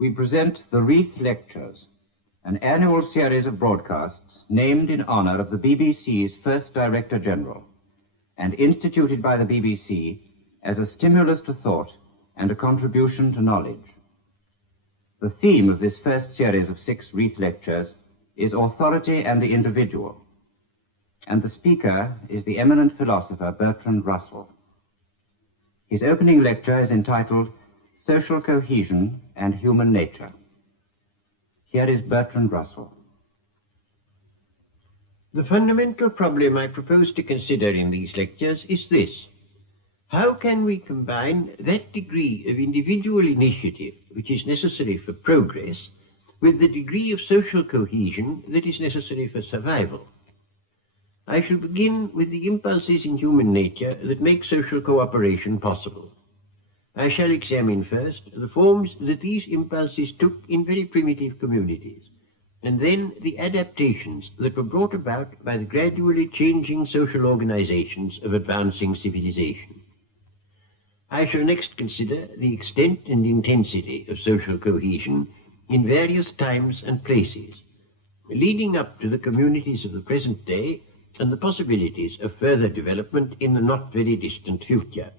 we present the Reith Lectures, an annual series of broadcasts named in honor of the BBC's first Director General and instituted by the BBC as a stimulus to thought and a contribution to knowledge. The theme of this first series of 6 Reith Lectures is Authority and the Individual, and the speaker is the eminent philosopher Bertrand. His opening lecture is entitled Social Cohesion and Human Nature. Here is Bertrand. The fundamental problem I propose to consider in these lectures is this: how can we combine that degree of individual initiative which is necessary for progress with the degree of social cohesion that is necessary for survival? I shall begin with the impulses in human nature that make social cooperation possible. I shall examine first the forms that these impulses took in very primitive communities, and then the adaptations that were brought about by the gradually changing social organizations of advancing civilization. I shall next consider the extent and intensity of social cohesion in various times and places, leading up to the communities of the present day and the possibilities of further development in the not very distant future.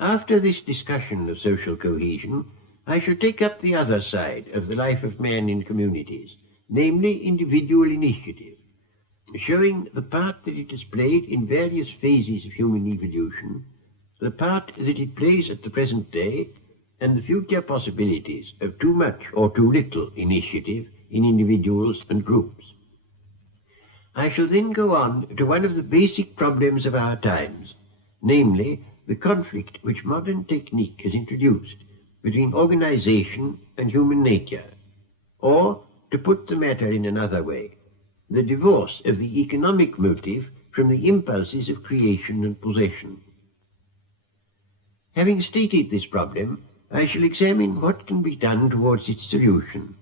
After this discussion of social cohesion, I shall take up the other side of the life of man in communities, namely individual initiative, showing the part that it has played in various phases of human evolution, the part that it plays at the present day, and the future possibilities of too much or too little initiative in individuals and groups. I shall then go on to one of the basic problems of our times, namely the conflict which modern technique has introduced between organization and human nature, or, to put the matter in another way, the divorce of the economic motive from the impulses of creation and possession. Having stated this problem, I shall examine what can be done towards its solution,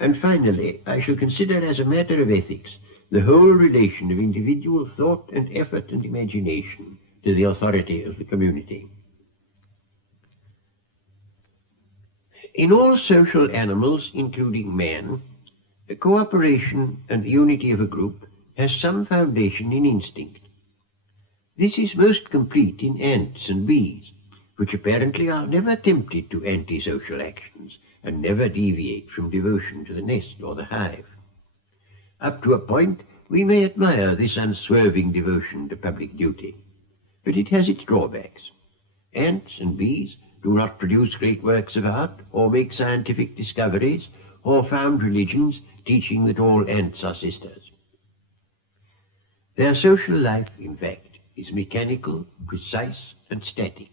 and finally I shall consider as a matter of ethics the whole relation of individual thought and effort and imagination to the authority of the community. In all social animals, including man, the cooperation and unity of a group has some foundation in instinct. This is most complete in ants and bees, which apparently are never tempted to antisocial actions and never deviate from devotion to the nest or the hive. Up to a point, we may admire this unswerving devotion to public duty, but it has its drawbacks. Ants and bees do not produce great works of art, or make scientific discoveries, or found religions teaching that all ants are sisters. Their social life, in fact, is mechanical, precise, and static.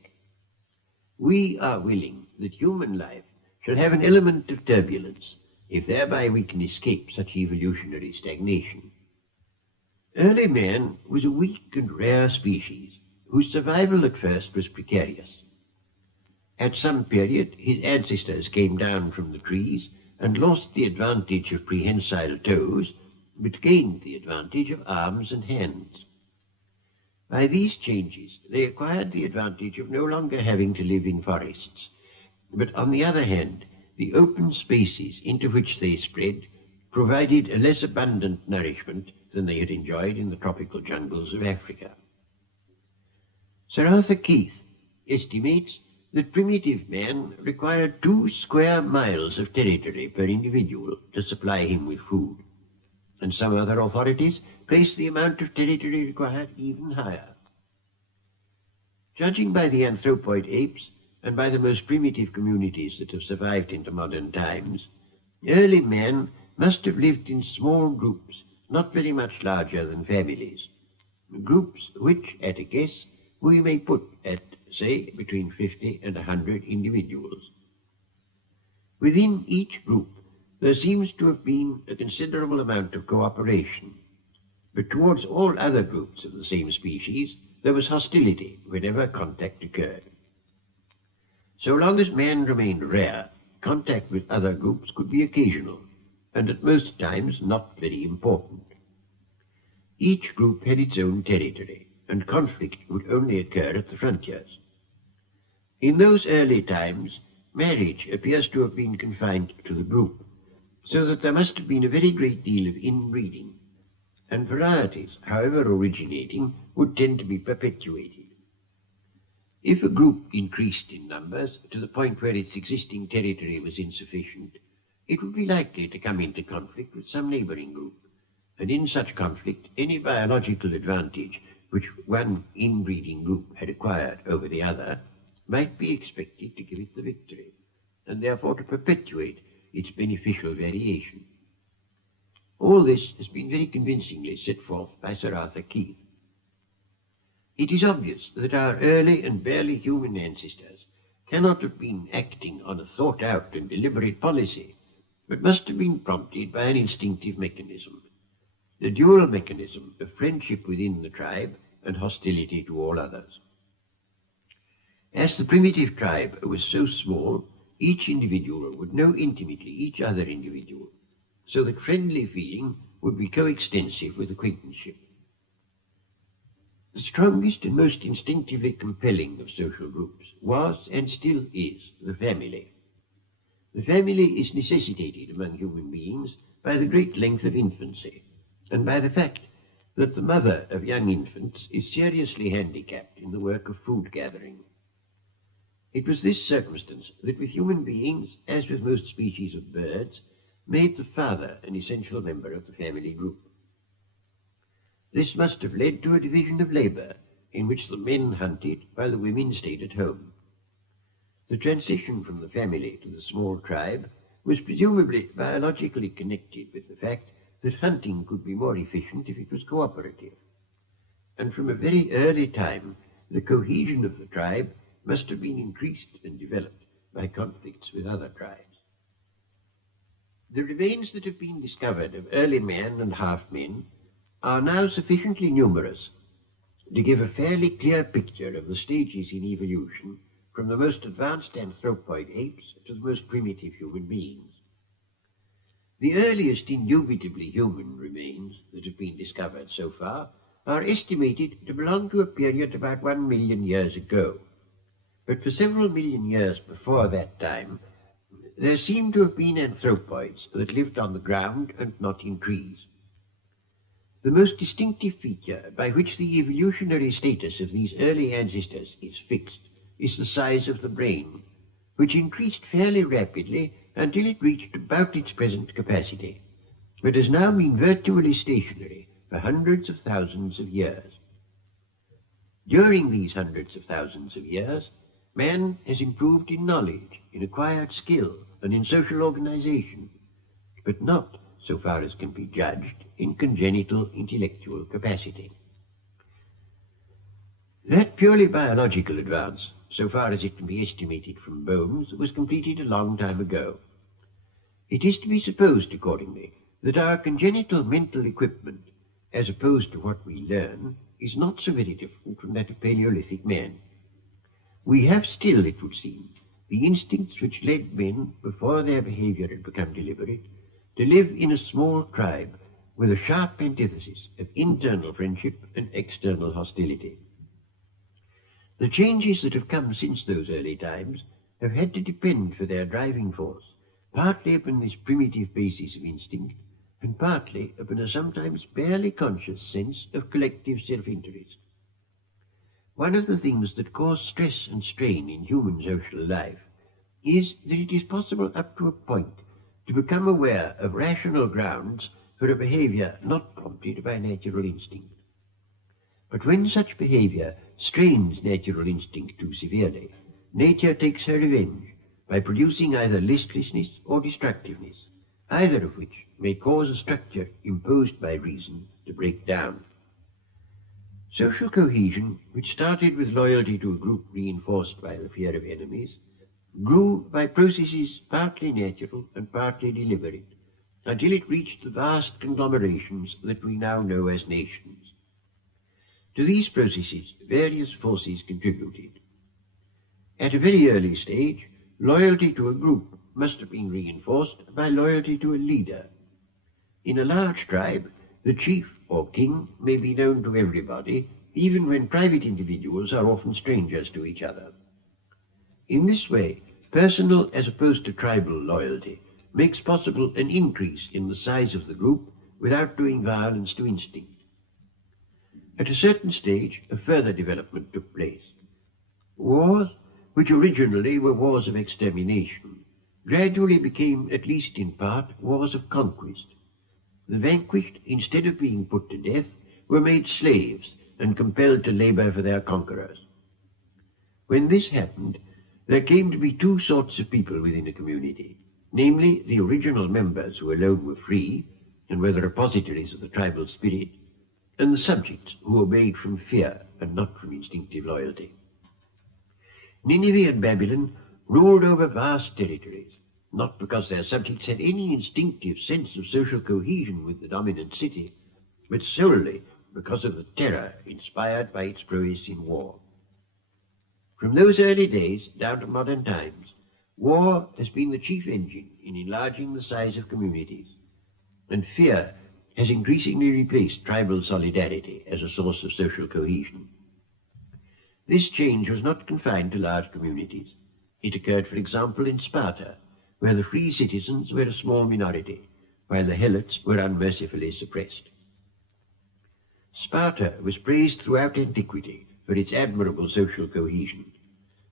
We are willing that human life shall have an element of turbulence, if thereby we can escape such evolutionary stagnation. Early man was a weak and rare species, whose survival at first was precarious. At some period, his ancestors came down from the trees and lost the advantage of prehensile toes, but gained the advantage of arms and hands. By these changes, they acquired the advantage of no longer having to live in forests, but on the other hand, the open spaces into which they spread provided a less abundant nourishment than they had enjoyed in the tropical jungles of Africa. Sir Arthur Keith estimates that primitive man required 2 square miles of territory per individual to supply him with food, and some other authorities place the amount of territory required even higher. Judging by the anthropoid apes and by the most primitive communities that have survived into modern times, early man must have lived in small groups, not very much larger than families, groups which, at a guess, we may put at, say, between 50 and 100 individuals. Within each group, there seems to have been a considerable amount of cooperation, but towards all other groups of the same species, there was hostility whenever contact occurred. So long as man remained rare, contact with other groups could be occasional, and at most times not very important. Each group had its own territory, and conflict would only occur at the frontiers. In those early times, marriage appears to have been confined to the group, so that there must have been a very great deal of inbreeding, and varieties, however originating, would tend to be perpetuated. If a group increased in numbers to the point where its existing territory was insufficient, it would be likely to come into conflict with some neighboring group, and in such conflict any biological advantage which one inbreeding group had acquired over the other might be expected to give it the victory, and therefore to perpetuate its beneficial variation. All this has been very convincingly set forth by Sir Arthur Keith. It is obvious that our early and barely human ancestors cannot have been acting on a thought-out and deliberate policy, but must have been prompted by an instinctive mechanism, the dual mechanism of friendship within the tribe and hostility to all others. As the primitive tribe was so small, each individual would know intimately each other individual, so that friendly feeling would be coextensive with acquaintanceship. The strongest and most instinctively compelling of social groups was, and still is, the family. The family is necessitated among human beings by the great length of infancy, and by the fact that the mother of young infants is seriously handicapped in the work of food gathering. It was this circumstance that with human beings, as with most species of birds, made the father an essential member of the family group. This must have led to a division of labour in which the men hunted while the women stayed at home. The transition from the family to the small tribe was presumably biologically connected with the fact that hunting could be more efficient if it was cooperative. And from a very early time, the cohesion of the tribe must have been increased and developed by conflicts with other tribes. The remains that have been discovered of early man and half-men are now sufficiently numerous to give a fairly clear picture of the stages in evolution from the most advanced anthropoid apes to the most primitive human beings. The earliest indubitably human remains that have been discovered so far are estimated to belong to a period about 1 million years ago. But for several million years before that time, there seem to have been anthropoids that lived on the ground and not in trees. The most distinctive feature by which the evolutionary status of these early ancestors is fixed is the size of the brain, which increased fairly rapidly until it reached about its present capacity, but has now been virtually stationary for hundreds of thousands of years. During these hundreds of thousands of years, man has improved in knowledge, in acquired skill, and in social organization, but not, so far as can be judged, in congenital intellectual capacity. That purely biological advance, so far as it can be estimated from bones, was completed a long time ago. It is to be supposed, accordingly, that our congenital mental equipment, as opposed to what we learn, is not so very different from that of Paleolithic man. We have still, it would seem, the instincts which led men, before their behavior had become deliberate, to live in a small tribe with a sharp antithesis of internal friendship and external hostility. The changes that have come since those early times have had to depend for their driving force partly upon this primitive basis of instinct, and partly upon a sometimes barely conscious sense of collective self-interest. One of the things that cause stress and strain in human social life is that it is possible up to a point to become aware of rational grounds for a behavior not prompted by natural instinct. But when such behavior strains natural instinct too severely, nature takes her revenge by producing either listlessness or destructiveness, either of which may cause a structure imposed by reason to break down. Social cohesion, which started with loyalty to a group reinforced by the fear of enemies, grew by processes partly natural and partly deliberate, until it reached the vast conglomerations that we now know as nations. To these processes, various forces contributed. At a very early stage, loyalty to a group must have been reinforced by loyalty to a leader. In a large tribe, the chief or king may be known to everybody, even when private individuals are often strangers to each other. In this way, Personal as opposed to tribal loyalty makes possible an increase in the size of the group without doing violence to instinct. At a certain stage, a further development took place. Wars, which originally were wars of extermination, gradually became, at least in part, wars of conquest. The vanquished, instead of being put to death, were made slaves and compelled to labor for their conquerors. When this happened, there came to be two sorts of people within a community, namely the original members who alone were free and were the repositories of the tribal spirit, and the subjects who obeyed from fear and not from instinctive loyalty. Nineveh and Babylon ruled over vast territories, not because their subjects had any instinctive sense of social cohesion with the dominant city, but solely because of the terror inspired by its prowess in war. From those early days down to modern times, war has been the chief engine in enlarging the size of communities, and fear has increasingly replaced tribal solidarity as a source of social cohesion. This change was not confined to large communities. It occurred, for example, in Sparta, where the free citizens were a small minority, while the helots were unmercifully suppressed. Sparta was praised throughout antiquity for its admirable social cohesion,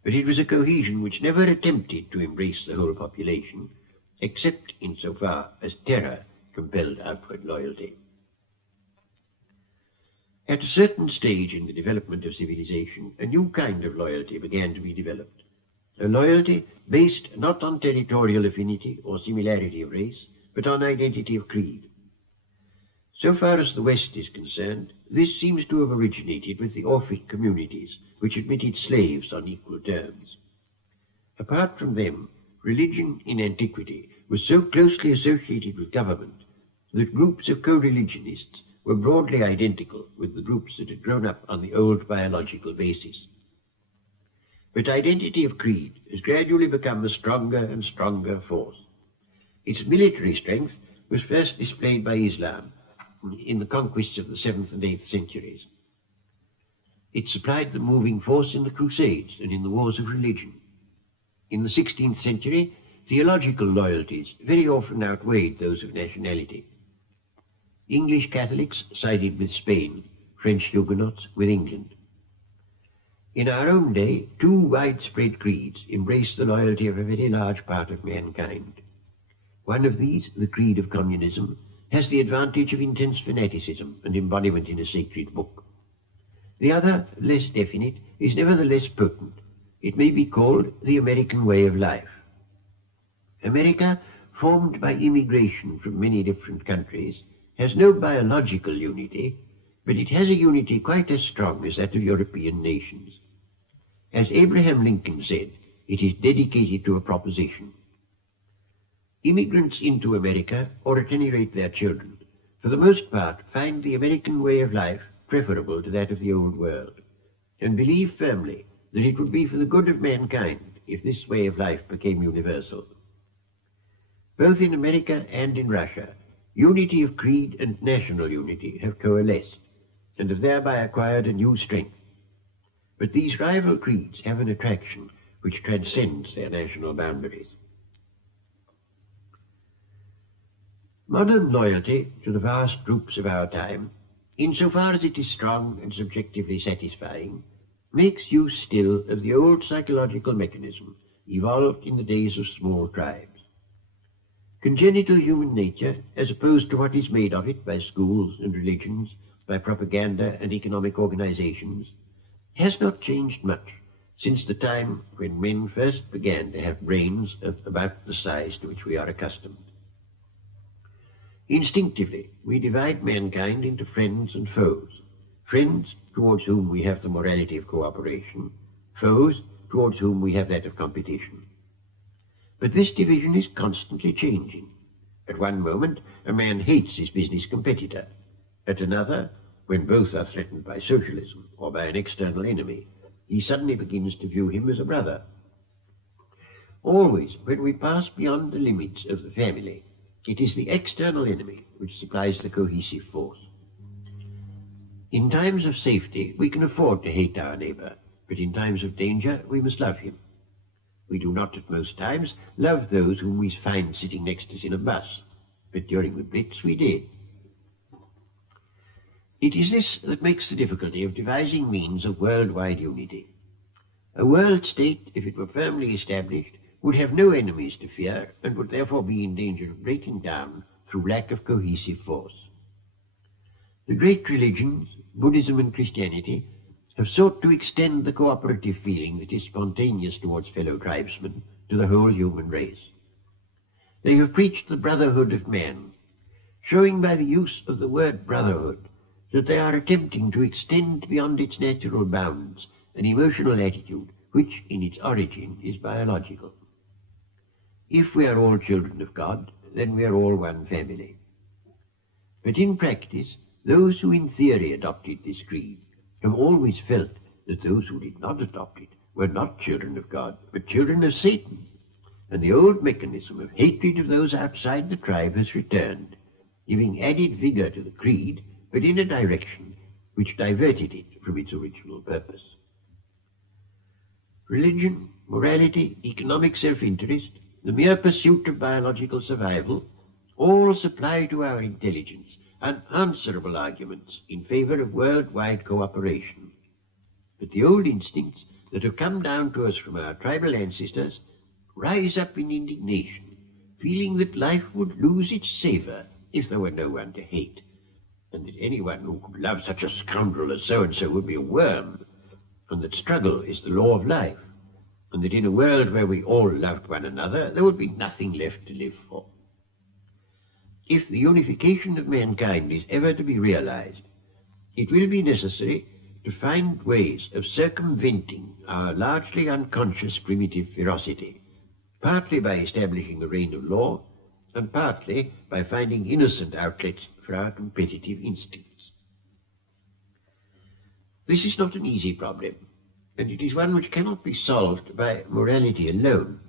but it was a cohesion which never attempted to embrace the whole population, except insofar as terror compelled outward loyalty. At a certain stage in the development of civilization, a new kind of loyalty began to be developed, a loyalty based not on territorial affinity or similarity of race, but on identity of creed. So far as the West is concerned, this seems to have originated with the Orphic communities, which admitted slaves on equal terms. Apart from them, religion in antiquity was so closely associated with government that groups of co-religionists were broadly identical with the groups that had grown up on the old biological basis. But identity of creed has gradually become a stronger and stronger force. Its military strength was first displayed by Islam in the conquests of the 7th and 8th centuries. It supplied the moving force in the Crusades and in the wars of religion. In the 16th century, theological loyalties very often outweighed those of nationality. English Catholics sided with Spain, French Huguenots with England. In our own day, two widespread creeds embrace the loyalty of a very large part of mankind. One of these, the creed of communism, has the advantage of intense fanaticism and embodiment in a sacred book. The other, less definite, is nevertheless potent. It may be called the American way of life. America, formed by immigration from many different countries, has no biological unity, but it has a unity quite as strong as that of European nations. As Abraham Lincoln said, it is dedicated to a proposition. Immigrants into America, or at any rate their children, for the most part find the American way of life preferable to that of the old world, and believe firmly that it would be for the good of mankind if this way of life became universal. Both in America and in Russia, unity of creed and national unity have coalesced, and have thereby acquired a new strength. But these rival creeds have an attraction which transcends their national boundaries. Modern loyalty to the vast groups of our time, insofar as it is strong and subjectively satisfying, makes use still of the old psychological mechanism evolved in the days of small tribes. Congenital human nature, as opposed to what is made of it by schools and religions, by propaganda and economic organizations, has not changed much since the time when men first began to have brains of about the size to which we are accustomed. Instinctively, we divide mankind into friends and foes. Friends, towards whom we have the morality of cooperation; foes, towards whom we have that of competition. But this division is constantly changing. At one moment, a man hates his business competitor. At another, when both are threatened by socialism or by an external enemy, he suddenly begins to view him as a brother. Always, when we pass beyond the limits of the family, it is the external enemy which supplies the cohesive force. In times of safety, we can afford to hate our neighbor, but in times of danger, we must love him. We do not at most times love those whom we find sitting next us in a bus, but during the Blitz we did. It is this that makes the difficulty of devising means of worldwide unity. A world state, if it were firmly established, would have no enemies to fear, and would therefore be in danger of breaking down through lack of cohesive force. The great religions, Buddhism and Christianity, have sought to extend the cooperative feeling that is spontaneous towards fellow tribesmen to the whole human race. They have preached the brotherhood of man, showing by the use of the word brotherhood that they are attempting to extend beyond its natural bounds an emotional attitude which, in its origin, is biological. If we are all children of God, then we are all one family. But in practice, those who in theory adopted this creed have always felt that those who did not adopt it were not children of God, but children of Satan, and the old mechanism of hatred of those outside the tribe has returned, giving added vigor to the creed, but in a direction which diverted it from its original purpose. Religion, morality, economic self-interest, the mere pursuit of biological survival, all supply to our intelligence unanswerable arguments in favor of worldwide cooperation. But the old instincts that have come down to us from our tribal ancestors rise up in indignation, feeling that life would lose its savour if there were no one to hate, and that anyone who could love such a scoundrel as so-and-so would be a worm, and that struggle is the law of life, and that in a world where we all loved one another, there would be nothing left to live for. If the unification of mankind is ever to be realized, it will be necessary to find ways of circumventing our largely unconscious primitive ferocity, partly by establishing the reign of law, and partly by finding innocent outlets for our competitive instincts. This is not an easy problem, and it is one which cannot be solved by morality alone.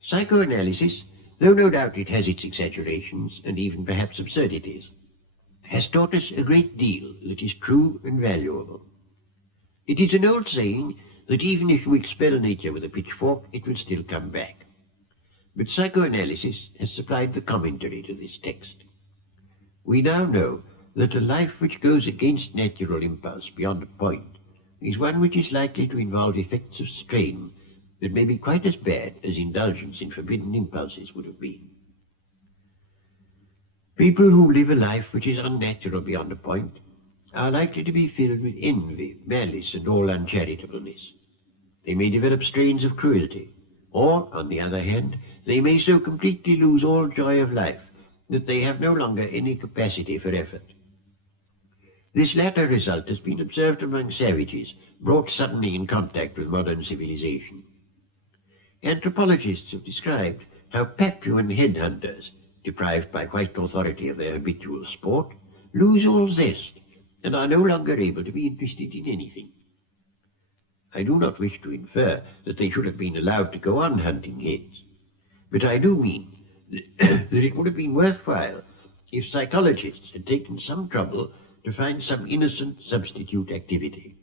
Psychoanalysis, though no doubt it has its exaggerations and even perhaps absurdities, has taught us a great deal that is true and valuable. It is an old saying that even if you expel nature with a pitchfork, it will still come back. But psychoanalysis has supplied the commentary to this text. We now know that a life which goes against natural impulse beyond a point is one which is likely to involve effects of strain that may be quite as bad as indulgence in forbidden impulses would have been. People who live a life which is unnatural beyond a point are likely to be filled with envy, malice, and all uncharitableness. They may develop strains of cruelty, or, on the other hand, they may so completely lose all joy of life that they have no longer any capacity for effort. This latter result has been observed among savages brought suddenly in contact with modern civilization. Anthropologists have described how Papuan headhunters, deprived by white authority of their habitual sport, lose all zest and are no longer able to be interested in anything. I do not wish to infer that they should have been allowed to go on hunting heads, but I do mean that it would have been worthwhile if psychologists had taken some trouble to find some innocent substitute activity.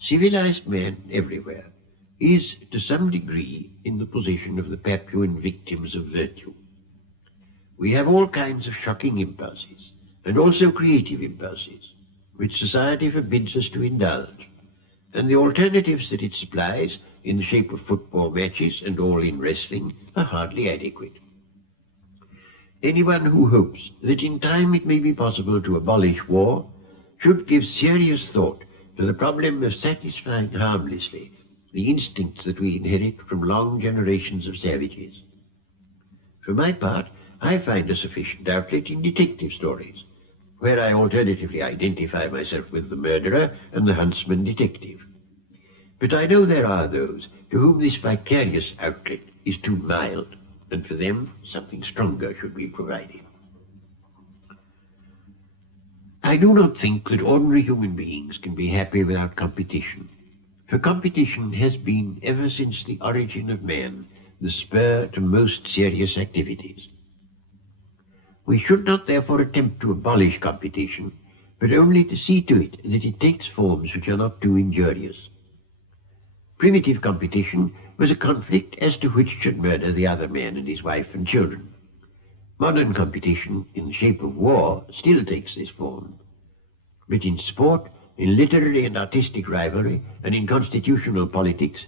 Civilized man everywhere is, to some degree, in the position of the Papuan victims of virtue. We have all kinds of shocking impulses, and also creative impulses, which society forbids us to indulge, and the alternatives that it supplies, in the shape of football matches and all-in wrestling, are hardly adequate. Anyone who hopes that in time it may be possible to abolish war should give serious thought to the problem of satisfying harmlessly the instincts that we inherit from long generations of savages. For my part, I find a sufficient outlet in detective stories, where I alternatively identify myself with the murderer and the huntsman detective. But I know there are those to whom this vicarious outlet is too mild, and for them something stronger should be provided. I do not think that ordinary human beings can be happy without competition, for competition has been, ever since the origin of man, the spur to most serious activities. We should not therefore attempt to abolish competition, but only to see to it that it takes forms which are not too injurious. Primitive competition was a conflict as to which should murder the other man and his wife and children. Modern competition in the shape of war still takes this form. But in sport, in literary and artistic rivalry, and in constitutional politics,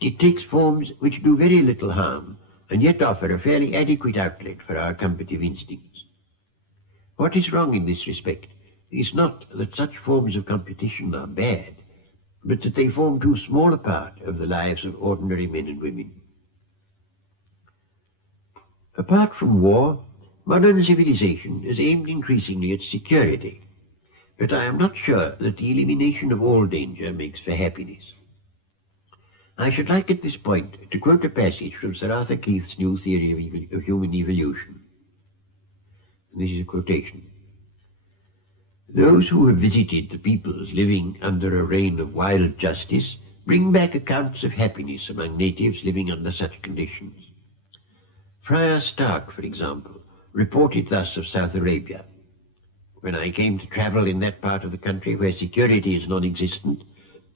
it takes forms which do very little harm, and yet offer a fairly adequate outlet for our combative instincts. What is wrong in this respect is not that such forms of competition are bad, but that they form too small a part of the lives of ordinary men and women. Apart from war, modern civilization has aimed increasingly at security, but I am not sure that the elimination of all danger makes for happiness. I should like at this point to quote a passage from Sir Arthur Keith's new theory of human evolution. This is a quotation. Those who have visited the peoples living under a reign of wild justice bring back accounts of happiness among natives living under such conditions. Friar Stark, for example, reported thus of South Arabia. When I came to travel in that part of the country where security is non-existent,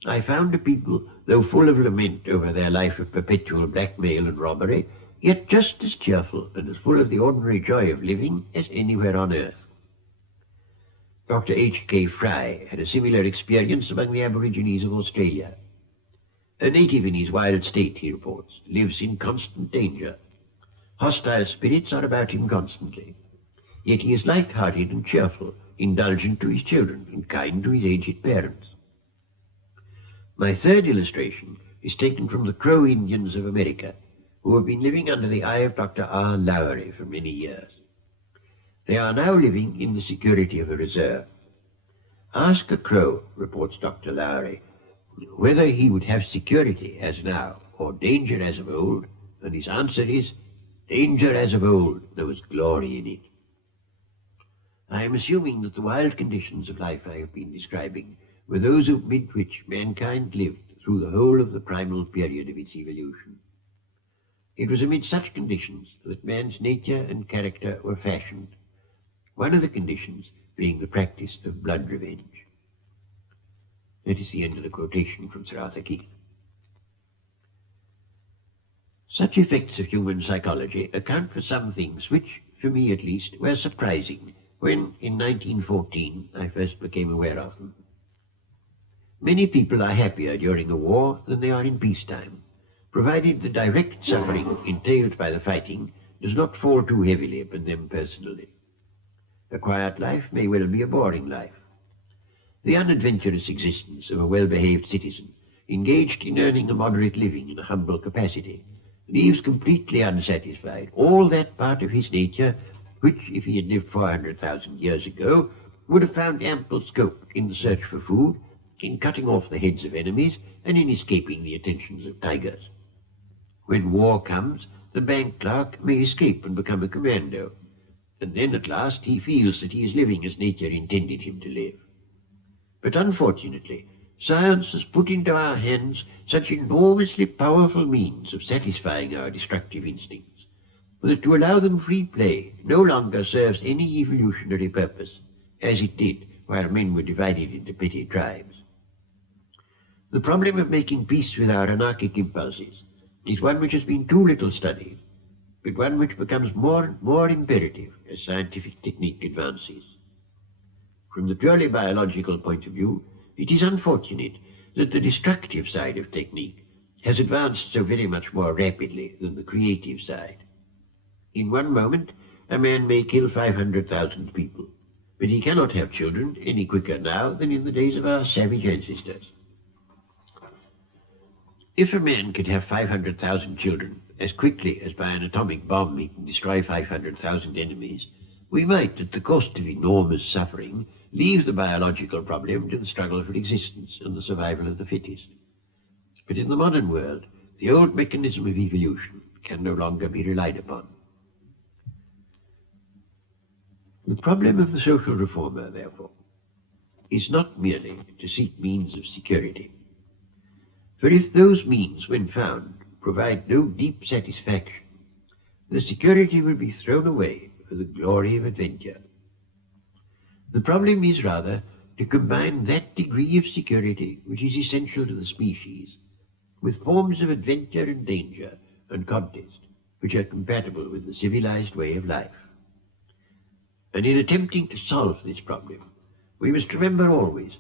I found a people, though full of lament over their life of perpetual blackmail and robbery, yet just as cheerful and as full of the ordinary joy of living as anywhere on earth. Dr. H.K. Fry had a similar experience among the Aborigines of Australia. A native in his wild state, he reports, lives in constant danger. Hostile spirits are about him constantly. Yet he is light-hearted and cheerful, indulgent to his children, and kind to his aged parents. My third illustration is taken from the Crow Indians of America, who have been living under the eye of Dr. R. Lowry for many years. They are now living in the security of a reserve. Ask a Crow, reports Dr. Lowry, whether he would have security as now, or danger as of old, and his answer is, danger as of old, there was glory in it. I am assuming that the wild conditions of life I have been describing were those amid which mankind lived through the whole of the primal period of its evolution. It was amid such conditions that man's nature and character were fashioned, one of the conditions being the practice of blood revenge. That is the end of the quotation from Sir Arthur Keith. Such effects of human psychology account for some things which, for me at least, were surprising when, in 1914, I first became aware of them. Many people are happier during a war than they are in peacetime, provided the direct suffering entailed by the fighting does not fall too heavily upon them personally. A quiet life may well be a boring life. The unadventurous existence of a well-behaved citizen, engaged in earning a moderate living in a humble capacity, leaves completely unsatisfied all that part of his nature which, if he had lived 400,000 years ago, would have found ample scope in the search for food, in cutting off the heads of enemies, and in escaping the attentions of tigers. When war comes, the bank clerk may escape and become a commando, and then at last he feels that he is living as nature intended him to live. But unfortunately, science has put into our hands such enormously powerful means of satisfying our destructive instincts, that to allow them free play no longer serves any evolutionary purpose, as it did while men were divided into petty tribes. The problem of making peace with our anarchic impulses is one which has been too little studied, but one which becomes more and more imperative as scientific technique advances. From the purely biological point of view, it is unfortunate that the destructive side of technique has advanced so very much more rapidly than the creative side. In one moment, a man may kill 500,000 people, but he cannot have children any quicker now than in the days of our savage ancestors. If a man could have 500,000 children as quickly as by an atomic bomb he can destroy 500,000 enemies, we might, at the cost of enormous suffering, leave the biological problem to the struggle for existence and the survival of the fittest. But in the modern world, the old mechanism of evolution can no longer be relied upon. The problem of the social reformer, therefore, is not merely to seek means of security. For if those means, when found, provide no deep satisfaction, the security will be thrown away for the glory of adventure. The problem is rather to combine that degree of security which is essential to the species with forms of adventure and danger and contest which are compatible with the civilized way of life. And in attempting to solve this problem, we must remember always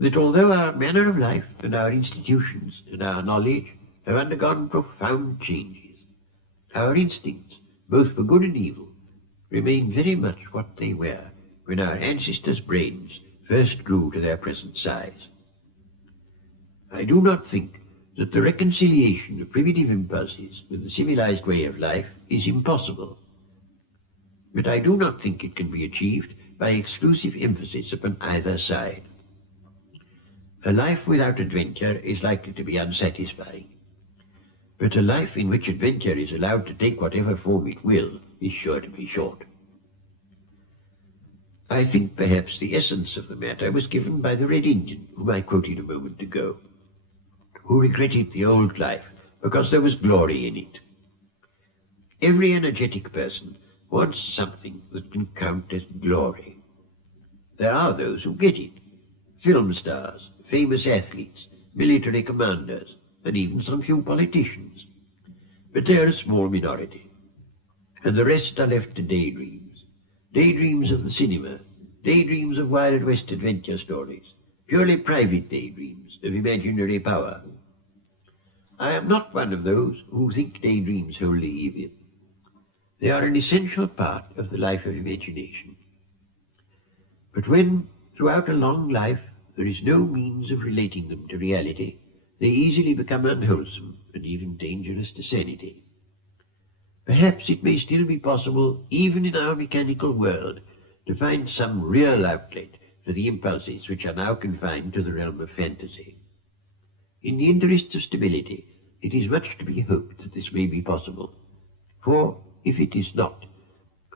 that although our manner of life and our institutions and our knowledge have undergone profound changes, our instincts, both for good and evil, remain very much what they were when our ancestors' brains first grew to their present size. I do not think that the reconciliation of primitive impulses with the civilized way of life is impossible, but I do not think it can be achieved by exclusive emphasis upon either side. A life without adventure is likely to be unsatisfying, but a life in which adventure is allowed to take whatever form it will is sure to be short. I think perhaps the essence of the matter was given by the Red Indian, whom I quoted a moment ago, who regretted the old life because there was glory in it. Every energetic person wants something that can count as glory. There are those who get it: film stars, famous athletes, military commanders, and even some few politicians. But they are a small minority, and the rest are left to daydreams. Daydreams of the cinema, daydreams of Wild West adventure stories, purely private daydreams of imaginary power. I am not one of those who think daydreams wholly evil. They are an essential part of the life of imagination. But when, throughout a long life, there is no means of relating them to reality, they easily become unwholesome and even dangerous to sanity. Perhaps it may still be possible, even in our mechanical world, to find some real outlet for the impulses which are now confined to the realm of fantasy. In the interests of stability, it is much to be hoped that this may be possible, for if it is not,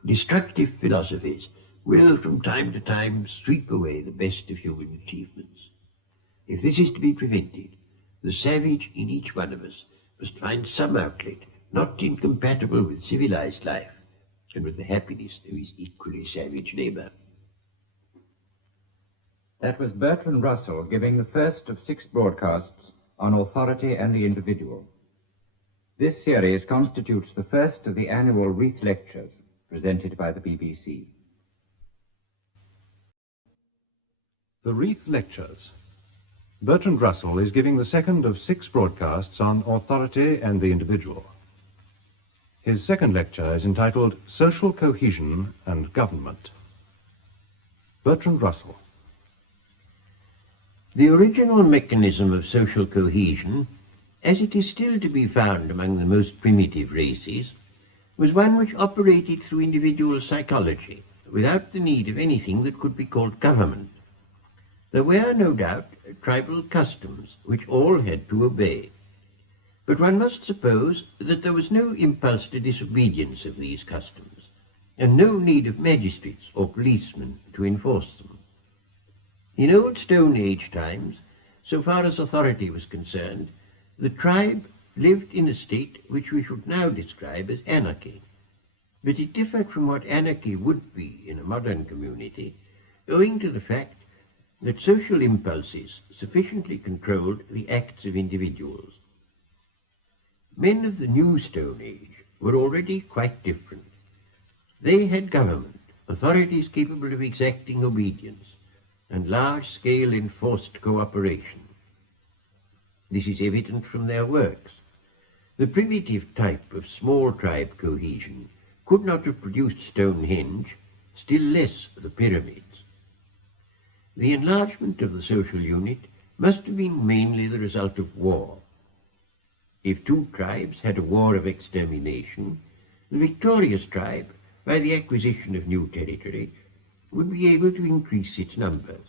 destructive philosophies will from time to time sweep away the best of human achievements. If this is to be prevented, the savage in each one of us must find some outlet not incompatible with civilized life and with the happiness of his equally savage neighbor. That was Bertrand Russell giving the first of 6 broadcasts on authority and the individual. This series constitutes the first of the annual Reith Lectures presented by the BBC. The Reith Lectures. Bertrand Russell is giving the second of 6 broadcasts on authority and the individual. His second lecture is entitled Social Cohesion and Government. Bertrand Russell. The original mechanism of social cohesion, as it is still to be found among the most primitive races, was one which operated through individual psychology, without the need of anything that could be called government. There were, no doubt, tribal customs which all had to obey, but one must suppose that there was no impulse to disobedience of these customs, and no need of magistrates or policemen to enforce them. In old Stone Age times, so far as authority was concerned, the tribe lived in a state which we should now describe as anarchy, but it differed from what anarchy would be in a modern community, owing to the fact that social impulses sufficiently controlled the acts of individuals. Men of the new Stone Age were already quite different. They had government, authorities capable of exacting obedience, and large-scale enforced cooperation. This is evident from their works. The primitive type of small tribe cohesion could not have produced Stonehenge, still less the pyramids. The enlargement of the social unit must have been mainly the result of war. If 2 tribes had a war of extermination, the victorious tribe, by the acquisition of new territory, would be able to increase its numbers.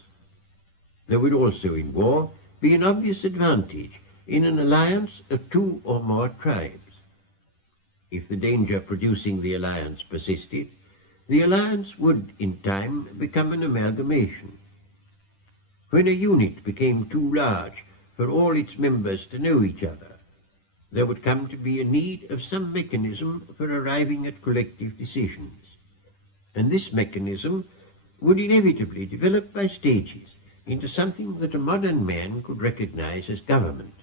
There would also in war be an obvious advantage in an alliance of 2 or more tribes. If the danger producing the alliance persisted, the alliance would in time become an amalgamation. When a unit became too large for all its members to know each other, there would come to be a need of some mechanism for arriving at collective decisions, and this mechanism would inevitably develop by stages into something that a modern man could recognize as government.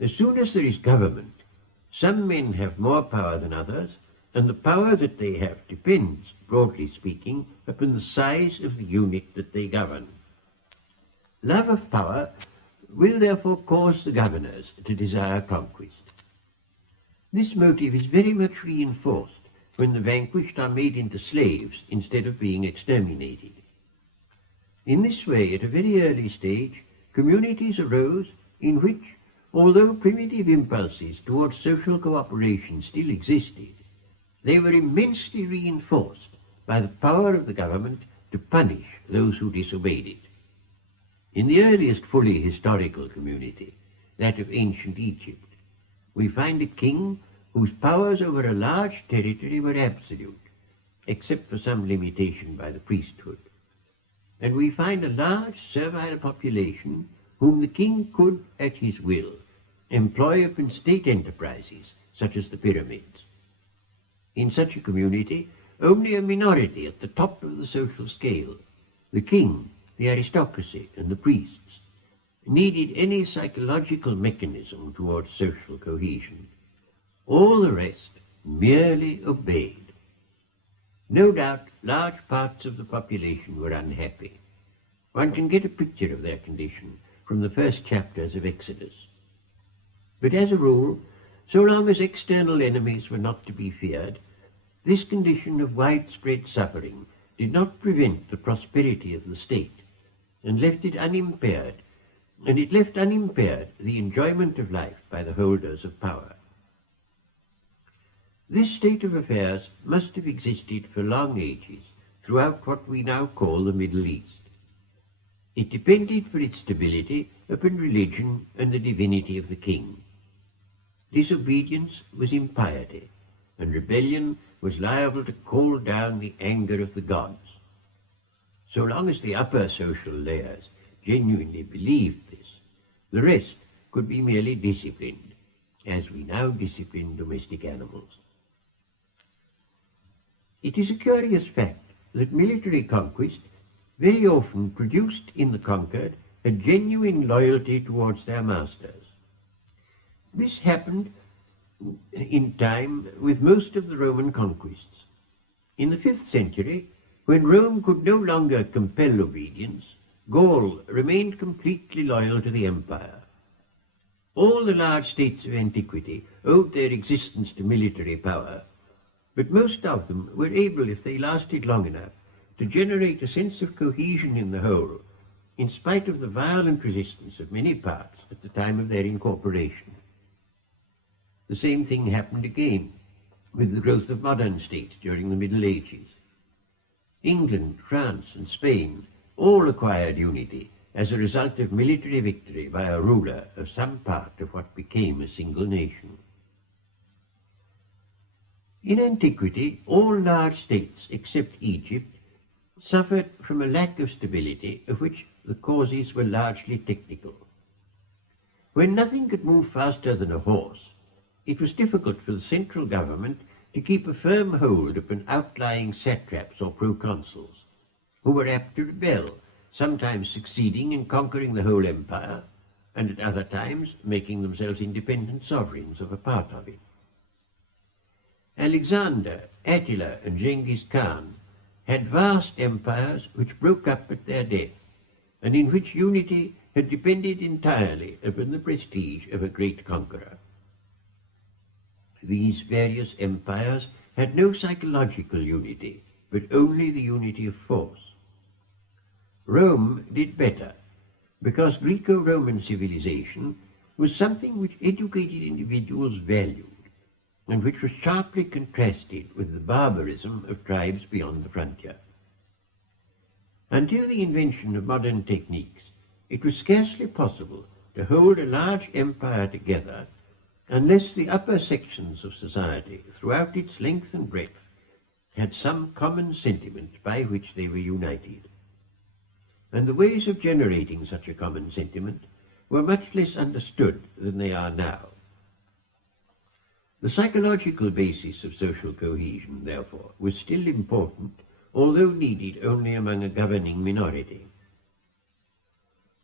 As soon as there is government, some men have more power than others, and the power that they have depends, broadly speaking, upon the size of the unit that they govern. Love of power will therefore cause the governors to desire conquest. This motive is very much reinforced when the vanquished are made into slaves instead of being exterminated. In this way, at a very early stage, communities arose in which, although primitive impulses towards social cooperation still existed, they were immensely reinforced by the power of the government to punish those who disobeyed it. In the earliest fully historical community, that of ancient Egypt, we find a king whose powers over a large territory were absolute, except for some limitation by the priesthood. And we find a large servile population whom the king could, at his will, employ upon state enterprises, such as the pyramids. In such a community, only a minority at the top of the social scale, the king, the aristocracy, and the priests, needed any psychological mechanism towards social cohesion. All the rest merely obeyed. No doubt large parts of the population were unhappy. One can get a picture of their condition from the first chapters of Exodus. But as a rule, so long as external enemies were not to be feared, this condition of widespread suffering did not prevent the prosperity of the state, and left unimpaired the enjoyment of life by the holders of power. This state of affairs must have existed for long ages throughout what we now call the Middle East. It depended for its stability upon religion and the divinity of the king. Disobedience was impiety, and rebellion was liable to call down the anger of the gods. So long as the upper social layers genuinely believed this, the rest could be merely disciplined, as we now discipline domestic animals. It is a curious fact that military conquest very often produced in the conquered a genuine loyalty towards their masters. This happened in time with most of the Roman conquests. In the 5th century, when Rome could no longer compel obedience, Gaul remained completely loyal to the empire. All the large states of antiquity owed their existence to military power, but most of them were able, if they lasted long enough, to generate a sense of cohesion in the whole, in spite of the violent resistance of many parts at the time of their incorporation. The same thing happened again with the growth of modern states during the Middle Ages. England, France, and Spain all acquired unity as a result of military victory by a ruler of some part of what became a single nation. In antiquity, all large states except Egypt suffered from a lack of stability, of which the causes were largely technical. When nothing could move faster than a horse, it was difficult for the central government to keep a firm hold upon outlying satraps or proconsuls, who were apt to rebel, sometimes succeeding in conquering the whole empire, and at other times making themselves independent sovereigns of a part of it. Alexander, Attila, and Genghis Khan had vast empires which broke up at their death, and in which unity had depended entirely upon the prestige of a great conqueror. These various empires had no psychological unity, but only the unity of force. Rome did better, because Greco-Roman civilization was something which educated individuals valued, and which was sharply contrasted with the barbarism of tribes beyond the frontier. Until the invention of modern techniques, it was scarcely possible to hold a large empire together unless the upper sections of society, throughout its length and breadth, had some common sentiment by which they were united. And the ways of generating such a common sentiment were much less understood than they are now. The psychological basis of social cohesion, therefore, was still important, although needed only among a governing minority.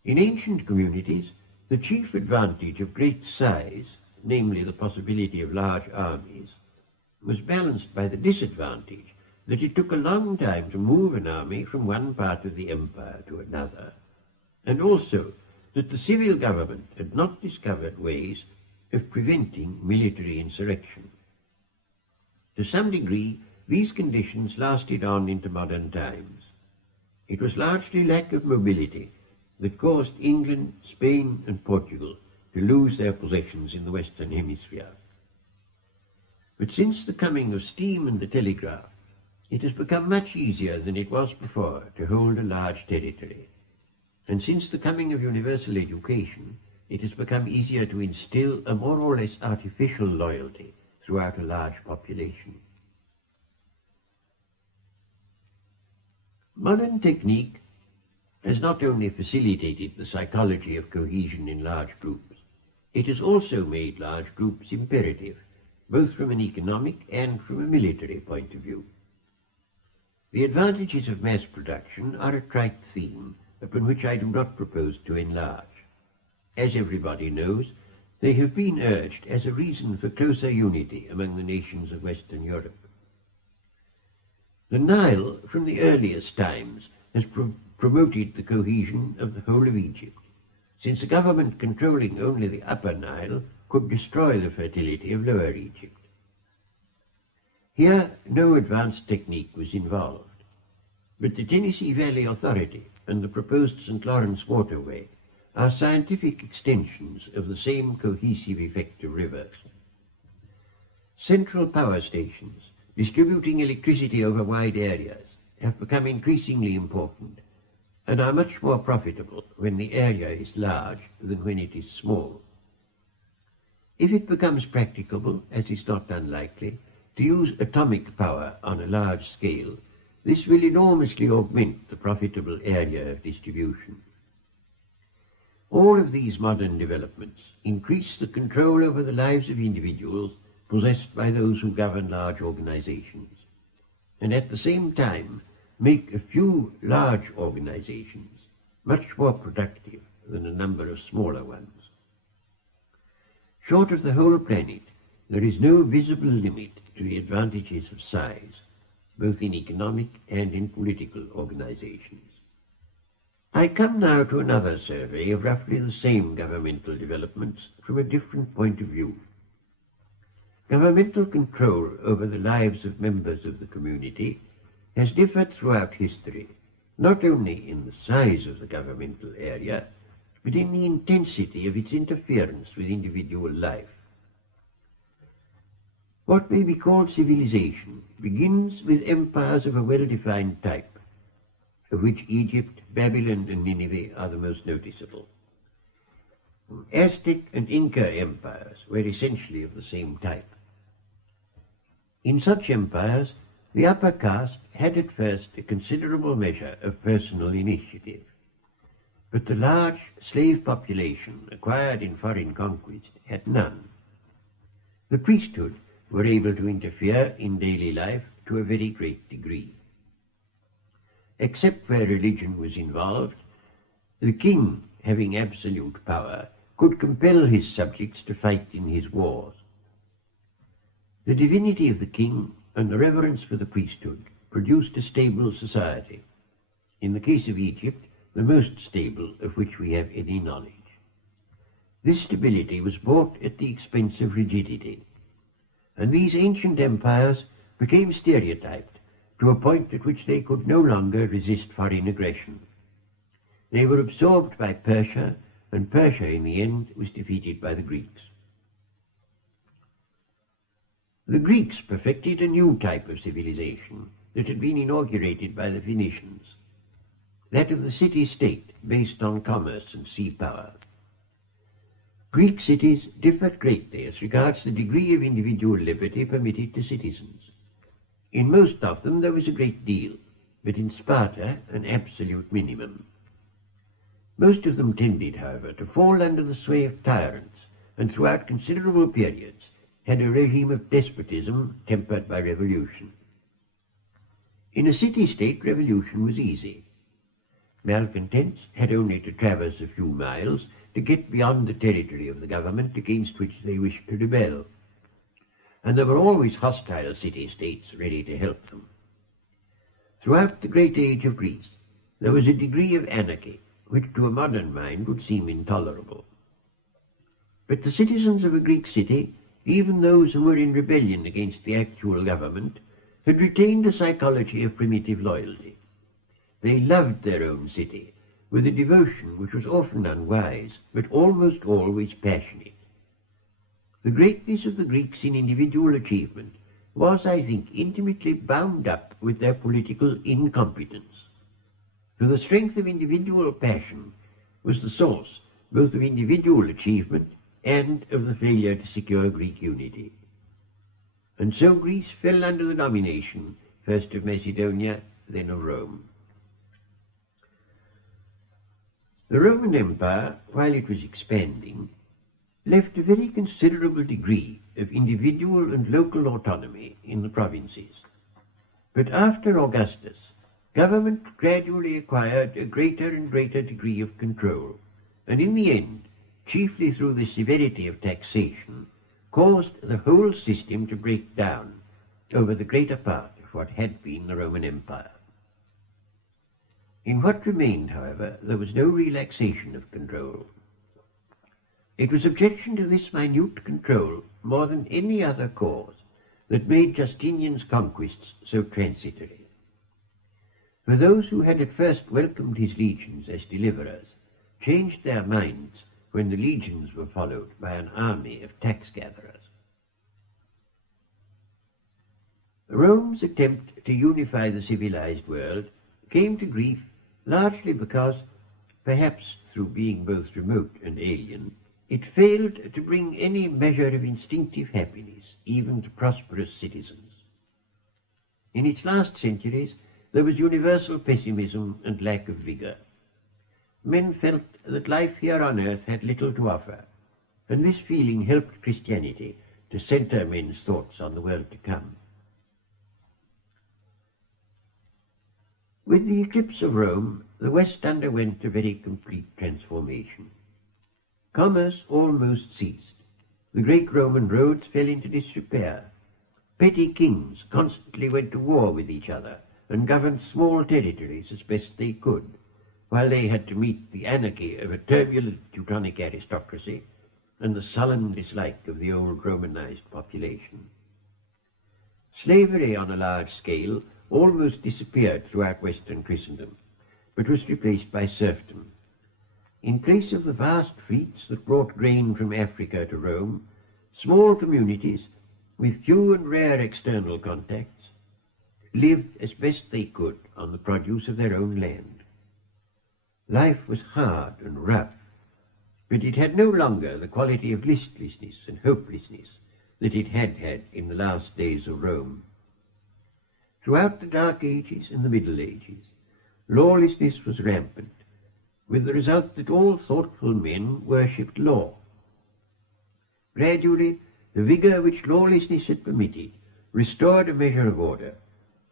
In ancient communities, The chief advantage of great size, namely the possibility of large armies, was balanced by the disadvantage that it took a long time to move an army from one part of the empire to another, and also that the civil government had not discovered ways of preventing military insurrection. To some degree, these conditions lasted on into modern times. It was largely lack of mobility that caused England, Spain, and Portugal to lose their possessions in the Western Hemisphere. But since the coming of steam and the telegraph, it has become much easier than it was before to hold a large territory. And since the coming of universal education, it has become easier to instill a more or less artificial loyalty throughout a large population. Modern technique has not only facilitated the psychology of cohesion in large groups, it has also made large groups imperative, both from an economic and from a military point of view. The advantages of mass production are a trite theme upon which I do not propose to enlarge. As everybody knows, they have been urged as a reason for closer unity among the nations of Western Europe. The Nile, from the earliest times, has promoted the cohesion of the whole of Egypt, since a government controlling only the upper Nile could destroy the fertility of lower Egypt. Here, no advanced technique was involved, but the Tennessee Valley Authority and the proposed St. Lawrence Waterway are scientific extensions of the same cohesive effect of rivers. Central power stations distributing electricity over wide areas have become increasingly important and are much more profitable when the area is large than when it is small. If it becomes practicable, as is not unlikely, to use atomic power on a large scale, this will enormously augment the profitable area of distribution. All of these modern developments increase the control over the lives of individuals possessed by those who govern large organizations, and at the same time make a few large organizations much more productive than a number of smaller ones. Short of the whole planet, there is no visible limit to the advantages of size, both in economic and in political organizations. I come now to another survey of roughly the same governmental developments from a different point of view. Governmental control over the lives of members of the community has differed throughout history, not only in the size of the governmental area, but in the intensity of its interference with individual life. What may be called civilization begins with empires of a well-defined type, of which Egypt, Babylon, and Nineveh are the most noticeable. Aztec and Inca empires were essentially of the same type. In such empires, the upper caste had at first a considerable measure of personal initiative, but the large slave population acquired in foreign conquest had none. The priesthood were able to interfere in daily life to a very great degree. Except where religion was involved, the king, having absolute power, could compel his subjects to fight in his wars. The divinity of the king and the reverence for the priesthood produced a stable society, in the case of Egypt, the most stable of which we have any knowledge. This stability was bought at the expense of rigidity, and these ancient empires became stereotyped to a point at which they could no longer resist foreign aggression. They were absorbed by Persia, and Persia in the end was defeated by the Greeks. The Greeks perfected a new type of civilization that had been inaugurated by the Phoenicians, that of the city-state based on commerce and sea power. Greek cities differed greatly as regards the degree of individual liberty permitted to citizens. In most of them there was a great deal, but in Sparta an absolute minimum. Most of them tended, however, to fall under the sway of tyrants, and throughout considerable periods had a regime of despotism tempered by revolution. In a city-state, revolution was easy. Malcontents had only to traverse a few miles to get beyond the territory of the government against which they wished to rebel, and there were always hostile city-states ready to help them. Throughout the great age of Greece, there was a degree of anarchy which to a modern mind would seem intolerable. But the citizens of a Greek city, even those who were in rebellion against the actual government, had retained a psychology of primitive loyalty. They loved their own city with a devotion which was often unwise, but almost always passionate. The greatness of the Greeks in individual achievement was, I think, intimately bound up with their political incompetence. For the strength of individual passion was the source both of individual achievement and of the failure to secure Greek unity. And so Greece fell under the domination, first of Macedonia, then of Rome. The Roman Empire, while it was expanding, left a very considerable degree of individual and local autonomy in the provinces. But after Augustus, government gradually acquired a greater and greater degree of control, and in the end, chiefly through the severity of taxation, caused the whole system to break down over the greater part of what had been the Roman Empire. In what remained, however, there was no relaxation of control. It was objection to this minute control, more than any other cause, that made Justinian's conquests so transitory. For those who had at first welcomed his legions as deliverers changed their minds when the legions were followed by an army of tax-gatherers. Rome's attempt to unify the civilized world came to grief largely because, perhaps through being both remote and alien, it failed to bring any measure of instinctive happiness even to prosperous citizens. In its last centuries, there was universal pessimism and lack of vigor. Men felt that life here on earth had little to offer, and this feeling helped Christianity to center men's thoughts on the world to come. With the eclipse of Rome, the West underwent a very complete transformation. Commerce almost ceased. The great Roman roads fell into disrepair. Petty kings constantly went to war with each other and governed small territories as best they could, while they had to meet the anarchy of a turbulent Teutonic aristocracy and the sullen dislike of the old Romanized population. Slavery on a large scale almost disappeared throughout Western Christendom, but was replaced by serfdom. In place of the vast fleets that brought grain from Africa to Rome, small communities, with few and rare external contacts, lived as best they could on the produce of their own land. Life was hard and rough, but it had no longer the quality of listlessness and hopelessness that it had had in the last days of Rome. Throughout the Dark Ages and the Middle Ages, lawlessness was rampant, with the result that all thoughtful men worshipped law. Gradually, the vigour which lawlessness had permitted restored a measure of order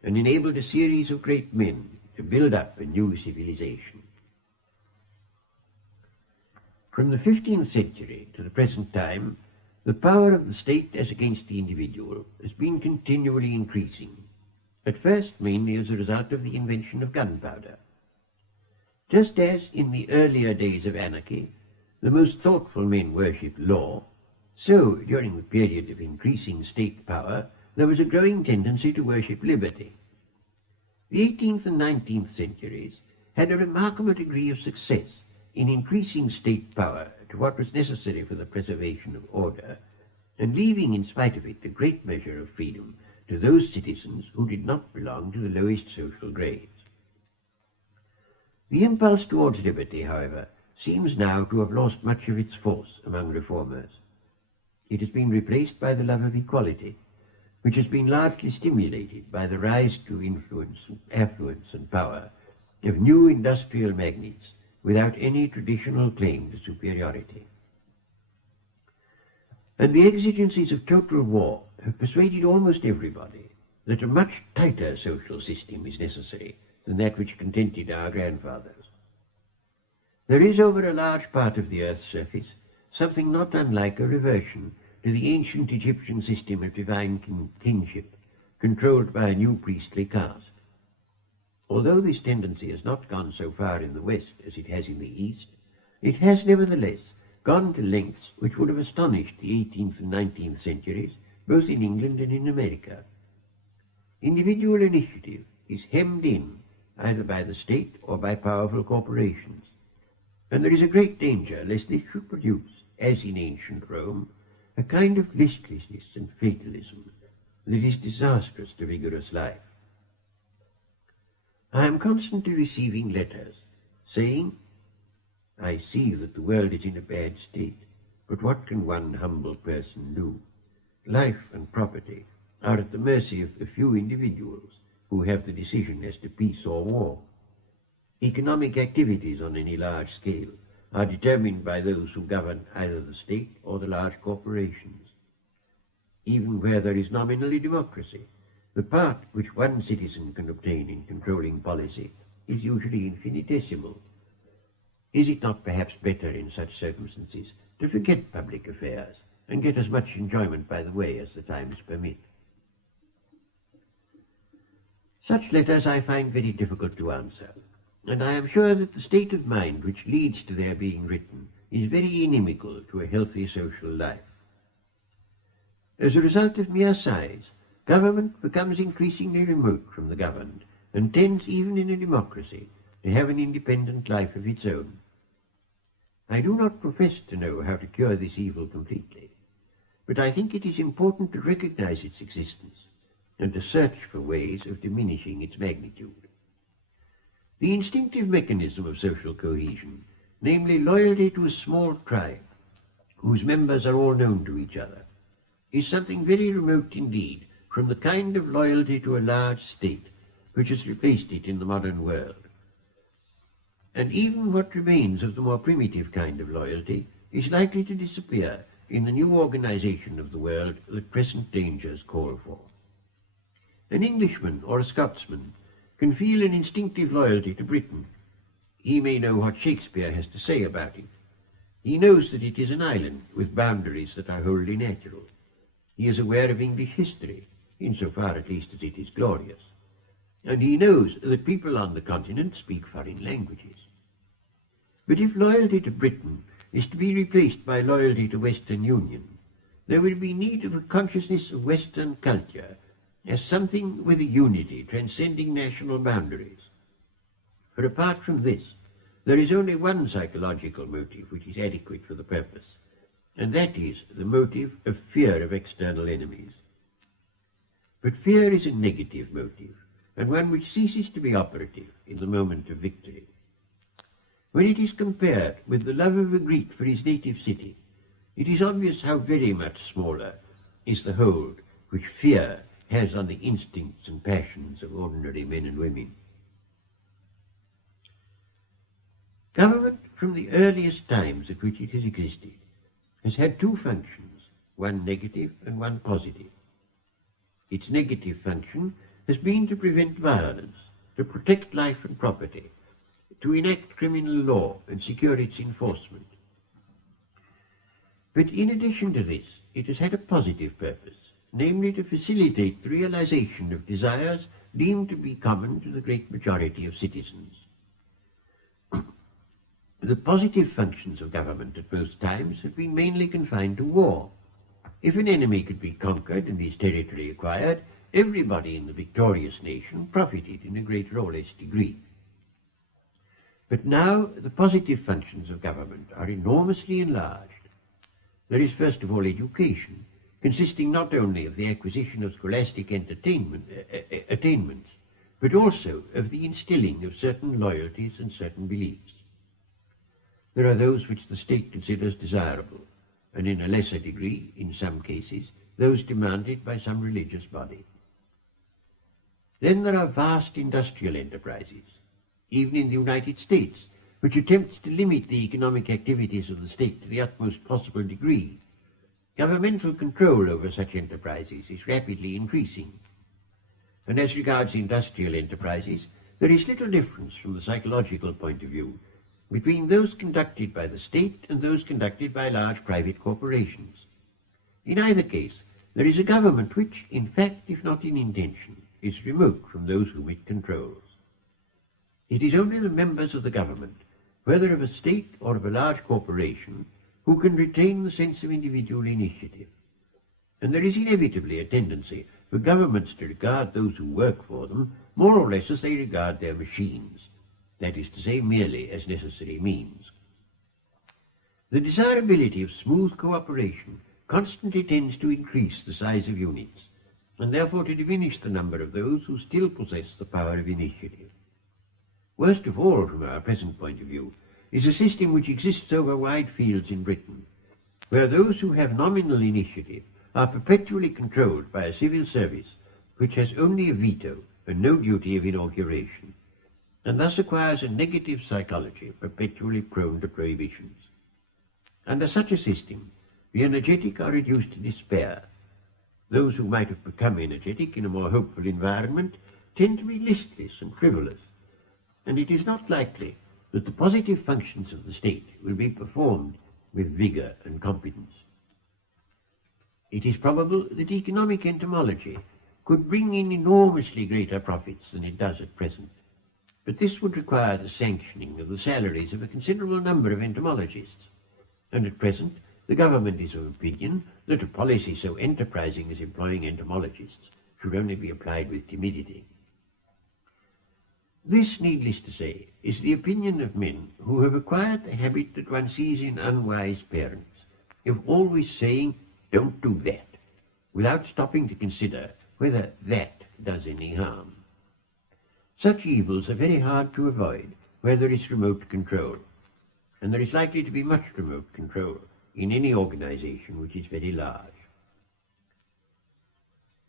and enabled a series of great men to build up a new civilization. From the 15th century to the present time, the power of the state as against the individual has been continually increasing, at first mainly as a result of the invention of gunpowder. Just as in the earlier days of anarchy, the most thoughtful men worshipped law, so during the period of increasing state power, there was a growing tendency to worship liberty. The 18th and 19th centuries had a remarkable degree of success in increasing state power to what was necessary for the preservation of order, and leaving, in spite of it, a great measure of freedom to those citizens who did not belong to the lowest social grades. The impulse towards liberty, however, seems now to have lost much of its force among reformers. It has been replaced by the love of equality, which has been largely stimulated by the rise to influence, affluence and power of new industrial magnates without any traditional claim to superiority. And the exigencies of total war have persuaded almost everybody that a much tighter social system is necessary than that which contented our grandfathers. There is over a large part of the earth's surface something not unlike a reversion to the ancient Egyptian system of divine kingship, controlled by a new priestly caste. Although this tendency has not gone so far in the West as it has in the East, it has nevertheless gone to lengths which would have astonished the 18th and 19th centuries, both in England and in America. Individual initiative is hemmed in either by the state or by powerful corporations, and there is a great danger lest this should produce, as in ancient Rome, a kind of listlessness and fatalism that is disastrous to vigorous life. I am constantly receiving letters saying, "I see that the world is in a bad state, but what can one humble person do? Life and property are at the mercy of a few individuals who have the decision as to peace or war. Economic activities on any large scale are determined by those who govern either the state or the large corporations. Even where there is nominally democracy, the part which one citizen can obtain in controlling policy is usually infinitesimal. Is it not perhaps better in such circumstances to forget public affairs and get as much enjoyment by the way as the times permit?" Such letters I find very difficult to answer, and I am sure that the state of mind which leads to their being written is very inimical to a healthy social life. As a result of mere size, government becomes increasingly remote from the governed, and tends, even in a democracy, to have an independent life of its own. I do not profess to know how to cure this evil completely, but I think it is important to recognize its existence and to search for ways of diminishing its magnitude. The instinctive mechanism of social cohesion, namely loyalty to a small tribe, whose members are all known to each other, is something very remote indeed from the kind of loyalty to a large state which has replaced it in the modern world. And even what remains of the more primitive kind of loyalty is likely to disappear in the new organization of the world that present dangers call for. An Englishman or a Scotsman can feel an instinctive loyalty to Britain. He may know what Shakespeare has to say about it. He knows that it is an island with boundaries that are wholly natural. He is aware of English history, insofar at least as it is glorious. And he knows that people on the continent speak foreign languages. But if loyalty to Britain is to be replaced by loyalty to Western Union, there will be need of a consciousness of Western culture as something with a unity transcending national boundaries. For apart from this, there is only one psychological motive which is adequate for the purpose, and that is the motive of fear of external enemies. But fear is a negative motive, and one which ceases to be operative in the moment of victory. When it is compared with the love of a Greek for his native city, it is obvious how very much smaller is the hold which fear has on the instincts and passions of ordinary men and women. Government, from the earliest times at which it has existed, has had two functions, one negative and one positive. Its negative function has been to prevent violence, to protect life and property, to enact criminal law and secure its enforcement. But in addition to this, it has had a positive purpose, namely to facilitate the realization of desires deemed to be common to the great majority of citizens. The positive functions of government at most times have been mainly confined to war. If an enemy could be conquered and his territory acquired, everybody in the victorious nation profited in a greater or less degree. But now the positive functions of government are enormously enlarged. There is first of all education, consisting not only of the acquisition of scholastic attainments, but also of the instilling of certain loyalties and certain beliefs. There are those which the state considers desirable, and in a lesser degree, in some cases, those demanded by some religious body. Then there are vast industrial enterprises, even in the United States, which attempts to limit the economic activities of the state to the utmost possible degree. Governmental control over such enterprises is rapidly increasing. And as regards industrial enterprises, there is little difference from the psychological point of view between those conducted by the state and those conducted by large private corporations. In either case, there is a government which, in fact, if not in intention, is remote from those whom it controls. It is only the members of the government, whether of a state or of a large corporation, who can retain the sense of individual initiative. And there is inevitably a tendency for governments to regard those who work for them more or less as they regard their machines, that is to say, merely as necessary means. The desirability of smooth cooperation constantly tends to increase the size of units, and therefore to diminish the number of those who still possess the power of initiative. Worst of all, from our present point of view, is a system which exists over wide fields in Britain, where those who have nominal initiative are perpetually controlled by a civil service which has only a veto and no duty of inauguration, and thus acquires a negative psychology perpetually prone to prohibitions. Under such a system, the energetic are reduced to despair. Those who might have become energetic in a more hopeful environment tend to be listless and frivolous, and it is not likely that the positive functions of the state will be performed with vigour and competence. It is probable that economic entomology could bring in enormously greater profits than it does at present, but this would require the sanctioning of the salaries of a considerable number of entomologists, and at present the government is of opinion that a policy so enterprising as employing entomologists should only be applied with timidity. This, needless to say, is the opinion of men who have acquired the habit that one sees in unwise parents, of always saying, "Don't do that," without stopping to consider whether that does any harm. Such evils are very hard to avoid where there is remote control, and there is likely to be much remote control in any organization which is very large.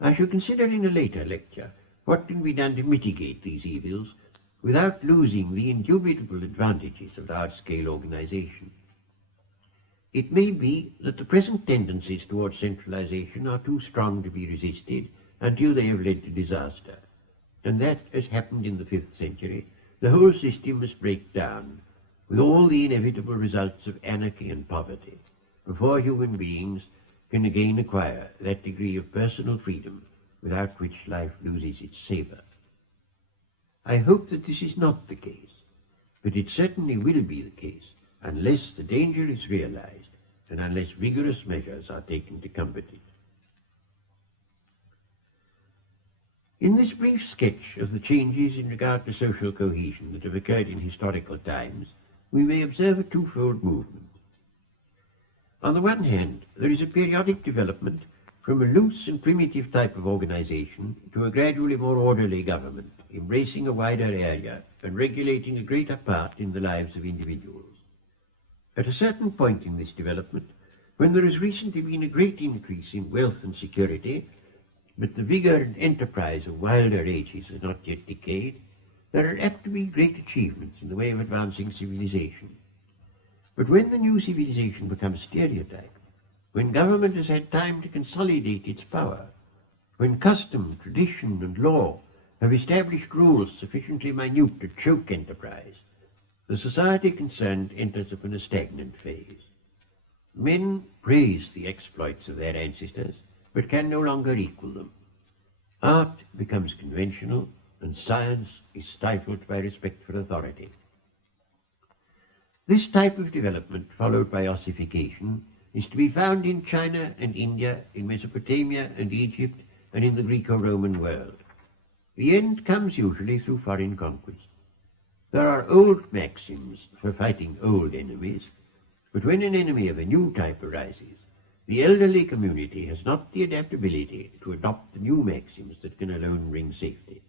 I shall consider in a later lecture what can be done to mitigate these evils without losing the indubitable advantages of large-scale organization. It may be that the present tendencies towards centralization are too strong to be resisted until they have led to disaster, and that, as happened in the 5th century, the whole system must break down, with all the inevitable results of anarchy and poverty, before human beings can again acquire that degree of personal freedom without which life loses its savour. I hope that this is not the case, but it certainly will be the case unless the danger is realized and unless vigorous measures are taken to combat it. In this brief sketch of the changes in regard to social cohesion that have occurred in historical times, we may observe a twofold movement. On the one hand, there is a periodic development from a loose and primitive type of organization to a gradually more orderly government, embracing a wider area and regulating a greater part in the lives of individuals. At a certain point in this development, when there has recently been a great increase in wealth and security, but the vigour and enterprise of wilder ages has not yet decayed, there are apt to be great achievements in the way of advancing civilization. But when the new civilization becomes stereotyped, when government has had time to consolidate its power, when custom, tradition, and law have established rules sufficiently minute to choke enterprise, the society concerned enters upon a stagnant phase. Men praise the exploits of their ancestors, but can no longer equal them. Art becomes conventional, and science is stifled by respect for authority. This type of development, followed by ossification, is to be found in China and India, in Mesopotamia and Egypt, and in the Greco-Roman world. The end comes usually through foreign conquest. There are old maxims for fighting old enemies, but when an enemy of a new type arises, the elderly community has not the adaptability to adopt the new maxims that can alone bring safety.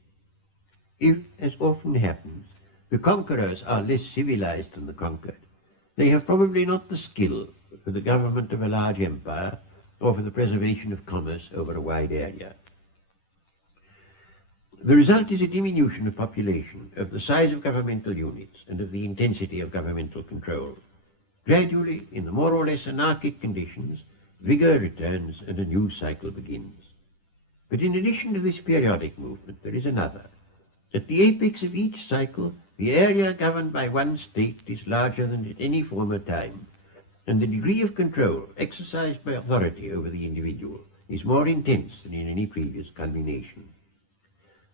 If, as often happens, the conquerors are less civilized than the conquered, they have probably not the skill for the government of a large empire or for the preservation of commerce over a wide area. The result is a diminution of population, of the size of governmental units, and of the intensity of governmental control. Gradually, in the more or less anarchic conditions, vigour returns and a new cycle begins. But in addition to this periodic movement, there is another. At the apex of each cycle, the area governed by one state is larger than at any former time, and the degree of control exercised by authority over the individual is more intense than in any previous culmination.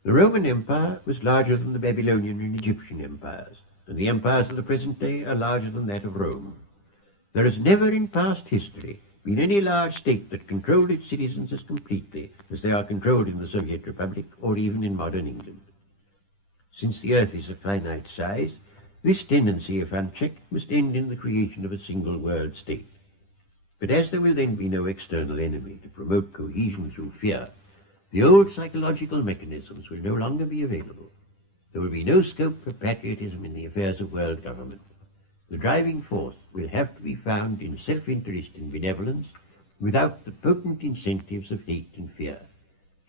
The Roman Empire was larger than the Babylonian and Egyptian empires, and the empires of the present day are larger than that of Rome. There has never in past history been any large state that controlled its citizens as completely as they are controlled in the Soviet Republic or even in modern England. Since the earth is of finite size, this tendency, if unchecked, must end in the creation of a single world state. But as there will then be no external enemy to promote cohesion through fear, the old psychological mechanisms will no longer be available. There will be no scope for patriotism in the affairs of world government. The driving force will have to be found in self-interest and benevolence without the potent incentives of hate and fear.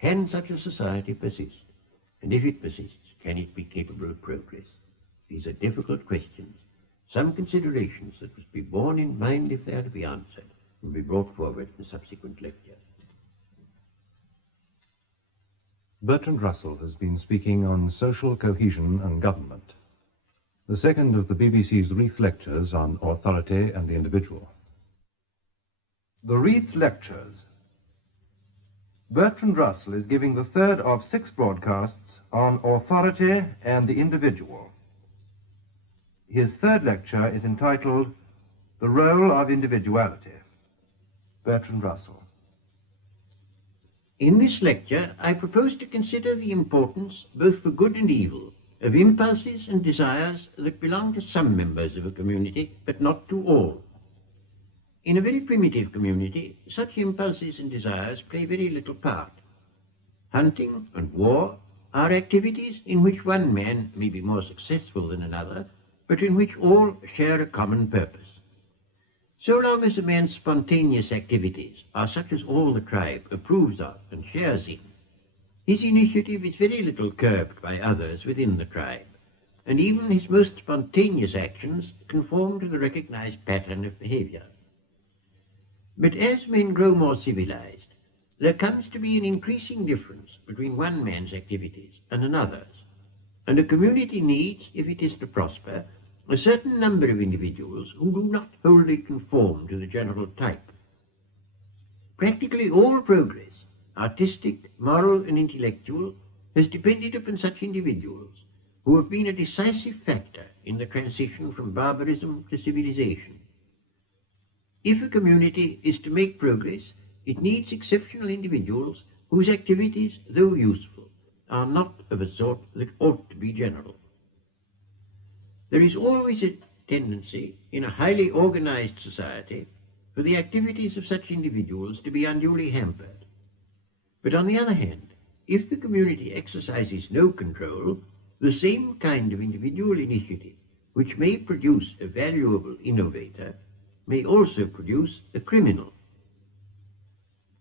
Can such a society persist? And if it persists, can it be capable of progress? These are difficult questions. Some considerations that must be borne in mind if they are to be answered will be brought forward in subsequent lectures. Bertrand Russell has been speaking on social cohesion and government. The second of the BBC's Reith Lectures on authority and the individual. The Reith Lectures. Bertrand Russell is giving the third of 6 broadcasts on authority and the individual. His third lecture is entitled The Role of Individuality. Bertrand Russell. In this lecture, I propose to consider the importance, both for good and evil, of impulses and desires that belong to some members of a community, but not to all. In a very primitive community, such impulses and desires play very little part. Hunting and war are activities in which one man may be more successful than another, but in which all share a common purpose. So long as a man's spontaneous activities are such as all the tribe approves of and shares in, his initiative is very little curbed by others within the tribe, and even his most spontaneous actions conform to the recognized pattern of behavior. But as men grow more civilized, there comes to be an increasing difference between one man's activities and another's, and a community needs, if it is to prosper, a certain number of individuals who do not wholly conform to the general type. Practically all progress, artistic, moral, and intellectual, has depended upon such individuals who have been a decisive factor in the transition from barbarism to civilization. If a community is to make progress, it needs exceptional individuals whose activities, though useful, are not of a sort that ought to be general. There is always a tendency in a highly organized society for the activities of such individuals to be unduly hampered. But on the other hand, if the community exercises no control, the same kind of individual initiative which may produce a valuable innovator may also produce a criminal.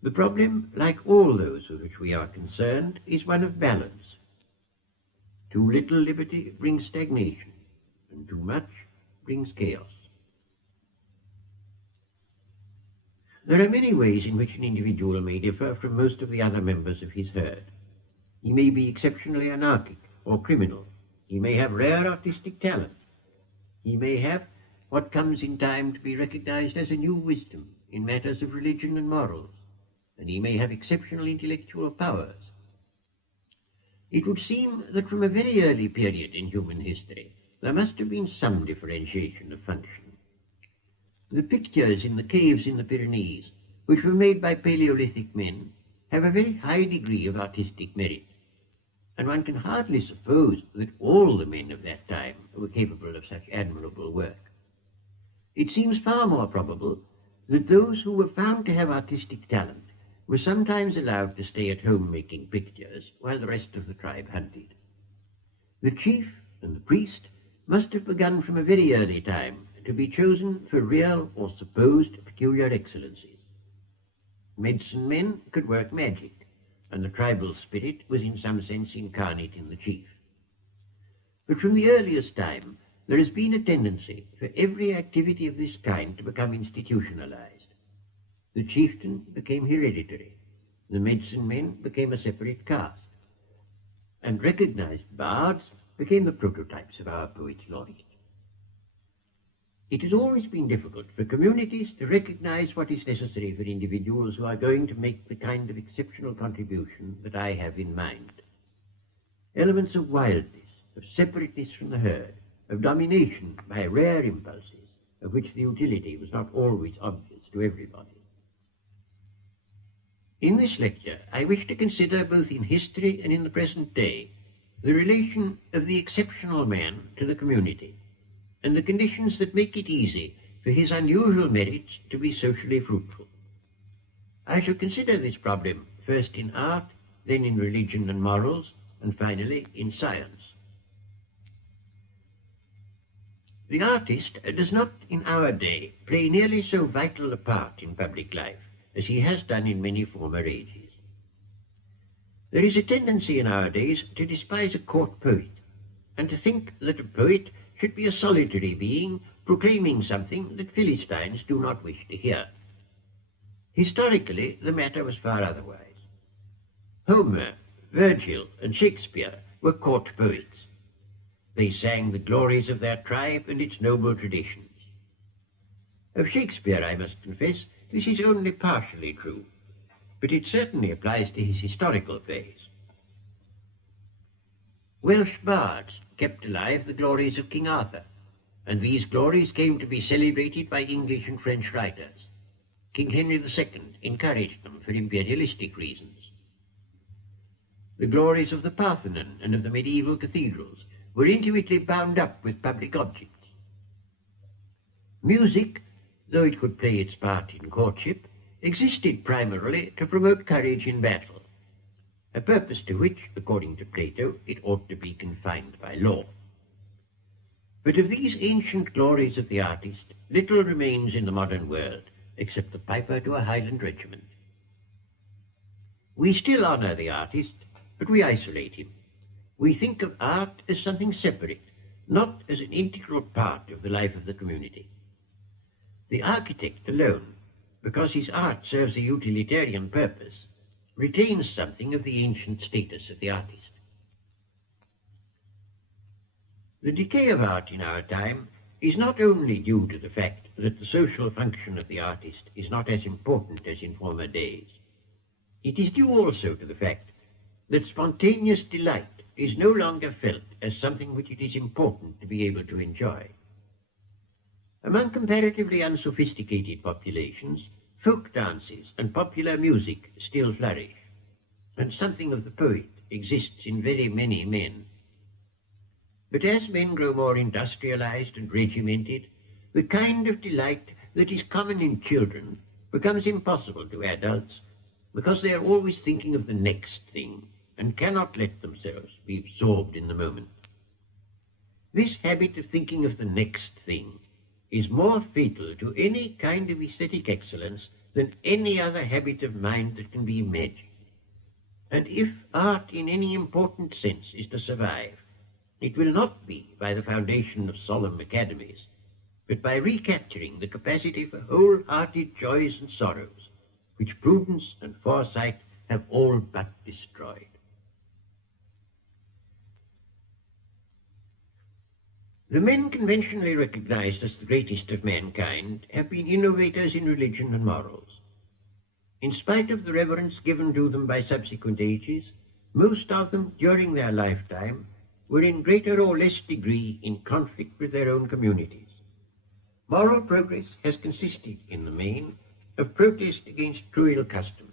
The problem, like all those with which we are concerned, is one of balance. Too little liberty brings stagnation, and too much brings chaos. There are many ways in which an individual may differ from most of the other members of his herd. He may be exceptionally anarchic or criminal. He may have rare artistic talent. He may have what comes in time to be recognized as a new wisdom in matters of religion and morals, and he may have exceptional intellectual powers. It would seem that from a very early period in human history, there must have been some differentiation of function. The pictures in the caves in the Pyrenees, which were made by Paleolithic men, have a very high degree of artistic merit, and one can hardly suppose that all the men of that time were capable of such admirable work. It seems far more probable that those who were found to have artistic talent were sometimes allowed to stay at home making pictures while the rest of the tribe hunted. The chief and the priest must have begun from a very early time to be chosen for real or supposed peculiar excellencies. Medicine men could work magic, and the tribal spirit was in some sense incarnate in the chief. But from the earliest time, there has been a tendency for every activity of this kind to become institutionalized. The chieftain became hereditary, the medicine men became a separate caste, and recognized bards became the prototypes of our poets laureate. It has always been difficult for communities to recognize what is necessary for individuals who are going to make the kind of exceptional contribution that I have in mind. Elements of wildness, of separateness from the herd, of domination by rare impulses, of which the utility was not always obvious to everybody. In this lecture, I wish to consider both in history and in the present day the relation of the exceptional man to the community, and the conditions that make it easy for his unusual merits to be socially fruitful. I shall consider this problem first in art, then in religion and morals, and finally in science. The artist does not in our day play nearly so vital a part in public life as he has done in many former ages. There is a tendency in our days to despise a court poet, and to think that a poet should be a solitary being proclaiming something that Philistines do not wish to hear. Historically, the matter was far otherwise. Homer, Virgil, and Shakespeare were court poets. They sang the glories of their tribe and its noble traditions. Of Shakespeare, I must confess, this is only partially true, but it certainly applies to his historical phase. Welsh bards kept alive the glories of King Arthur, and these glories came to be celebrated by English and French writers. King Henry II encouraged them for imperialistic reasons. The glories of the Parthenon and of the medieval cathedrals were intimately bound up with public objects. Music, though it could play its part in courtship, existed primarily to promote courage in battle, a purpose to which, according to Plato, it ought to be confined by law. But of these ancient glories of the artist, little remains in the modern world, except the piper to a Highland regiment. We still honor the artist, but we isolate him. We think of art as something separate, not as an integral part of the life of the community. The architect alone, because his art serves a utilitarian purpose, retains something of the ancient status of the artist. The decay of art in our time is not only due to the fact that the social function of the artist is not as important as in former days. It is due also to the fact that spontaneous delight is no longer felt as something which it is important to be able to enjoy. Among comparatively unsophisticated populations, folk dances and popular music still flourish, and something of the poet exists in very many men. But as men grow more industrialized and regimented, the kind of delight that is common in children becomes impossible to adults, because they are always thinking of the next thing and cannot let themselves be absorbed in the moment. This habit of thinking of the next thing is more fatal to any kind of aesthetic excellence than any other habit of mind that can be imagined. And if art in any important sense is to survive, it will not be by the foundation of solemn academies, but by recapturing the capacity for whole-hearted joys and sorrows, which prudence and foresight have all but destroyed. The men conventionally recognized as the greatest of mankind have been innovators in religion and morals. In spite of the reverence given to them by subsequent ages, most of them during their lifetime were in greater or less degree in conflict with their own communities. Moral progress has consisted, in the main, of protest against cruel customs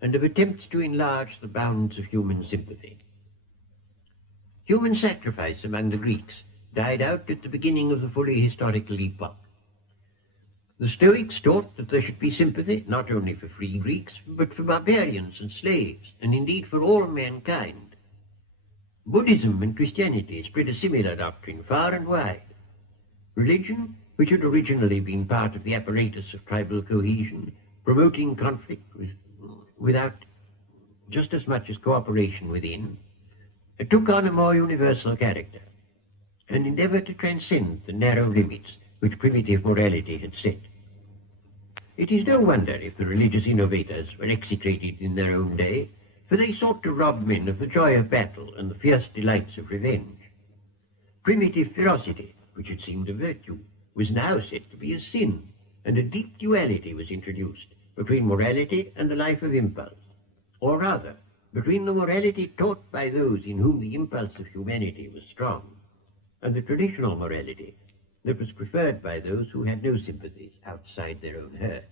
and of attempts to enlarge the bounds of human sympathy. Human sacrifice among the Greeks died out at the beginning of the fully historical epoch. The Stoics taught that there should be sympathy not only for free Greeks, but for barbarians and slaves, and indeed for all mankind. Buddhism and Christianity spread a similar doctrine far and wide. Religion, which had originally been part of the apparatus of tribal cohesion, promoting conflict without just as much as cooperation within, took on a more universal character, and endeavored to transcend the narrow limits which primitive morality had set. It is no wonder if the religious innovators were execrated in their own day, for they sought to rob men of the joy of battle and the fierce delights of revenge. Primitive ferocity, which had seemed a virtue, was now said to be a sin, and a deep duality was introduced between morality and the life of impulse, or rather, between the morality taught by those in whom the impulse of humanity was strong, and the traditional morality that was preferred by those who had no sympathies outside their own herd.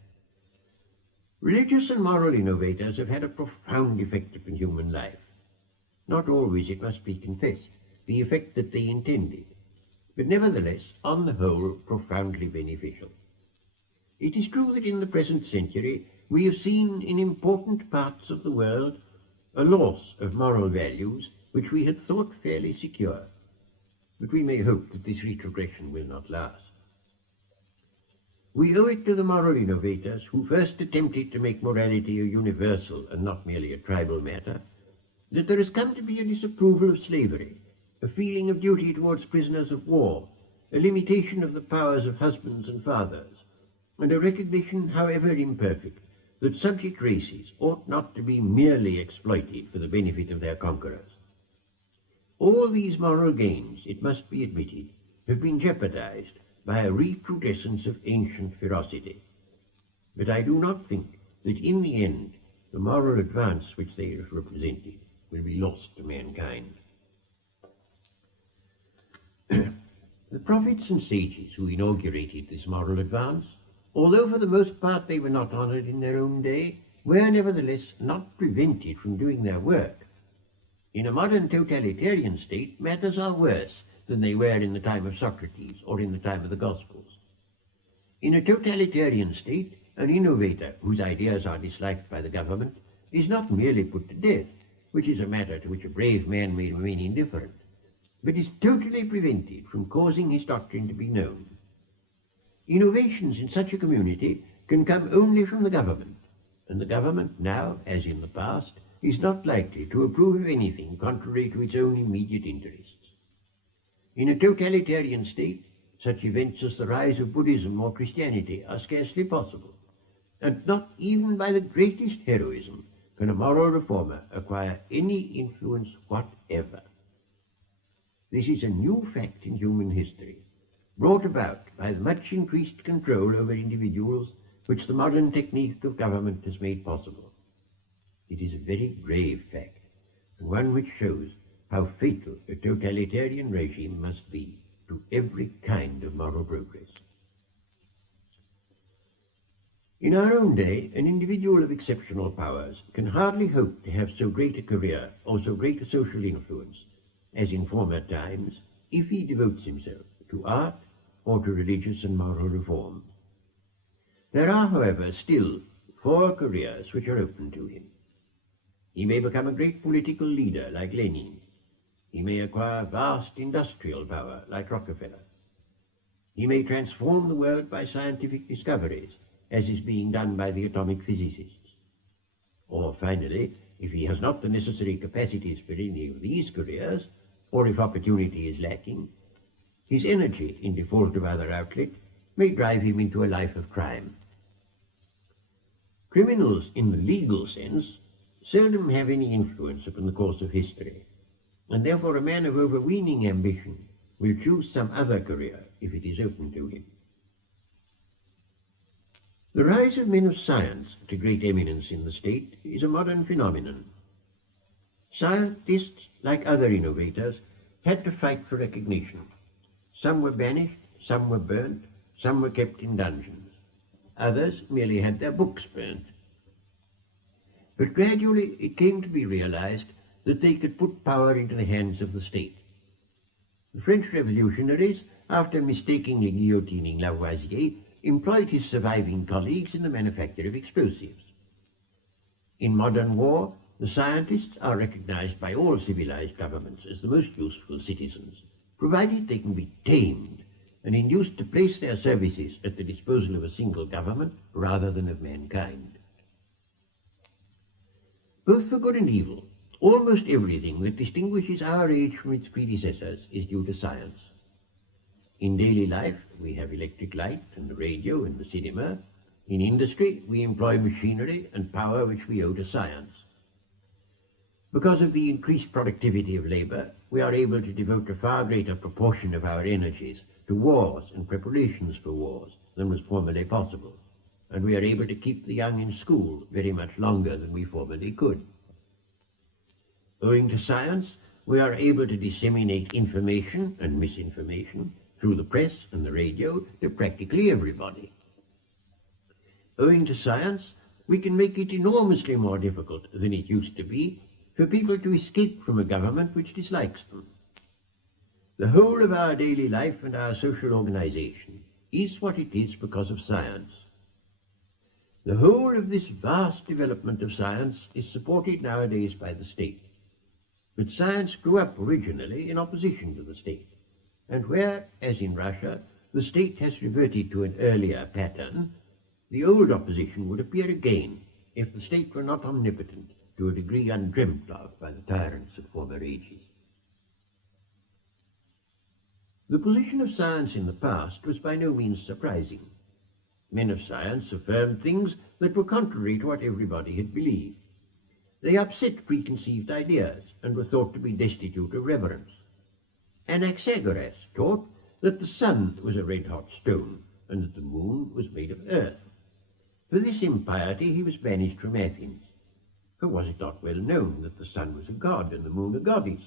Religious and moral innovators have had a profound effect upon human life. Not always, it must be confessed, the effect that they intended, but nevertheless, on the whole, profoundly beneficial. It is true that in the present century we have seen in important parts of the world a loss of moral values which we had thought fairly secure, but we may hope that this retrogression will not last. We owe it to the moral innovators who first attempted to make morality a universal and not merely a tribal matter, that there has come to be a disapproval of slavery, a feeling of duty towards prisoners of war, a limitation of the powers of husbands and fathers, and a recognition, however imperfect, that subject races ought not to be merely exploited for the benefit of their conquerors. All these moral gains, it must be admitted, have been jeopardized by a recrudescence of ancient ferocity. But I do not think that in the end the moral advance which they have represented will be lost to mankind. The prophets and sages who inaugurated this moral advance, although for the most part they were not honoured in their own day, were nevertheless not prevented from doing their work. In a modern totalitarian state, matters are worse than they were in the time of Socrates or in the time of the Gospels. In a totalitarian state, an innovator whose ideas are disliked by the government is not merely put to death, which is a matter to which a brave man may remain indifferent, but is totally prevented from causing his doctrine to be known. Innovations in such a community can come only from the government, and the government now, as in the past, is not likely to approve of anything contrary to its own immediate interests. In a totalitarian state, such events as the rise of Buddhism or Christianity are scarcely possible, and not even by the greatest heroism can a moral reformer acquire any influence whatever. This is a new fact in human history, brought about by the much increased control over individuals which the modern technique of government has made possible. It is a very grave fact, and one which shows how fatal a totalitarian regime must be to every kind of moral progress. In our own day, an individual of exceptional powers can hardly hope to have so great a career or so great a social influence as in former times if he devotes himself to art or to religious and moral reform. There are, however, still 4 careers which are open to him. He may become a great political leader like Lenin. He may acquire vast industrial power like Rockefeller. He may transform the world by scientific discoveries, as is being done by the atomic physicists. Or finally, if he has not the necessary capacities for any of these careers, or if opportunity is lacking, his energy, in default of other outlet, may drive him into a life of crime. Criminals, in the legal sense, seldom have any influence upon the course of history, and therefore a man of overweening ambition will choose some other career if it is open to him. The rise of men of science to great eminence in the state is a modern phenomenon. Scientists, like other innovators, had to fight for recognition. Some were banished, some were burnt, some were kept in dungeons. Others merely had their books burnt. But gradually it came to be realized that they could put power into the hands of the state. The French revolutionaries, after mistakenly guillotining Lavoisier, employed his surviving colleagues in the manufacture of explosives. In modern war, the scientists are recognized by all civilized governments as the most useful citizens, provided they can be tamed and induced to place their services at the disposal of a single government rather than of mankind. Both for good and evil, almost everything that distinguishes our age from its predecessors is due to science. In daily life, we have electric light and the radio and the cinema. In industry, we employ machinery and power which we owe to science. Because of the increased productivity of labor, we are able to devote a far greater proportion of our energies to wars and preparations for wars than was formerly possible, and we are able to keep the young in school very much longer than we formerly could. Owing to science, we are able to disseminate information and misinformation through the press and the radio to practically everybody. Owing to science, we can make it enormously more difficult than it used to be for people to escape from a government which dislikes them. The whole of our daily life and our social organization is what it is because of science. The whole of this vast development of science is supported nowadays by the state. But science grew up originally in opposition to the state, and where, as in Russia, the state has reverted to an earlier pattern, the old opposition would appear again if the state were not omnipotent to a degree undreamt of by the tyrants of former ages. The position of science in the past was by no means surprising. Men of science affirmed things that were contrary to what everybody had believed. They upset preconceived ideas and were thought to be destitute of reverence. Anaxagoras taught that the sun was a red-hot stone and that the moon was made of earth. For this impiety he was banished from Athens. For was it not well known that the sun was a god and the moon a goddess?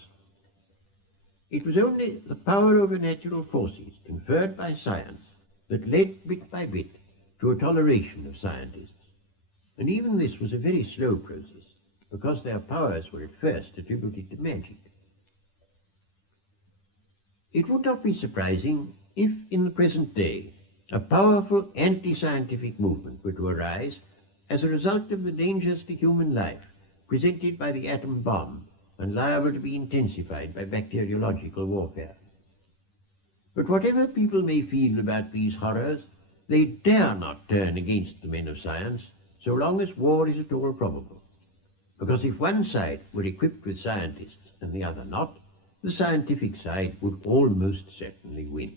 It was only the power over natural forces conferred by science that led bit by bit to a toleration of scientists. And even this was a very slow process, because their powers were at first attributed to magic. It would not be surprising if, in the present day, a powerful anti-scientific movement were to arise as a result of the dangers to human life presented by the atom bomb and liable to be intensified by bacteriological warfare. But whatever people may feel about these horrors, they dare not turn against the men of science so long as war is at all probable. Because if one side were equipped with scientists and the other not, the scientific side would almost certainly win.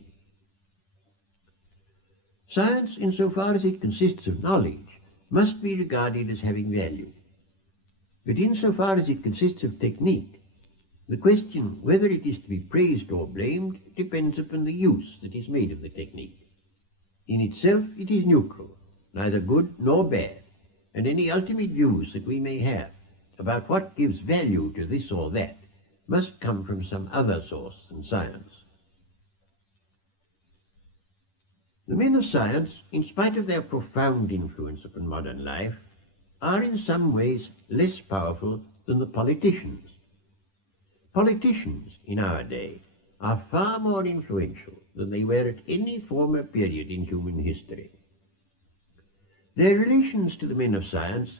Science, insofar as it consists of knowledge, must be regarded as having value. But insofar as it consists of technique, the question whether it is to be praised or blamed depends upon the use that is made of the technique. In itself it is neutral, neither good nor bad, and any ultimate views that we may have about what gives value to this or that must come from some other source than science. The men of science, in spite of their profound influence upon modern life, are in some ways less powerful than the politicians. Politicians in our day are far more influential than they were at any former period in human history. Their relations to the men of science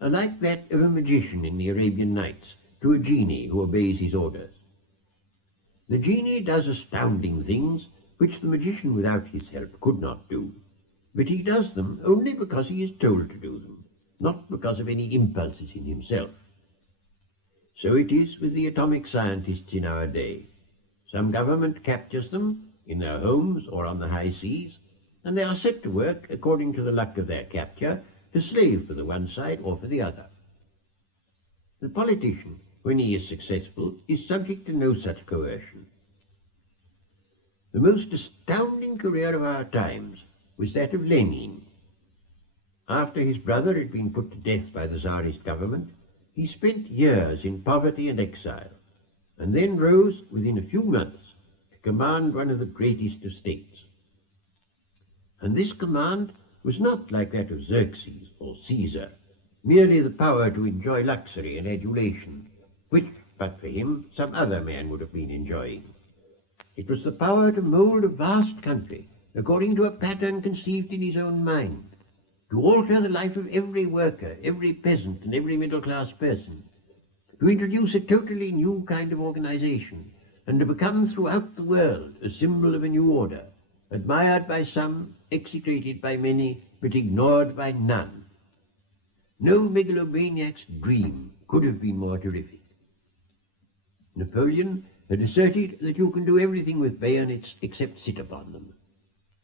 are like that of a magician in the Arabian Nights to a genie who obeys his orders. The genie does astounding things which the magician without his help could not do, but he does them only because he is told to do them, not because of any impulses in himself. So it is with the atomic scientists in our day. Some government captures them in their homes or on the high seas, and they are set to work according to the luck of their capture to slave for the one side or for the other. The politician, when he is successful, is subject to no such coercion. The most astounding career of our times was that of Lenin. After his brother had been put to death by the Tsarist government, he spent years in poverty and exile, and then rose within a few months to command one of the greatest of states. And this command was not like that of Xerxes or Caesar, merely the power to enjoy luxury and adulation, which, but for him, some other man would have been enjoying. It was the power to mould a vast country according to a pattern conceived in his own mind, to alter the life of every worker, every peasant, and every middle-class person, to introduce a totally new kind of organization, and to become throughout the world a symbol of a new order, admired by some, execrated by many, but ignored by none. No megalomaniac's dream could have been more terrific. Napoleon had asserted that you can do everything with bayonets except sit upon them.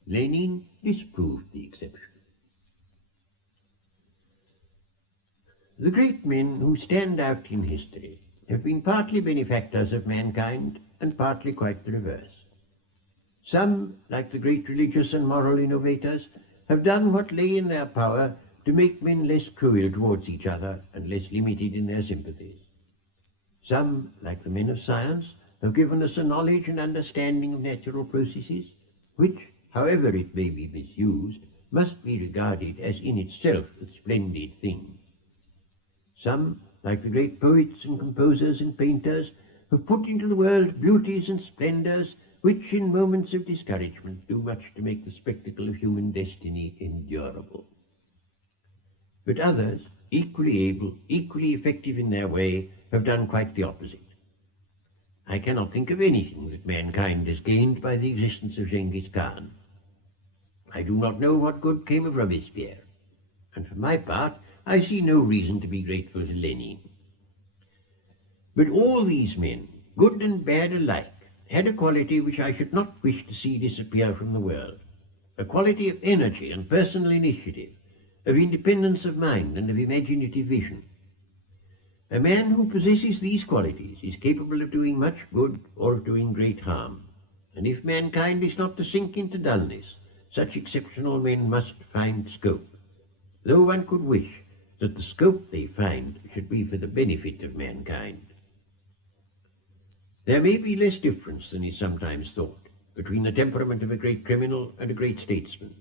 Lenin disproved the exception. The great men who stand out in history have been partly benefactors of mankind and partly quite the reverse. Some, like the great religious and moral innovators, have done what lay in their power to make men less cruel towards each other and less limited in their sympathies. Some, like the men of science, have given us a knowledge and understanding of natural processes, which, however it may be misused, must be regarded as in itself a splendid thing. Some, like the great poets and composers and painters, have put into the world beauties and splendors which in moments of discouragement do much to make the spectacle of human destiny endurable. But others, equally able, equally effective in their way, have done quite the opposite. I cannot think of anything that mankind has gained by the existence of Genghis Khan. I do not know what good came of Robespierre, and for my part, I see no reason to be grateful to Lenin. But all these men, good and bad alike, had a quality which I should not wish to see disappear from the world, a quality of energy and personal initiative, of independence of mind and of imaginative vision. A man who possesses these qualities is capable of doing much good or of doing great harm, and if mankind is not to sink into dullness, such exceptional men must find scope, though one could wish that the scope they find should be for the benefit of mankind. There may be less difference than is sometimes thought between the temperament of a great criminal and a great statesman.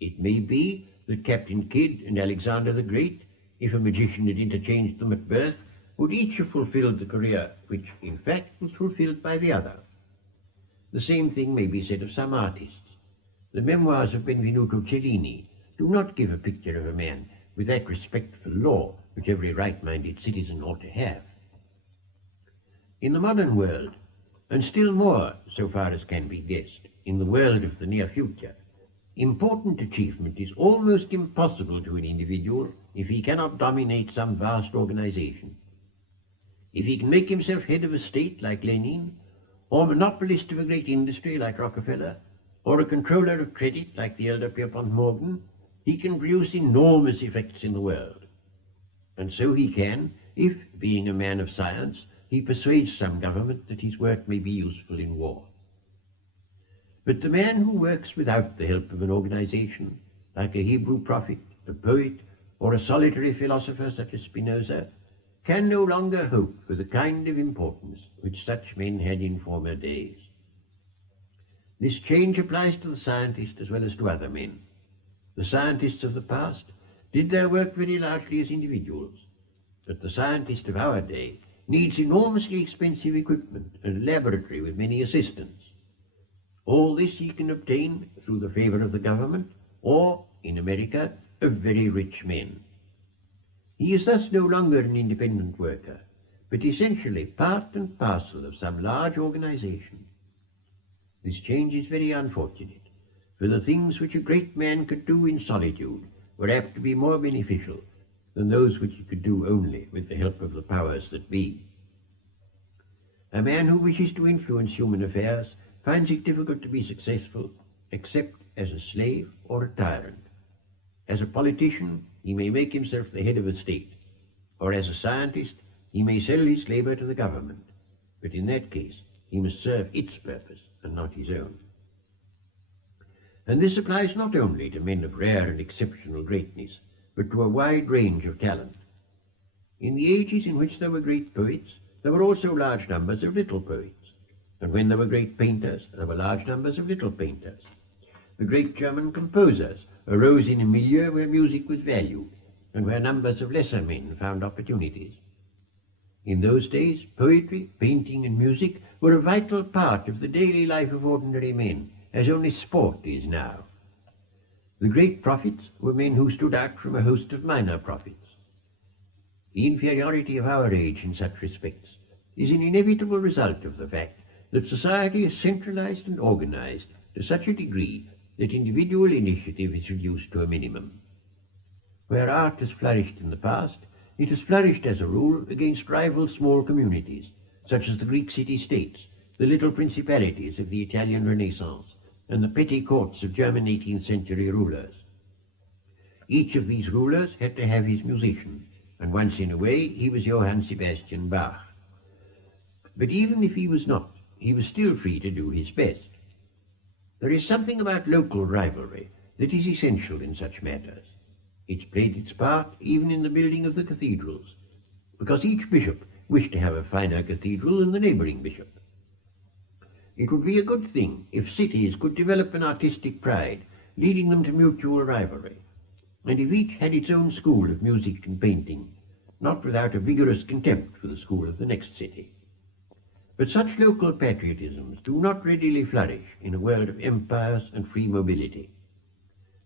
It may be that Captain Kidd and Alexander the Great, if a magician had interchanged them at birth, would each have fulfilled the career which, in fact, was fulfilled by the other. The same thing may be said of some artists. The memoirs of Benvenuto Cellini do not give a picture of a man with that respect for law which every right-minded citizen ought to have. In the modern world, and still more, so far as can be guessed, in the world of the near future, important achievement is almost impossible to an individual if he cannot dominate some vast organization. If he can make himself head of a state like Lenin, or monopolist of a great industry like Rockefeller, or a controller of credit like the elder Pierpont Morgan, he can produce enormous effects in the world. And so he can, if, being a man of science, he persuades some government that his work may be useful in war. But the man who works without the help of an organization, like a Hebrew prophet, a poet, or a solitary philosopher such as Spinoza, can no longer hope for the kind of importance which such men had in former days. This change applies to the scientist as well as to other men. The scientists of the past did their work very largely as individuals, but the scientist of our day needs enormously expensive equipment and a laboratory with many assistants. All this he can obtain through the favor of the government or, in America, of very rich men. He is thus no longer an independent worker, but essentially part and parcel of some large organization. This change is very unfortunate, for the things which a great man could do in solitude were apt to be more beneficial than those which he could do only with the help of the powers that be. A man who wishes to influence human affairs finds it difficult to be successful except as a slave or a tyrant. As a politician, he may make himself the head of a state, or as a scientist, he may sell his labor to the government, but in that case, he must serve its purpose and not his own. And this applies not only to men of rare and exceptional greatness, but to a wide range of talent. In the ages in which there were great poets, there were also large numbers of little poets, and when there were great painters, there were large numbers of little painters. The great German composers arose in a milieu where music was valued, and where numbers of lesser men found opportunities. In those days, poetry, painting, and music were a vital part of the daily life of ordinary men, as only sport is now. The great prophets were men who stood out from a host of minor prophets. The inferiority of our age in such respects is an inevitable result of the fact that society is centralized and organized to such a degree that individual initiative is reduced to a minimum. Where art has flourished in the past, it has flourished as a rule against rival small communities, such as the Greek city-states, the little principalities of the Italian Renaissance, and the petty courts of German 18th century rulers. Each of these rulers had to have his musician, and once in a way he was Johann Sebastian Bach. But even if he was not, he was still free to do his best. There is something about local rivalry that is essential in such matters. It's played its part even in the building of the cathedrals, because each bishop wished to have a finer cathedral than the neighbouring bishop. It would be a good thing if cities could develop an artistic pride, leading them to mutual rivalry, and if each had its own school of music and painting, not without a vigorous contempt for the school of the next city. But such local patriotisms do not readily flourish in a world of empires and free mobility.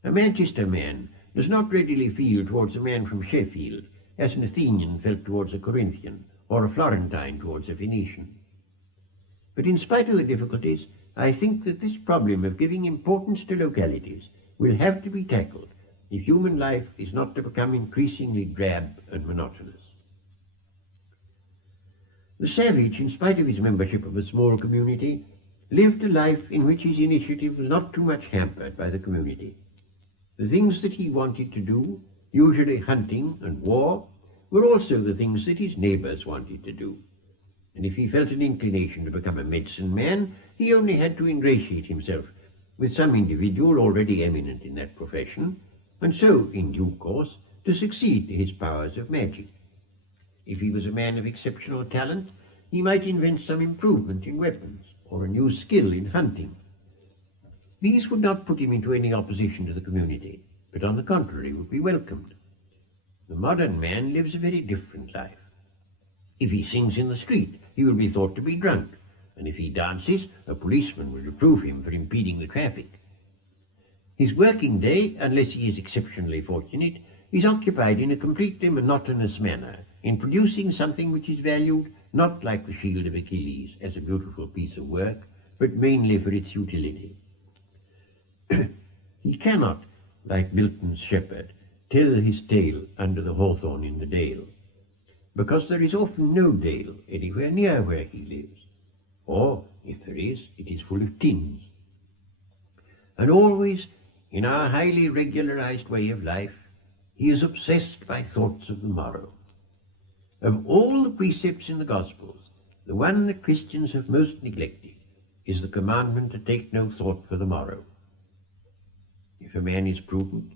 A Manchester man does not readily feel towards a man from Sheffield as an Athenian felt towards a Corinthian, or a Florentine towards a Venetian. But in spite of the difficulties, I think that this problem of giving importance to localities will have to be tackled if human life is not to become increasingly drab and monotonous. The savage, in spite of his membership of a small community, lived a life in which his initiative was not too much hampered by the community. The things that he wanted to do, usually hunting and war, were also the things that his neighbours wanted to do. And if he felt an inclination to become a medicine man, he only had to ingratiate himself with some individual already eminent in that profession, and so, in due course, to succeed to his powers of magic. If he was a man of exceptional talent, he might invent some improvement in weapons, or a new skill in hunting. These would not put him into any opposition to the community, but on the contrary would be welcomed. The modern man lives a very different life. If he sings in the street, he will be thought to be drunk, and if he dances, a policeman will reprove him for impeding the traffic. His working day, unless he is exceptionally fortunate, is occupied in a completely monotonous manner, in producing something which is valued not like the shield of Achilles as a beautiful piece of work, but mainly for its utility. He cannot, like Milton's shepherd, tell his tale under the hawthorn in the dale, because there is often no dale anywhere near where he lives, or, if there is, it is full of tins. And always, in our highly regularized way of life, he is obsessed by thoughts of the morrow. Of all the precepts in the Gospels, the one that Christians have most neglected is the commandment to take no thought for the morrow. If a man is prudent,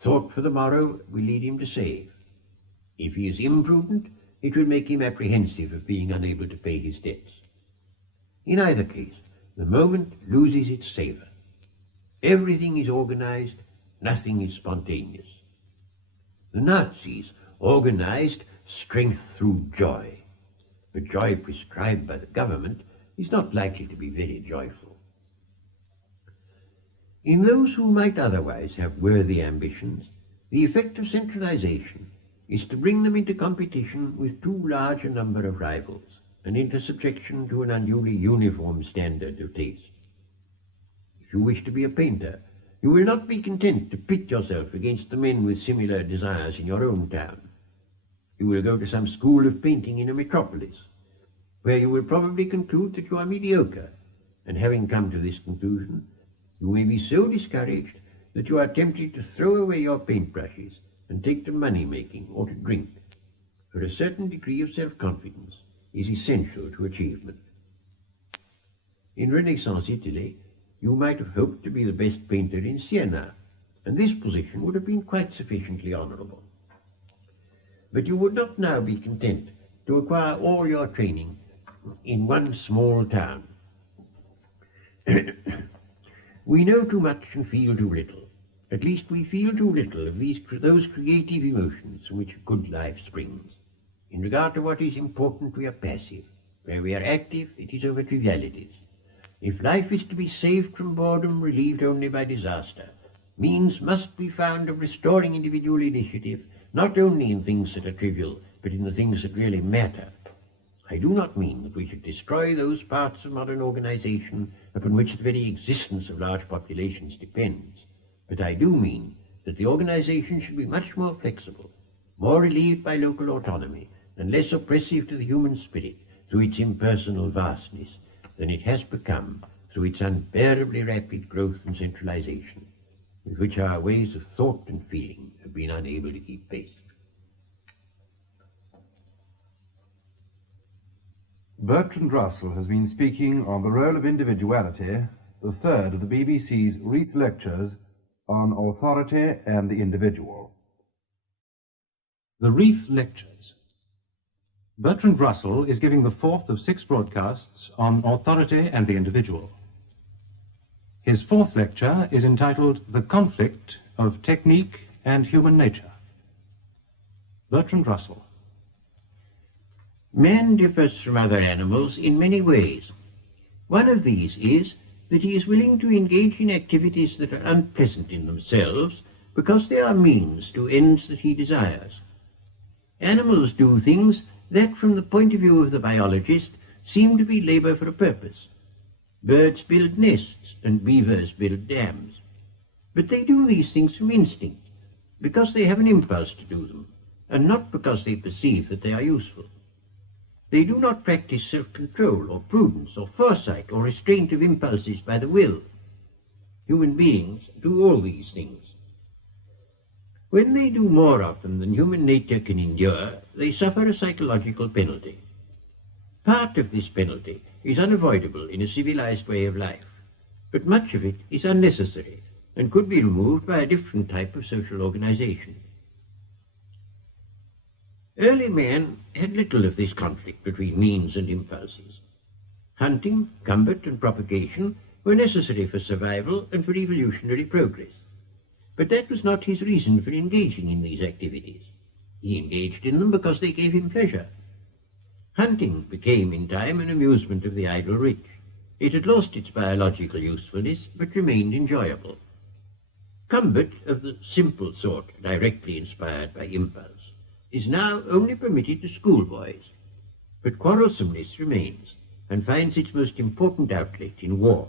thought for the morrow will lead him to save. If he is imprudent, it will make him apprehensive of being unable to pay his debts. In either case, the moment loses its savour. Everything is organized, nothing is spontaneous. The Nazis organized strength through joy. The joy prescribed by the government is not likely to be very joyful. In those who might otherwise have worthy ambitions, the effect of centralization is to bring them into competition with too large a number of rivals, and into subjection to an unduly uniform standard of taste. If you wish to be a painter, you will not be content to pit yourself against the men with similar desires in your own town. You will go to some school of painting in a metropolis, where you will probably conclude that you are mediocre, and having come to this conclusion, you may be so discouraged that you are tempted to throw away your paintbrushes and take to money-making or to drink, for a certain degree of self-confidence is essential to achievement. In Renaissance Italy, you might have hoped to be the best painter in Siena, and this position would have been quite sufficiently honourable. But you would not now be content to acquire all your training in one small town. We know too much and feel too little. At least we feel too little of those creative emotions from which a good life springs. In regard to what is important, we are passive. Where we are active, it is over trivialities. If life is to be saved from boredom, relieved only by disaster, means must be found of restoring individual initiative, not only in things that are trivial, but in the things that really matter. I do not mean that we should destroy those parts of modern organization upon which the very existence of large populations depends, but I do mean that the organization should be much more flexible, more relieved by local autonomy, and less oppressive to the human spirit through its impersonal vastness than it has become through its unbearably rapid growth and centralization, with which our ways of thought and feeling have been unable to keep pace. Bertrand Russell has been speaking on the role of individuality, the third of the BBC's Reith Lectures on authority and the individual. The Reith Lectures. Bertrand Russell is giving the fourth of 6 broadcasts on authority and the individual. His fourth lecture is entitled The Conflict of Technique and Human Nature. Bertrand Russell. Man differs from other animals in many ways. One of these is that he is willing to engage in activities that are unpleasant in themselves because they are means to ends that he desires. Animals do things that, from the point of view of the biologist, seem to be labor for a purpose. Birds build nests and beavers build dams. But they do these things from instinct, because they have an impulse to do them, and not because they perceive that they are useful. They do not practice self-control or prudence or foresight or restraint of impulses by the will. Human beings do all these things. When they do more of them than human nature can endure, they suffer a psychological penalty. Part of this penalty is unavoidable in a civilized way of life, but much of it is unnecessary and could be removed by a different type of social organization. Early man had little of this conflict between means and impulses. Hunting, combat, and propagation were necessary for survival and for evolutionary progress. But that was not his reason for engaging in these activities. He engaged in them because they gave him pleasure. Hunting became in time an amusement of the idle rich. It had lost its biological usefulness, but remained enjoyable. Combat, of the simple sort directly inspired by impulse, is now only permitted to schoolboys. But quarrelsomeness remains, and finds its most important outlet in war.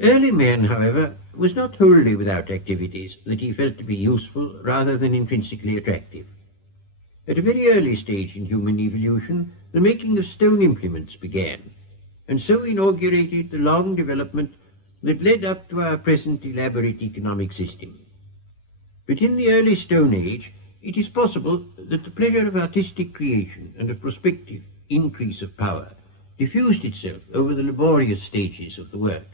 Early man, however, was not wholly without activities that he felt to be useful rather than intrinsically attractive. At a very early stage in human evolution, the making of stone implements began, and so inaugurated the long development that led up to our present elaborate economic system. But in the early Stone Age, it is possible that the pleasure of artistic creation and a prospective increase of power diffused itself over the laborious stages of the work.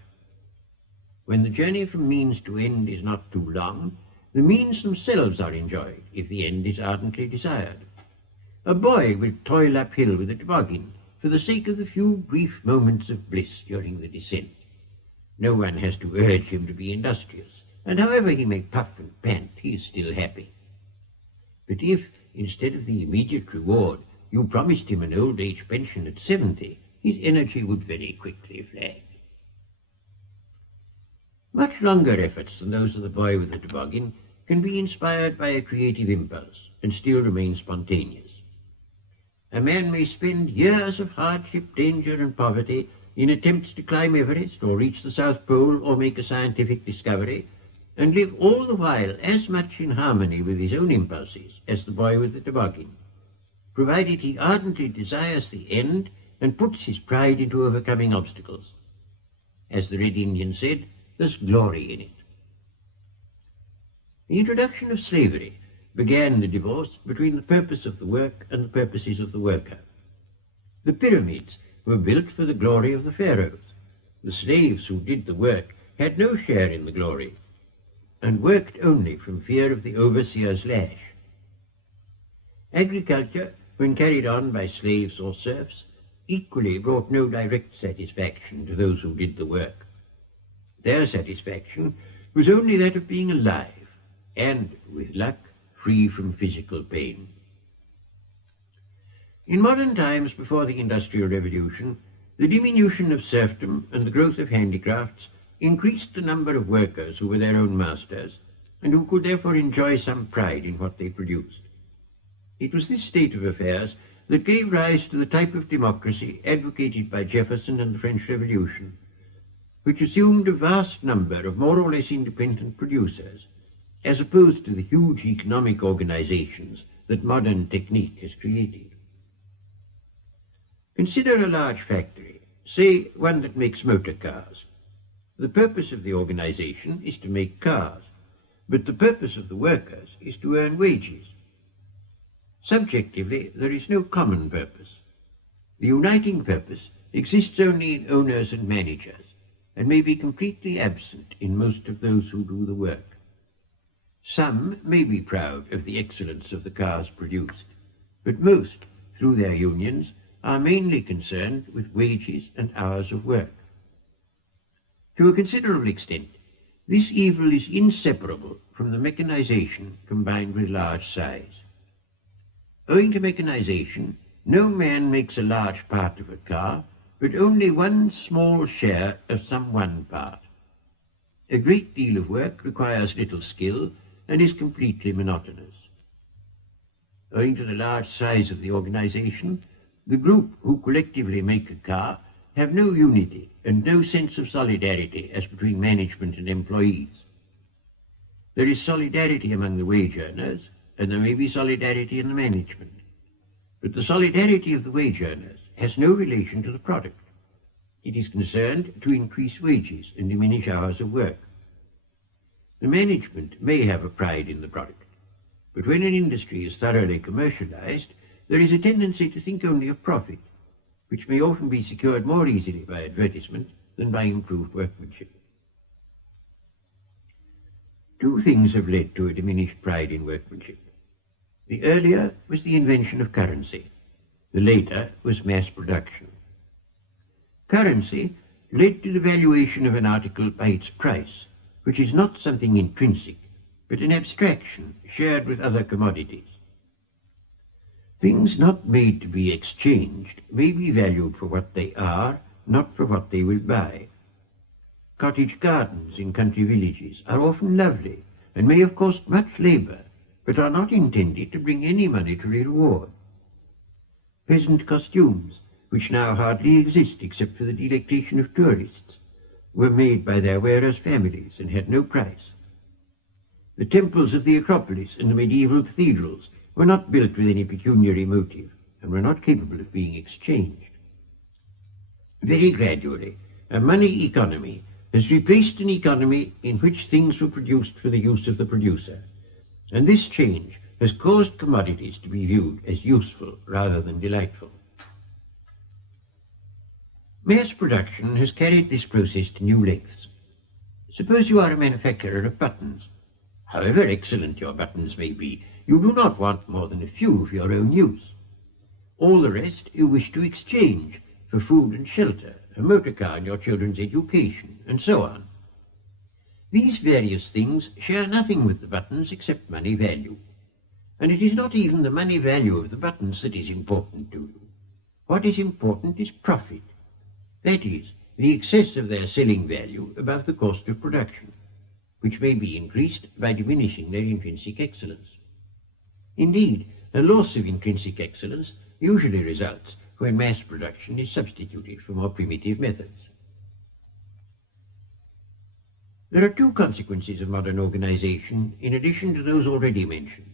When the journey from means to end is not too long, the means themselves are enjoyed if the end is ardently desired. A boy will toil uphill with a toboggan for the sake of the few brief moments of bliss during the descent. No one has to urge him to be industrious, and however he may puff and pant, he is still happy. But if, instead of the immediate reward, you promised him an old age pension at 70, his energy would very quickly flag. Much longer efforts than those of the boy with the toboggan can be inspired by a creative impulse and still remain spontaneous. A man may spend years of hardship, danger, and poverty in attempts to climb Everest or reach the South Pole or make a scientific discovery, and live all the while as much in harmony with his own impulses as the boy with the toboggan, provided he ardently desires the end and puts his pride into overcoming obstacles. As the Red Indian said, there's glory in it. The introduction of slavery began the divorce between the purpose of the work and the purposes of the worker. The pyramids were built for the glory of the pharaohs. The slaves who did the work had no share in the glory, and worked only from fear of the overseer's lash. Agriculture, when carried on by slaves or serfs, equally brought no direct satisfaction to those who did the work. Their satisfaction was only that of being alive, and, with luck, free from physical pain. In modern times before the Industrial Revolution, the diminution of serfdom and the growth of handicrafts increased the number of workers who were their own masters, and who could therefore enjoy some pride in what they produced. It was this state of affairs that gave rise to the type of democracy advocated by Jefferson and the French Revolution, which assumed a vast number of more or less independent producers, as opposed to the huge economic organizations that modern technique has created. Consider a large factory, say one that makes motor cars. The purpose of the organization is to make cars, but the purpose of the workers is to earn wages. Subjectively, there is no common purpose. The uniting purpose exists only in owners and managers, and may be completely absent in most of those who do the work. Some may be proud of the excellence of the cars produced, but most, through their unions, are mainly concerned with wages and hours of work. To a considerable extent, this evil is inseparable from the mechanization combined with large size. Owing to mechanization, no man makes a large part of a car, but only one small share of some one part. A great deal of work requires little skill and is completely monotonous. Owing to the large size of the organization, the group who collectively make a car have no unity and no sense of solidarity as between management and employees. There is solidarity among the wage earners, and there may be solidarity in the management. But the solidarity of the wage earners has no relation to the product. It is concerned to increase wages and diminish hours of work. The management may have a pride in the product, but when an industry is thoroughly commercialized, there is a tendency to think only of profit, which may often be secured more easily by advertisement than by improved workmanship. Two things have led to a diminished pride in workmanship. The earlier was the invention of currency. The later was mass production. Currency led to the valuation of an article by its price, which is not something intrinsic, but an abstraction shared with other commodities. Things not made to be exchanged may be valued for what they are, not for what they will buy. Cottage gardens in country villages are often lovely and may have cost much labour, but are not intended to bring any monetary reward. Peasant costumes, which now hardly exist except for the delectation of tourists, were made by their wearers' families and had no price. The temples of the Acropolis and the medieval cathedrals were not built with any pecuniary motive and were not capable of being exchanged. Very gradually, a money economy has replaced an economy in which things were produced for the use of the producer, and this change has caused commodities to be viewed as useful rather than delightful. Mass production has carried this process to new lengths. Suppose you are a manufacturer of buttons. However excellent your buttons may be, you do not want more than a few for your own use. All the rest you wish to exchange for food and shelter, a motor car and your children's education, and so on. These various things share nothing with the buttons except money value. And it is not even the money value of the buttons that is important to you. What is important is profit. That is, the excess of their selling value above the cost of production, which may be increased by diminishing their intrinsic excellence. Indeed, a loss of intrinsic excellence usually results when mass production is substituted for more primitive methods. There are two consequences of modern organization, in addition to those already mentioned,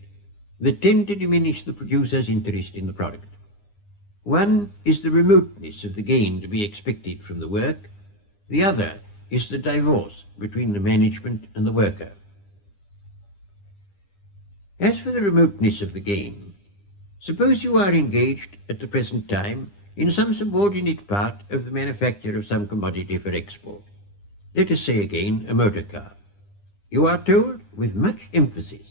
that tend to diminish the producer's interest in the product. One is the remoteness of the gain to be expected from the work. The other is the divorce between the management and the worker. As for the remoteness of the gain, suppose you are engaged at the present time in some subordinate part of the manufacture of some commodity for export. Let us say again a motor car. You are told with much emphasis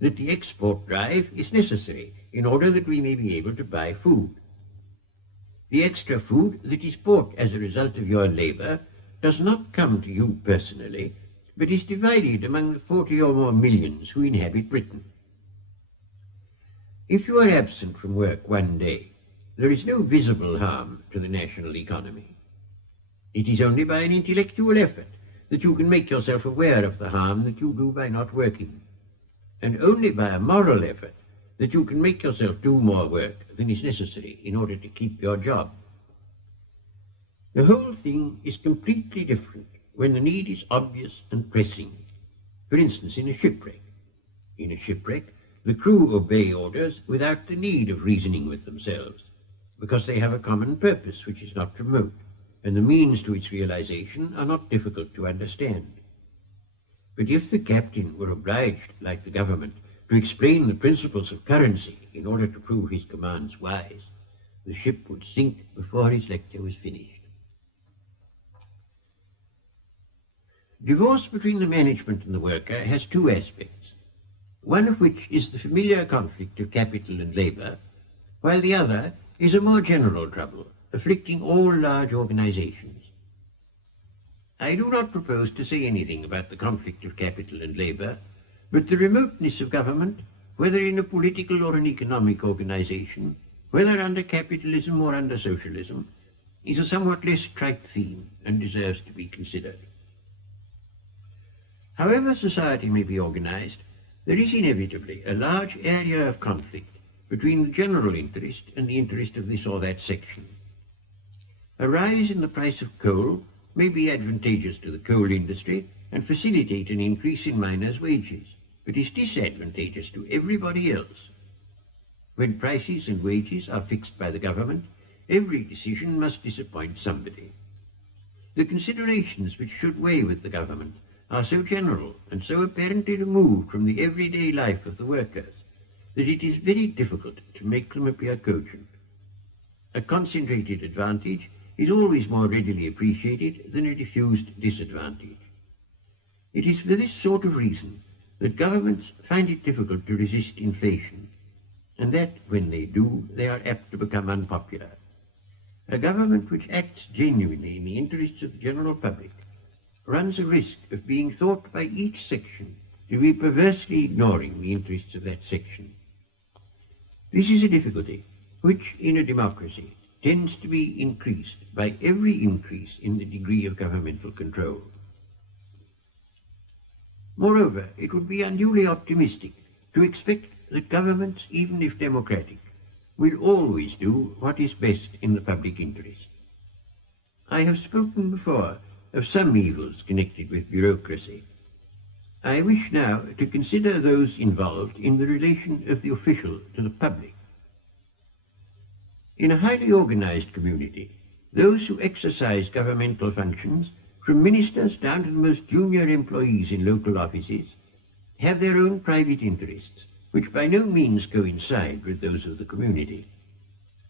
that the export drive is necessary in order that we may be able to buy food. The extra food that is bought as a result of your labor does not come to you personally, but is divided among the 40 or more millions who inhabit Britain. If you are absent from work one day, there is no visible harm to the national economy. It is only by an intellectual effort that you can make yourself aware of the harm that you do by not working, and only by a moral effort that you can make yourself do more work than is necessary in order to keep your job. The whole thing is completely different when the need is obvious and pressing. For instance, in a shipwreck. In a shipwreck, the crew obey orders without the need of reasoning with themselves, because they have a common purpose which is not remote, and the means to its realization are not difficult to understand. But if the captain were obliged, like the government, to explain the principles of currency in order to prove his commands wise, the ship would sink before his lecture was finished. Divorce between the management and the worker has two aspects, one of which is the familiar conflict of capital and labour, while the other is a more general trouble, afflicting all large organizations. I do not propose to say anything about the conflict of capital and labour, but the remoteness of government, whether in a political or an economic organization, whether under capitalism or under socialism, is a somewhat less trite theme and deserves to be considered. However society may be organized, there is inevitably a large area of conflict between the general interest and the interest of this or that section. A rise in the price of coal may be advantageous to the coal industry and facilitate an increase in miners' wages, but is disadvantageous to everybody else. When prices and wages are fixed by the government, every decision must disappoint somebody. The considerations which should weigh with the government are so general and so apparently removed from the everyday life of the workers that it is very difficult to make them appear cogent. A concentrated advantage is always more readily appreciated than a diffused disadvantage. It is for this sort of reason that governments find it difficult to resist inflation, and that when they do, they are apt to become unpopular. A government which acts genuinely in the interests of the general public runs a risk of being thought by each section to be perversely ignoring the interests of that section. This is a difficulty which, in a democracy, tends to be increased by every increase in the degree of governmental control. Moreover, it would be unduly optimistic to expect that governments, even if democratic, will always do what is best in the public interest. I have spoken before of some evils connected with bureaucracy. I wish now to consider those involved in the relation of the official to the public. In a highly organized community, those who exercise governmental functions, from ministers down to the most junior employees in local offices, have their own private interests, which by no means coincide with those of the community.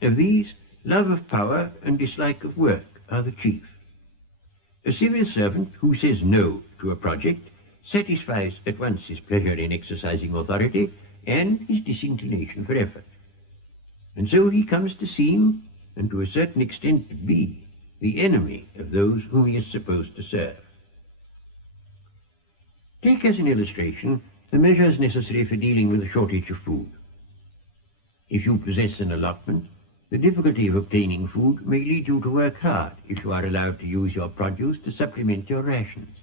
Of these, love of power and dislike of work are the chief. A civil servant who says no to a project satisfies at once his pleasure in exercising authority and his disinclination for effort. And so he comes to seem, and to a certain extent to be, the enemy of those whom he is supposed to serve. Take as an illustration the measures necessary for dealing with a shortage of food. If you possess an allotment, the difficulty of obtaining food may lead you to work hard if you are allowed to use your produce to supplement your rations.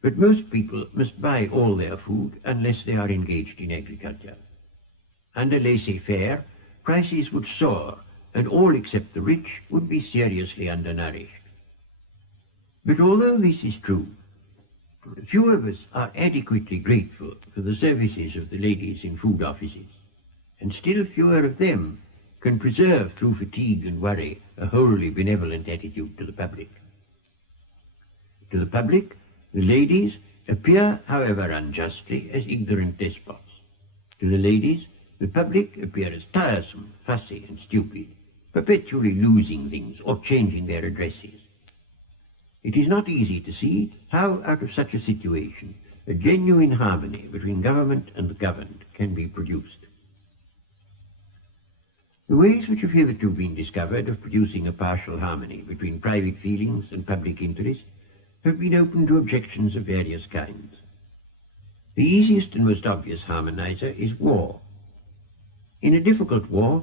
But most people must buy all their food unless they are engaged in agriculture. Under laissez-faire, prices would soar, and all except the rich would be seriously undernourished. But although this is true, few of us are adequately grateful for the services of the ladies in food offices, and still fewer of them can preserve through fatigue and worry a wholly benevolent attitude to the public. To the public, the ladies appear, however unjustly, as ignorant despots. To the ladies, the public appear as tiresome, fussy, and stupid, perpetually losing things or changing their addresses. It is not easy to see how, out of such a situation, a genuine harmony between government and the governed can be produced. The ways which have hitherto been discovered of producing a partial harmony between private feelings and public interest have been open to objections of various kinds. The easiest and most obvious harmonizer is war. In a difficult war,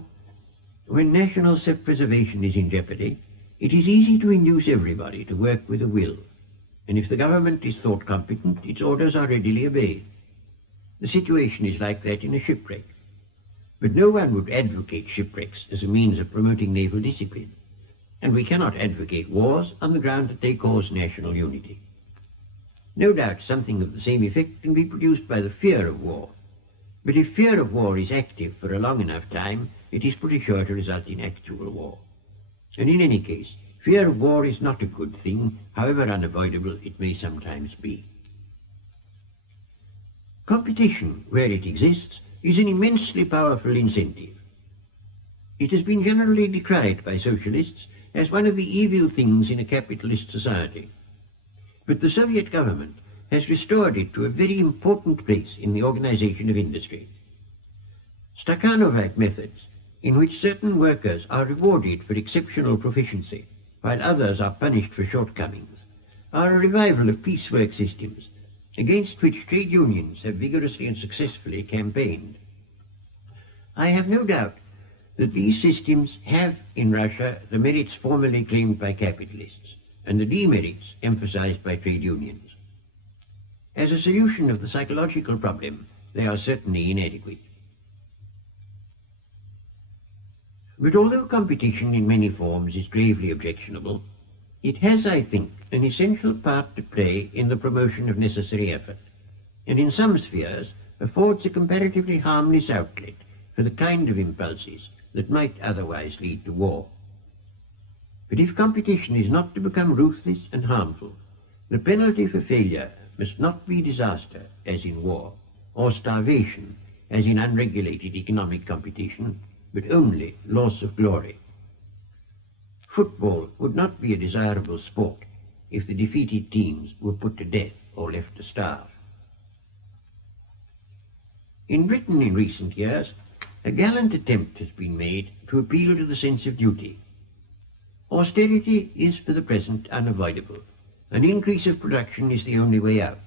when national self-preservation is in jeopardy, it is easy to induce everybody to work with a will, and if the government is thought competent, its orders are readily obeyed. The situation is like that in a shipwreck. But no one would advocate shipwrecks as a means of promoting naval discipline, and we cannot advocate wars on the ground that they cause national unity. No doubt something of the same effect can be produced by the fear of war, but if fear of war is active for a long enough time, it is pretty sure to result in actual war. And in any case, fear of war is not a good thing, however unavoidable it may sometimes be. Competition, where it exists, is an immensely powerful incentive. It has been generally decried by socialists as one of the evil things in a capitalist society. But the Soviet government has restored it to a very important place in the organization of industry. Stakhanovite methods, in which certain workers are rewarded for exceptional proficiency, while others are punished for shortcomings, are a revival of piecework systems, against which trade unions have vigorously and successfully campaigned. I have no doubt that these systems have in Russia the merits formerly claimed by capitalists, and the demerits emphasized by trade unions. As a solution of the psychological problem, they are certainly inadequate. But although competition in many forms is gravely objectionable, it has, I think, an essential part to play in the promotion of necessary effort, and in some spheres affords a comparatively harmless outlet for the kind of impulses that might otherwise lead to war. But if competition is not to become ruthless and harmful, the penalty for failure must not be disaster, as in war, or starvation, as in unregulated economic competition, but only loss of glory. Football would not be a desirable sport if the defeated teams were put to death or left to starve. In Britain in recent years, a gallant attempt has been made to appeal to the sense of duty. Austerity is for the present unavoidable. An increase of production is the only way out.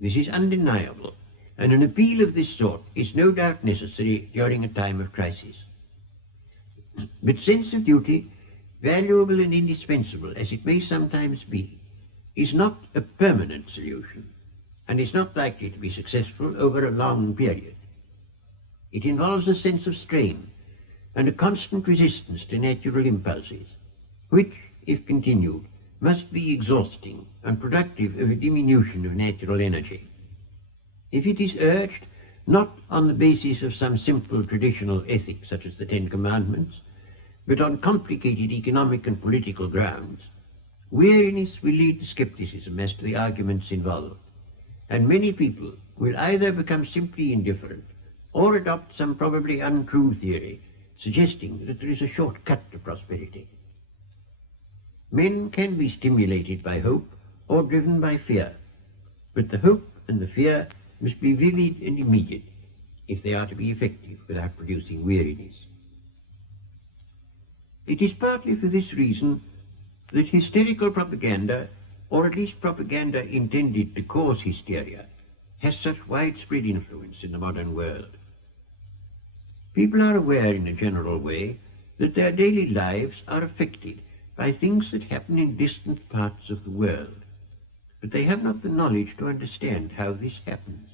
This is undeniable, and an appeal of this sort is no doubt necessary during a time of crisis. But sense of duty, valuable and indispensable as it may sometimes be, is not a permanent solution, and is not likely to be successful over a long period. It involves a sense of strain and a constant resistance to natural impulses, which, if continued, must be exhausting and productive of a diminution of natural energy. If it is urged not on the basis of some simple traditional ethic such as the Ten Commandments, but on complicated economic and political grounds, weariness will lead to skepticism as to the arguments involved, and many people will either become simply indifferent or adopt some probably untrue theory suggesting that there is a short-cut to prosperity. Men can be stimulated by hope or driven by fear, but the hope and the fear must be vivid and immediate if they are to be effective without producing weariness. It is partly for this reason that hysterical propaganda, or at least propaganda intended to cause hysteria, has such widespread influence in the modern world. People are aware in a general way that their daily lives are affected by things that happen in distant parts of the world, but they have not the knowledge to understand how this happens,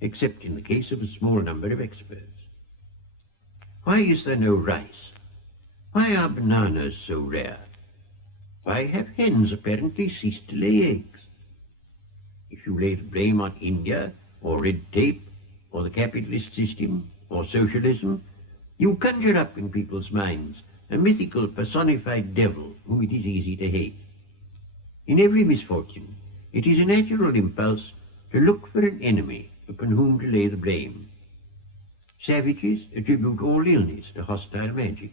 except in the case of a small number of experts. Why is there no rice? Why are bananas so rare? Why have hens apparently ceased to lay eggs? If you lay the blame on India, or red tape, or the capitalist system, or socialism, you conjure up in people's minds a mythical personified devil whom it is easy to hate. In every misfortune, it is a natural impulse to look for an enemy upon whom to lay the blame. Savages attribute all illness to hostile magic.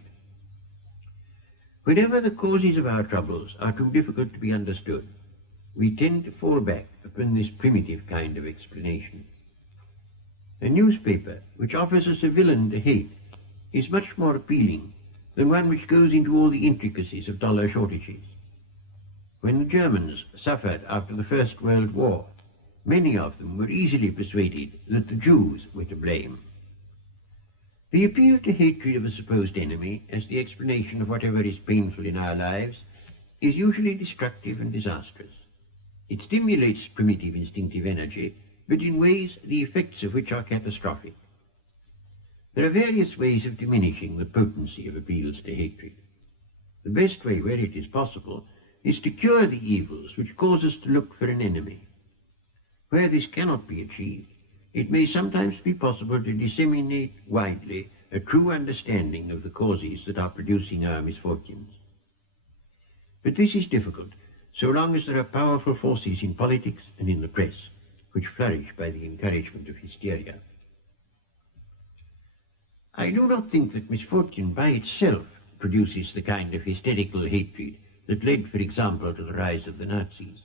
Whenever the causes of our troubles are too difficult to be understood, we tend to fall back upon this primitive kind of explanation. A newspaper which offers us a villain to hate is much more appealing than one which goes into all the intricacies of dollar shortages. When the Germans suffered after the First World War, many of them were easily persuaded that the Jews were to blame. The appeal to hatred of a supposed enemy as the explanation of whatever is painful in our lives is usually destructive and disastrous. It stimulates primitive instinctive energy, but in ways the effects of which are catastrophic. There are various ways of diminishing the potency of appeals to hatred. The best way, where it is possible, is to cure the evils which cause us to look for an enemy. Where this cannot be achieved, it may sometimes be possible to disseminate widely a true understanding of the causes that are producing our misfortunes. But this is difficult so long as there are powerful forces in politics and in the press which flourish by the encouragement of hysteria. I do not think that misfortune by itself produces the kind of hysterical hatred that led, for example, to the rise of the Nazis.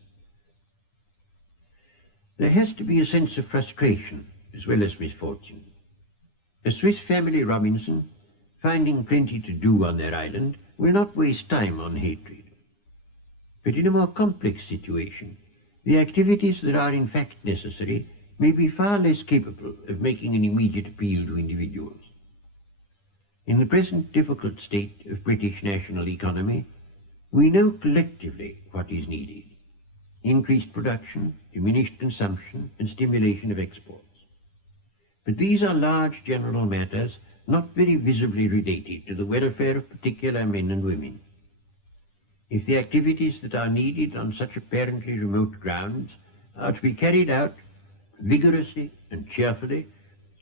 There has to be a sense of frustration as well as misfortune. A Swiss family Robinson, finding plenty to do on their island, will not waste time on hatred. But in a more complex situation, the activities that are in fact necessary may be far less capable of making an immediate appeal to individuals. In the present difficult state of British national economy, we know collectively what is needed: increased production, diminished consumption, and stimulation of exports. But these are large general matters not very visibly related to the welfare of particular men and women. If the activities that are needed on such apparently remote grounds are to be carried out vigorously and cheerfully,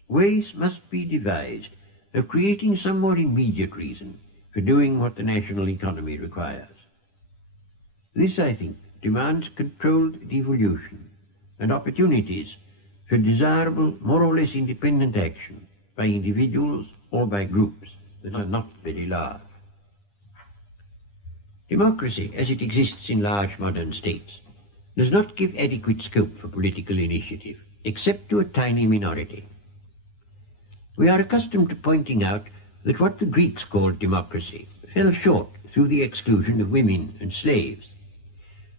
ways must be devised of creating some more immediate reason for doing what the national economy requires. This, I think, demands controlled devolution and opportunities for desirable, more or less independent action by individuals or by groups that are not very large. Democracy, as it exists in large modern states, does not give adequate scope for political initiative, except to a tiny minority. We are accustomed to pointing out that what the Greeks called democracy fell short through the exclusion of women and slaves.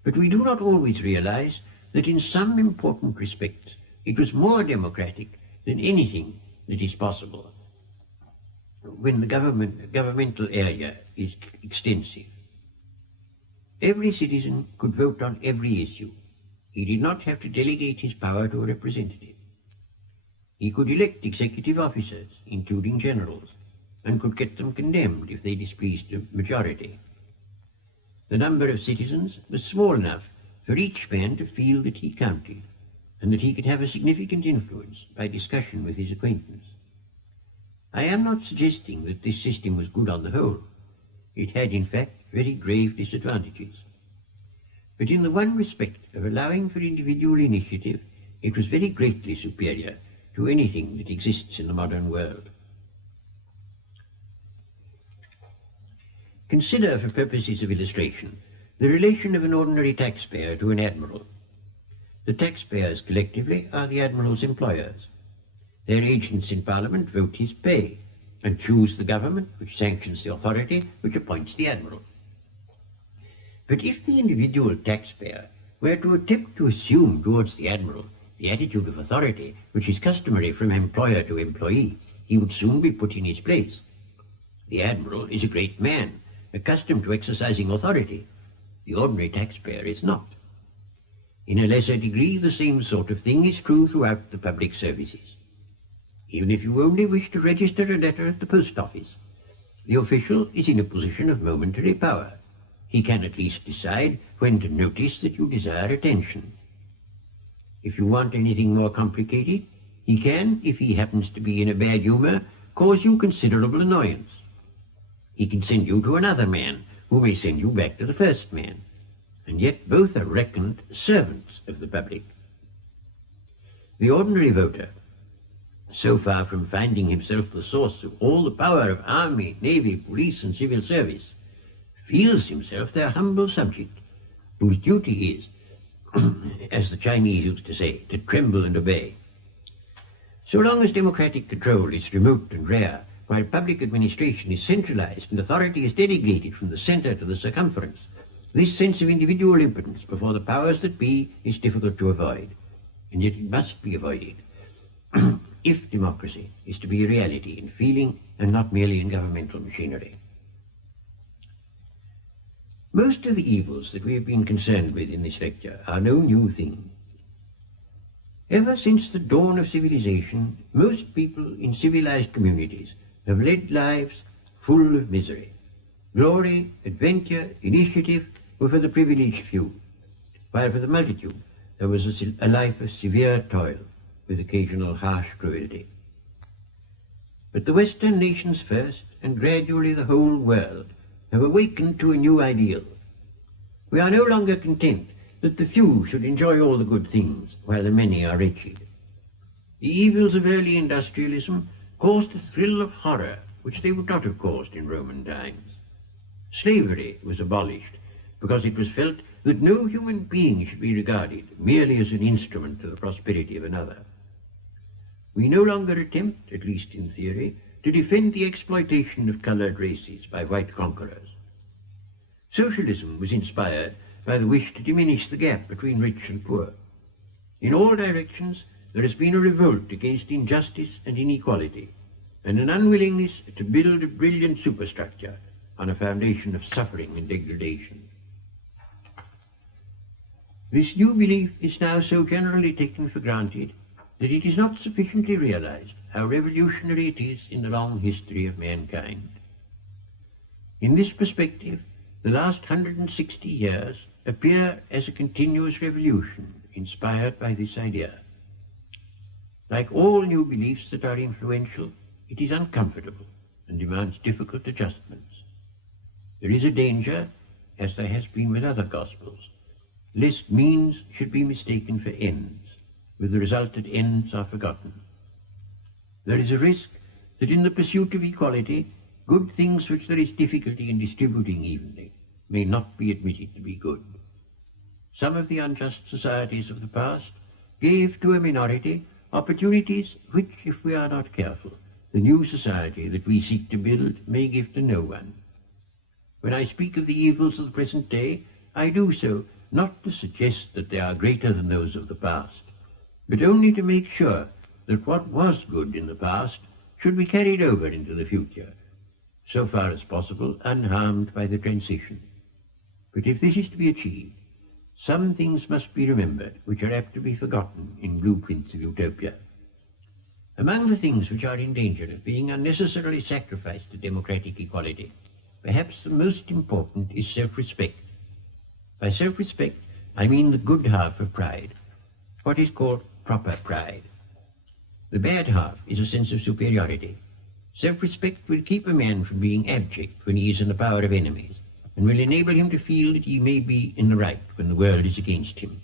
But we do not always realize that in some important respects it was more democratic than anything that is possible when the governmental area is extensive. Every citizen could vote on every issue. He did not have to delegate his power to a representative. He could elect executive officers, including generals, and could get them condemned if they displeased the majority. The number of citizens was small enough for each man to feel that he counted, and that he could have a significant influence by discussion with his acquaintance. I am not suggesting that this system was good on the whole. It had, in fact, very grave disadvantages. But in the one respect of allowing for individual initiative, it was very greatly superior to anything that exists in the modern world. Consider, for purposes of illustration, the relation of an ordinary taxpayer to an admiral. The taxpayers collectively are the admiral's employers. Their agents in Parliament vote his pay and choose the government which sanctions the authority which appoints the admiral. But if the individual taxpayer were to attempt to assume towards the admiral the attitude of authority which is customary from employer to employee, he would soon be put in his place. The admiral is a great man, accustomed to exercising authority. The ordinary taxpayer is not. In a lesser degree, the same sort of thing is true throughout the public services. Even if you only wish to register a letter at the post office, the official is in a position of momentary power. He can at least decide when to notice that you desire attention. If you want anything more complicated, he can, if he happens to be in a bad humor, cause you considerable annoyance. He can send you to another man, who may send you back to the first man, and yet both are reckoned servants of the public. The ordinary voter, so far from finding himself the source of all the power of army, navy, police, and civil service, feels himself their humble subject, whose duty is, as the Chinese used to say, to tremble and obey. So long as democratic control is remote and rare, while public administration is centralized and authority is delegated from the center to the circumference, this sense of individual impotence before the powers that be is difficult to avoid, and yet it must be avoided if democracy is to be a reality in feeling and not merely in governmental machinery. Most of the evils that we have been concerned with in this lecture are no new thing. Ever since the dawn of civilization, most people in civilized communities have led lives full of misery. Glory, adventure, initiative were for the privileged few, while for the multitude there was a life of severe toil with occasional harsh cruelty. But the Western nations first, and gradually the whole world, have awakened to a new ideal. We are no longer content that the few should enjoy all the good things, while the many are wretched. The evils of early industrialism caused a thrill of horror which they would not have caused in Roman times. Slavery was abolished because it was felt that no human being should be regarded merely as an instrument to the prosperity of another. We no longer attempt, at least in theory, to defend the exploitation of colored races by white conquerors. Socialism was inspired by the wish to diminish the gap between rich and poor. In all directions, there has been a revolt against injustice and inequality, and an unwillingness to build a brilliant superstructure on a foundation of suffering and degradation. This new belief is now so generally taken for granted that it is not sufficiently realized how revolutionary it is in the long history of mankind. In this perspective, the last 160 years appear as a continuous revolution inspired by this idea. Like all new beliefs that are influential, it is uncomfortable and demands difficult adjustments. There is a danger, as there has been with other gospels, lest means should be mistaken for ends, with the result that ends are forgotten. There is a risk that in the pursuit of equality, good things which there is difficulty in distributing evenly may not be admitted to be good. Some of the unjust societies of the past gave to a minority opportunities which, if we are not careful, the new society that we seek to build may give to no one. When I speak of the evils of the present day, I do so not to suggest that they are greater than those of the past, but only to make sure that what was good in the past should be carried over into the future, so far as possible unharmed by the transition. But if this is to be achieved, some things must be remembered which are apt to be forgotten in blueprints of utopia. Among the things which are in danger of being unnecessarily sacrificed to democratic equality, perhaps the most important is self-respect. By self-respect, I mean the good half of pride, what is called proper pride. The bad half is a sense of superiority. Self-respect will keep a man from being abject when he is in the power of enemies, and will enable him to feel that he may be in the right when the world is against him.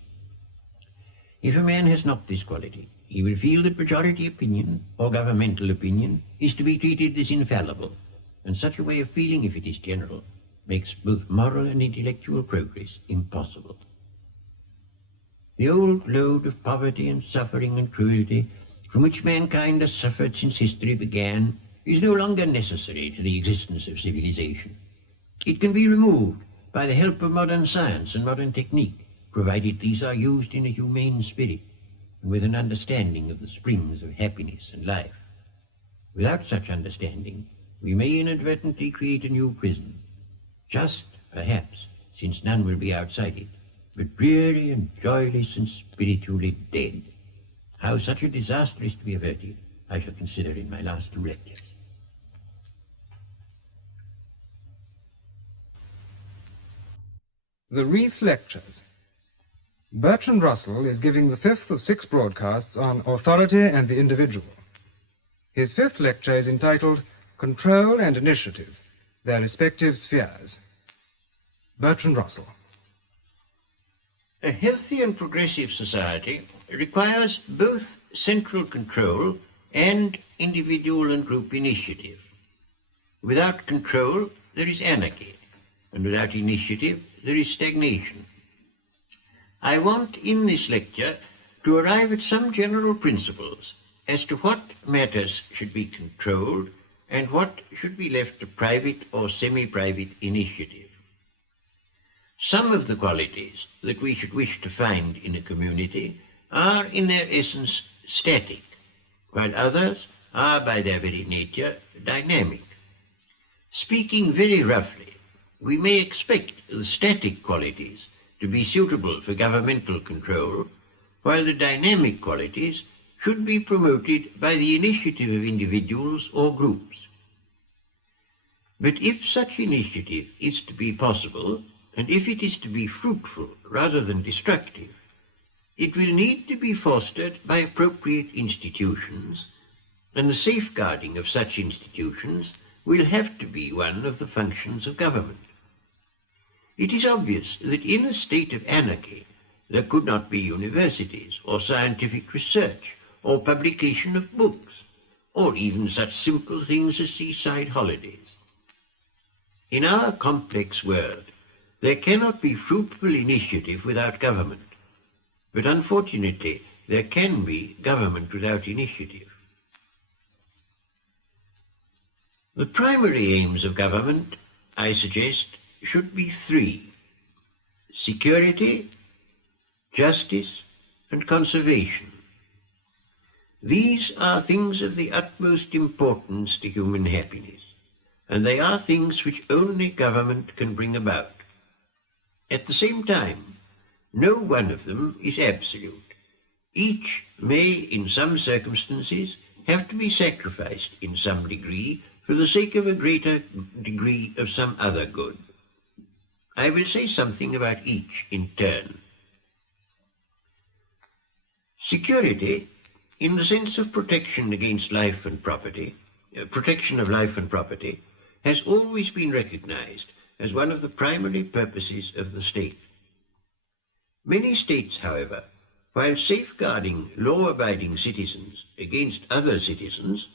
If a man has not this quality, he will feel that majority opinion, or governmental opinion, is to be treated as infallible, and such a way of feeling, if it is general, makes both moral and intellectual progress impossible. The old load of poverty and suffering and cruelty from which mankind has suffered since history began is no longer necessary to the existence of civilization. It can be removed by the help of modern science and modern technique, provided these are used in a humane spirit and with an understanding of the springs of happiness and life. Without such understanding, we may inadvertently create a new prison, just, perhaps, since none will be outside it, but dreary and joyless and spiritually dead. How such a disaster is to be averted, I shall consider in my last 2 lectures. The Reith Lectures. Bertrand Russell is giving the 5th of 6 broadcasts on authority and the individual. His 5th lecture is entitled Control and Initiative, Their Respective Spheres. Bertrand Russell. A healthy and progressive society requires both central control and individual and group initiative. Without control, there is anarchy, and without initiative, there is stagnation. I want in this lecture to arrive at some general principles as to what matters should be controlled and what should be left to private or semi-private initiative. Some of the qualities that we should wish to find in a community are in their essence static, while others are by their very nature dynamic. Speaking very roughly, we may expect the static qualities to be suitable for governmental control, while the dynamic qualities should be promoted by the initiative of individuals or groups. But if such initiative is to be possible, and if it is to be fruitful rather than destructive, it will need to be fostered by appropriate institutions, and the safeguarding of such institutions will have to be one of the functions of government. It is obvious that in a state of anarchy, there could not be universities or scientific research or publication of books or even such simple things as seaside holidays. In our complex world, there cannot be fruitful initiative without government, but unfortunately there can be government without initiative. The primary aims of government, I suggest, should be three: security, justice, and conservation. These are things of the utmost importance to human happiness, and they are things which only government can bring about. At the same time, no one of them is absolute. Each may, in some circumstances, have to be sacrificed in some degree for the sake of a greater degree of some other good. I will say something about each in turn. Security, in the sense of protection against life and property, protection of life and property, has always been recognized as one of the primary purposes of the state. Many states, however, while safeguarding law-abiding citizens against other citizens,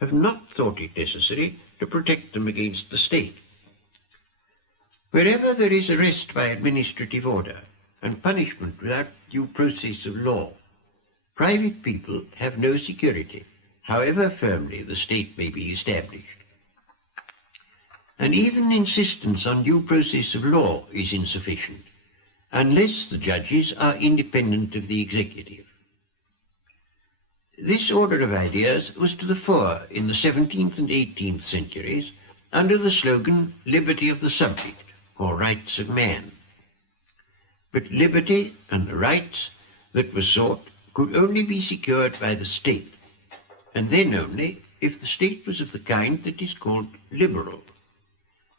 have not thought it necessary to protect them against the state. Wherever there is arrest by administrative order and punishment without due process of law, private people have no security, however firmly the state may be established. And even insistence on due process of law is insufficient, unless the judges are independent of the executive. This order of ideas was to the fore in the 17th and 18th centuries under the slogan liberty of the subject, or rights of man. But liberty and the rights that were sought could only be secured by the state, and then only if the state was of the kind that is called liberal.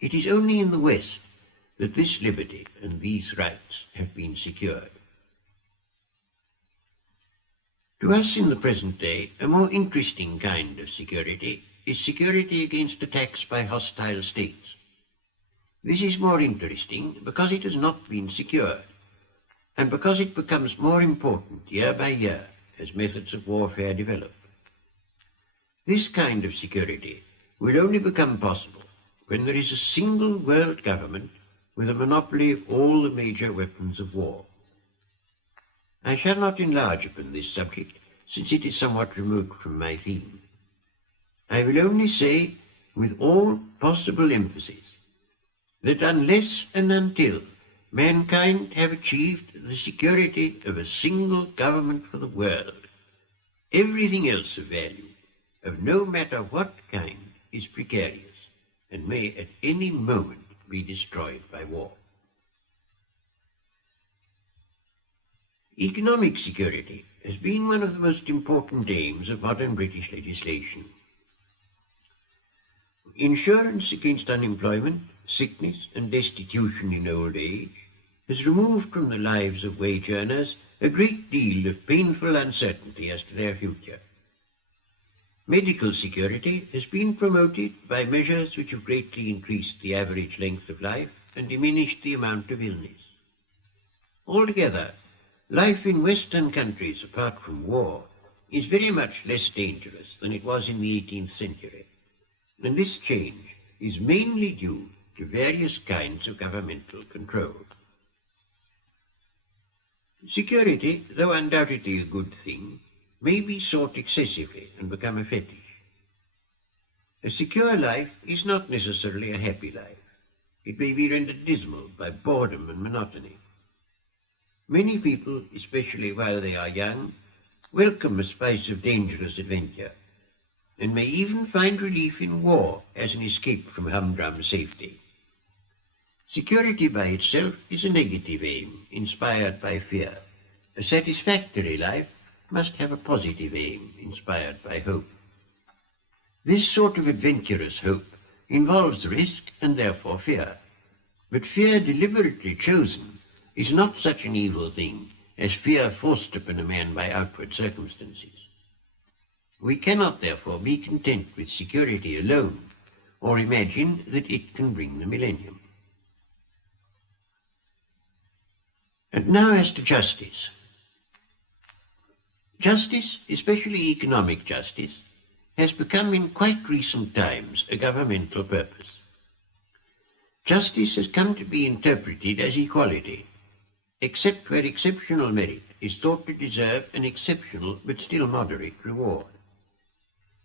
It is only in the West that this liberty and these rights have been secured. To us in the present day, a more interesting kind of security is security against attacks by hostile states. This is more interesting because it has not been secured, and because it becomes more important year by year as methods of warfare develop. This kind of security will only become possible when there is a single world government with a monopoly of all the major weapons of war. I shall not enlarge upon this subject, since it is somewhat remote from my theme. I will only say, with all possible emphasis, that unless and until mankind have achieved the security of a single government for the world, everything else of value, of no matter what kind, is precarious, and may at any moment be destroyed by war. Economic security has been one of the most important aims of modern British legislation. Insurance against unemployment, sickness and destitution in old age has removed from the lives of wage earners a great deal of painful uncertainty as to their future. Medical security has been promoted by measures which have greatly increased the average length of life and diminished the amount of illness. Altogether, life in Western countries, apart from war, is very much less dangerous than it was in the 18th century, and this change is mainly due to various kinds of governmental control. Security, though undoubtedly a good thing, may be sought excessively and become a fetish. A secure life is not necessarily a happy life. It may be rendered dismal by boredom and monotony. Many people, especially while they are young, welcome a spice of dangerous adventure, and may even find relief in war as an escape from humdrum safety. Security by itself is a negative aim, inspired by fear. A satisfactory life must have a positive aim, inspired by hope. This sort of adventurous hope involves risk and therefore fear, but fear deliberately chosen is not such an evil thing as fear forced upon a man by outward circumstances. We cannot therefore be content with security alone, or imagine that it can bring the millennium. And now as to justice. Justice, especially economic justice, has become in quite recent times a governmental purpose. Justice has come to be interpreted as equality, except where exceptional merit is thought to deserve an exceptional but still moderate reward.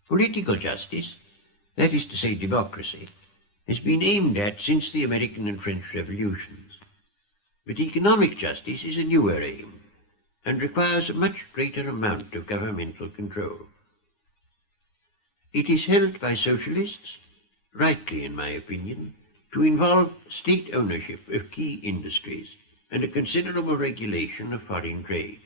Political justice, that is to say democracy, has been aimed at since the American and French revolutions. But economic justice is a newer aim and requires a much greater amount of governmental control. It is held by socialists, rightly in my opinion, to involve state ownership of key industries and a considerable regulation of foreign trade.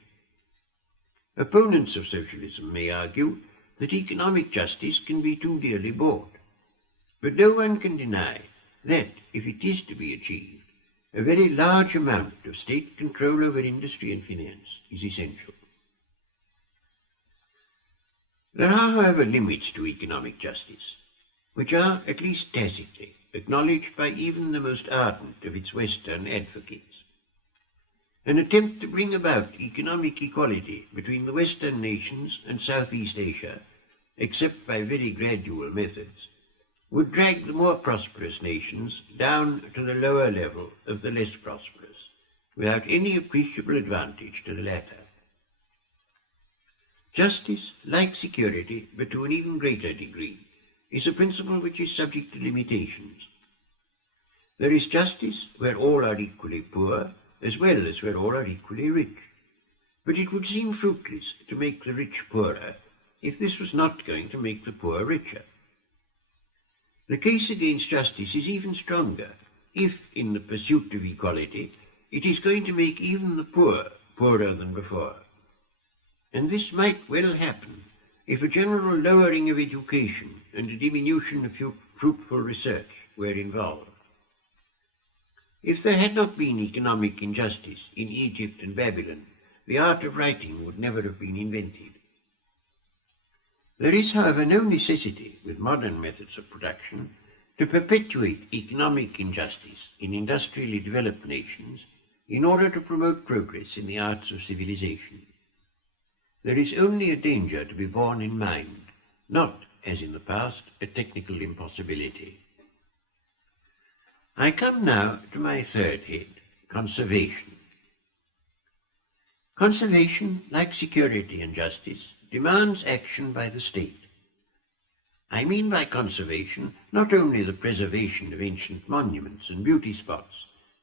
Opponents of socialism may argue that economic justice can be too dearly bought, but no one can deny that, if it is to be achieved, a very large amount of state control over industry and finance is essential. There are, however, limits to economic justice, which are, at least tacitly, acknowledged by even the most ardent of its Western advocates. An attempt to bring about economic equality between the Western nations and Southeast Asia, except by very gradual methods, would drag the more prosperous nations down to the lower level of the less prosperous, without any appreciable advantage to the latter. Justice, like security, but to an even greater degree, is a principle which is subject to limitations. There is justice where all are equally poor, as well as where all are equally rich. But it would seem fruitless to make the rich poorer if this was not going to make the poor richer. The case against justice is even stronger if, in the pursuit of equality, it is going to make even the poor poorer than before. And this might well happen if a general lowering of education and a diminution of fruitful research were involved. If there had not been economic injustice in Egypt and Babylon, the art of writing would never have been invented. There is, however, no necessity, with modern methods of production, to perpetuate economic injustice in industrially developed nations in order to promote progress in the arts of civilization. There is only a danger to be borne in mind, not, as in the past, a technical impossibility. I come now to my third head, conservation. Conservation, like security and justice, demands action by the state. I mean by conservation not only the preservation of ancient monuments and beauty spots,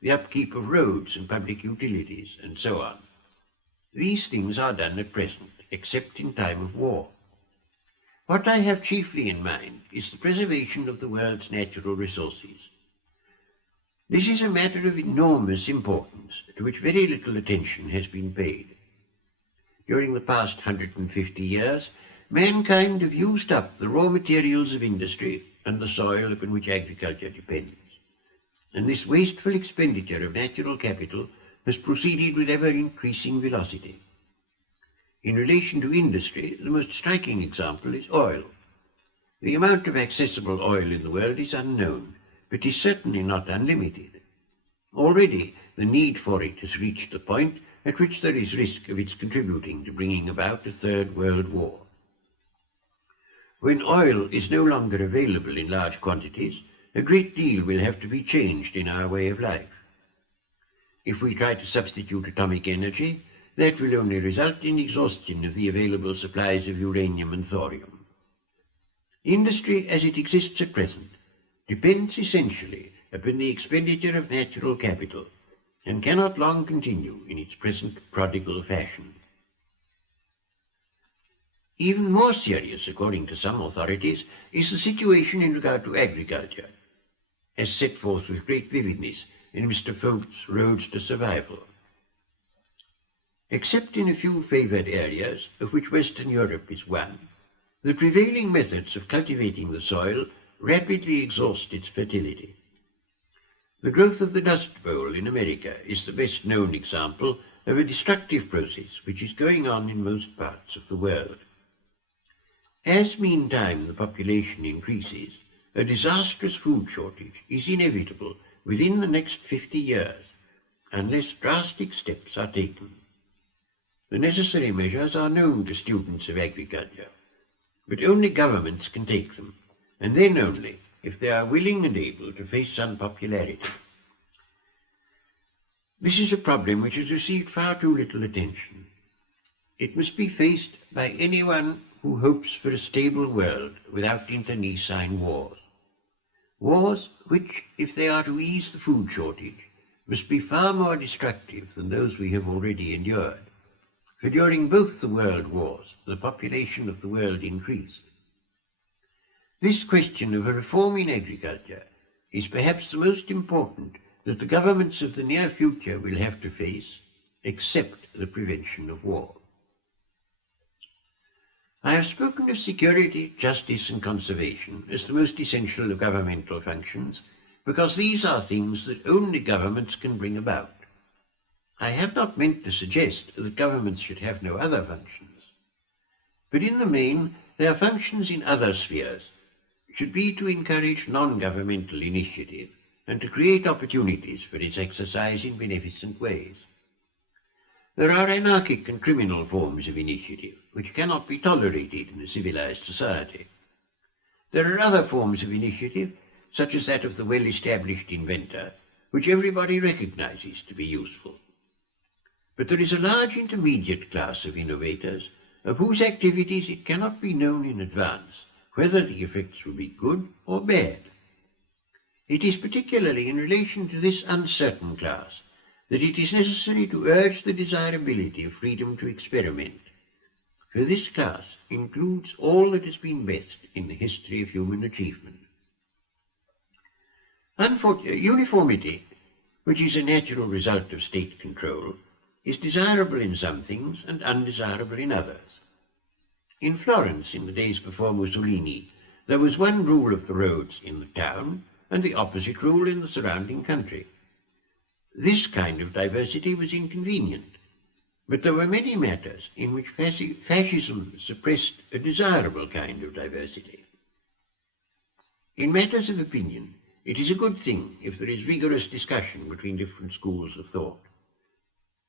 the upkeep of roads and public utilities, and so on. These things are done at present, except in time of war. What I have chiefly in mind is the preservation of the world's natural resources. This is a matter of enormous importance, to which very little attention has been paid. During the past 150 years, mankind have used up the raw materials of industry and the soil upon which agriculture depends. And this wasteful expenditure of natural capital has proceeded with ever-increasing velocity. In relation to industry, the most striking example is oil. The amount of accessible oil in the world is unknown, but is certainly not unlimited. Already, the need for it has reached the point at which there is risk of its contributing to bringing about a third world war. When oil is no longer available in large quantities, a great deal will have to be changed in our way of life. If we try to substitute atomic energy, that will only result in exhaustion of the available supplies of uranium and thorium. Industry, as it exists at present, depends essentially upon the expenditure of natural capital, and cannot long continue in its present prodigal fashion. Even more serious, according to some authorities, is the situation in regard to agriculture, as set forth with great vividness in Mr. Folt's Roads to Survival. Except in a few favoured areas, of which Western Europe is one, the prevailing methods of cultivating the soil rapidly exhaust its fertility. The growth of the Dust Bowl in America is the best known example of a destructive process which is going on in most parts of the world. As meantime the population increases, a disastrous food shortage is inevitable within the next 50 years, unless drastic steps are taken. The necessary measures are known to students of agriculture, but only governments can take them, and then only if they are willing and able to face unpopularity. This is a problem which has received far too little attention. It must be faced by anyone who hopes for a stable world without internecine wars. Wars which, if they are to ease the food shortage, must be far more destructive than those we have already endured. For during both the world wars, the population of the world increased. This question of a reform in agriculture is perhaps the most important that the governments of the near future will have to face, except the prevention of war. I have spoken of security, justice and conservation as the most essential of governmental functions, because these are things that only governments can bring about. I have not meant to suggest that governments should have no other functions, but in the main their functions in other spheres should be to encourage non-governmental initiative and to create opportunities for its exercise in beneficent ways. There are anarchic and criminal forms of initiative which cannot be tolerated in a civilized society. There are other forms of initiative, such as that of the well-established inventor, which everybody recognizes to be useful. But there is a large intermediate class of innovators of whose activities it cannot be known in advance whether the effects will be good or bad. It is particularly in relation to this uncertain class that it is necessary to urge the desirability of freedom to experiment, for this class includes all that has been best in the history of human achievement. Uniformity, which is a natural result of state control, is desirable in some things and undesirable in others. In Florence, in the days before Mussolini, there was one rule of the roads in the town and the opposite rule in the surrounding country. This kind of diversity was inconvenient, but there were many matters in which fascism suppressed a desirable kind of diversity. In matters of opinion, it is a good thing if there is vigorous discussion between different schools of thought.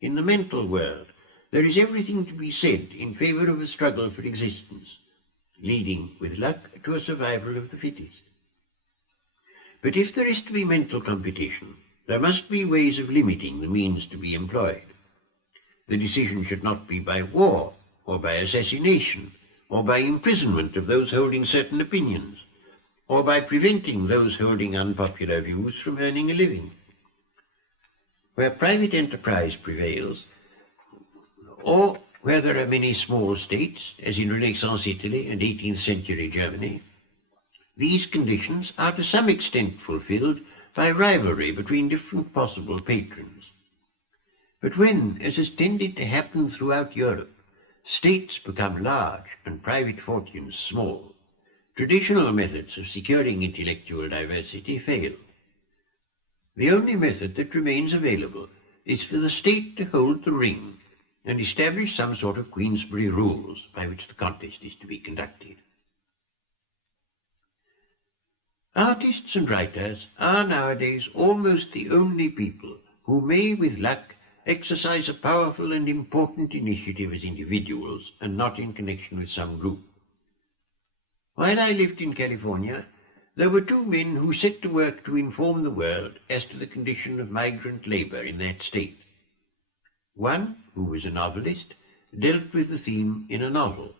In the mental world, there is everything to be said in favor of a struggle for existence, leading, with luck, to a survival of the fittest. But if there is to be mental competition, there must be ways of limiting the means to be employed. The decision should not be by war, or by assassination, or by imprisonment of those holding certain opinions, or by preventing those holding unpopular views from earning a living. Where private enterprise prevails, or where there are many small states, as in Renaissance Italy and 18th century Germany, these conditions are to some extent fulfilled by rivalry between different possible patrons. But when, as has tended to happen throughout Europe, states become large and private fortunes small, traditional methods of securing intellectual diversity fail. The only method that remains available is for the state to hold the ring and establish some sort of Queensberry rules by which the contest is to be conducted. Artists and writers are nowadays almost the only people who may, with luck, exercise a powerful and important initiative as individuals and not in connection with some group. While I lived in California, there were two men who set to work to inform the world as to the condition of migrant labor in that state. One, who was a novelist, dealt with the theme in a novel.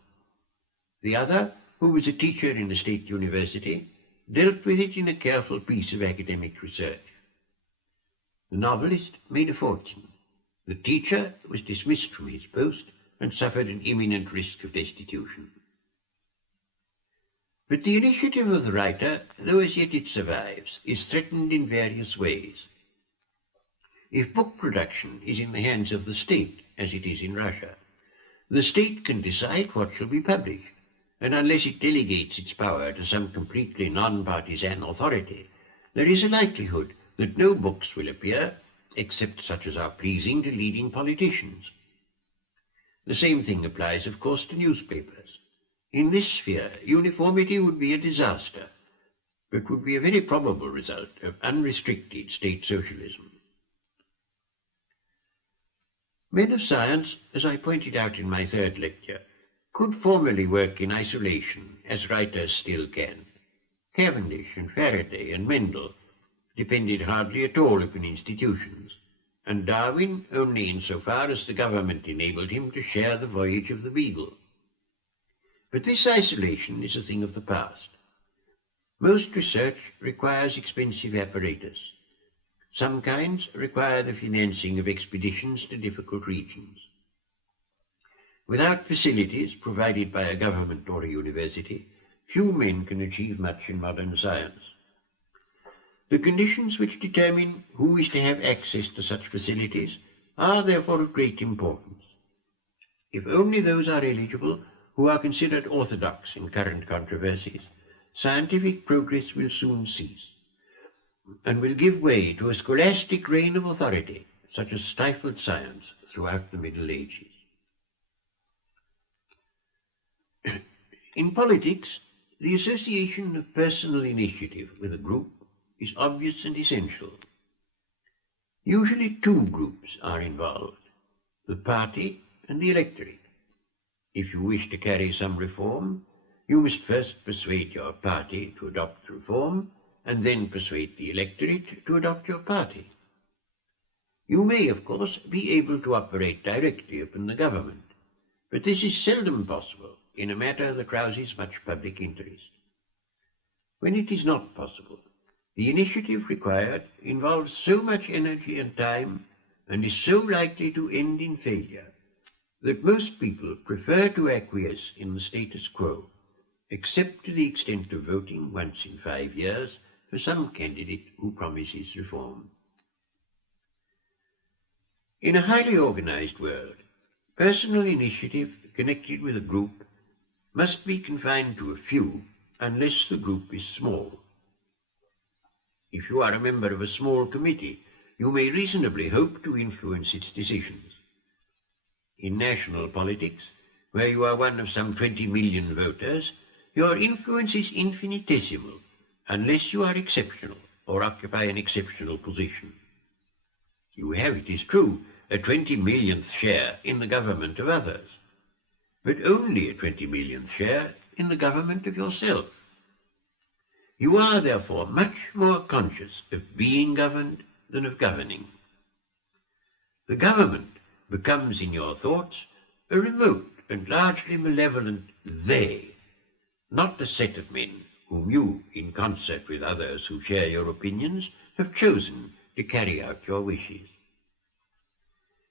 The other, who was a teacher in a state university, dealt with it in a careful piece of academic research. The novelist made a fortune. The teacher was dismissed from his post and suffered an imminent risk of destitution. But the initiative of the writer, though as yet it survives, is threatened in various ways. If book production is in the hands of the state, as it is in Russia, the state can decide what shall be published, and unless it delegates its power to some completely non-partisan authority, there is a likelihood that no books will appear, except such as are pleasing to leading politicians. The same thing applies, of course, to newspapers. In this sphere, uniformity would be a disaster, but would be a very probable result of unrestricted state socialism. Men of science, as I pointed out in my third lecture, could formerly work in isolation, as writers still can. Cavendish and Faraday and Mendel depended hardly at all upon institutions, and Darwin only insofar as the government enabled him to share the voyage of the Beagle. But this isolation is a thing of the past. Most research requires expensive apparatus. Some kinds require the financing of expeditions to difficult regions. Without facilities provided by a government or a university, few men can achieve much in modern science. The conditions which determine who is to have access to such facilities are therefore of great importance. If only those are eligible who are considered orthodox in current controversies, scientific progress will soon cease, and will give way to a scholastic reign of authority, such as stifled science throughout the Middle Ages. In politics, the association of personal initiative with a group is obvious and essential. Usually two groups are involved, the party and the electorate. If you wish to carry some reform, you must first persuade your party to adopt reform, and then persuade the electorate to adopt your party. You may, of course, be able to operate directly upon the government, but this is seldom possible in a matter that rouses much public interest. When it is not possible, the initiative required involves so much energy and time, and is so likely to end in failure, that most people prefer to acquiesce in the status quo, except to the extent of voting once in 5 years for some candidate who promises reform. In a highly organized world, personal initiative connected with a group must be confined to a few unless the group is small. If you are a member of a small committee, you may reasonably hope to influence its decisions. In national politics, where you are one of some 20 million voters, your influence is infinitesimal unless you are exceptional or occupy an exceptional position. You have, it is true, a 20 millionth share in the government of others, but only a 20 millionth share in the government of yourself. You are therefore much more conscious of being governed than of governing. The government becomes in your thoughts a remote and largely malevolent they, not a set of men whom you, in concert with others who share your opinions, have chosen to carry out your wishes.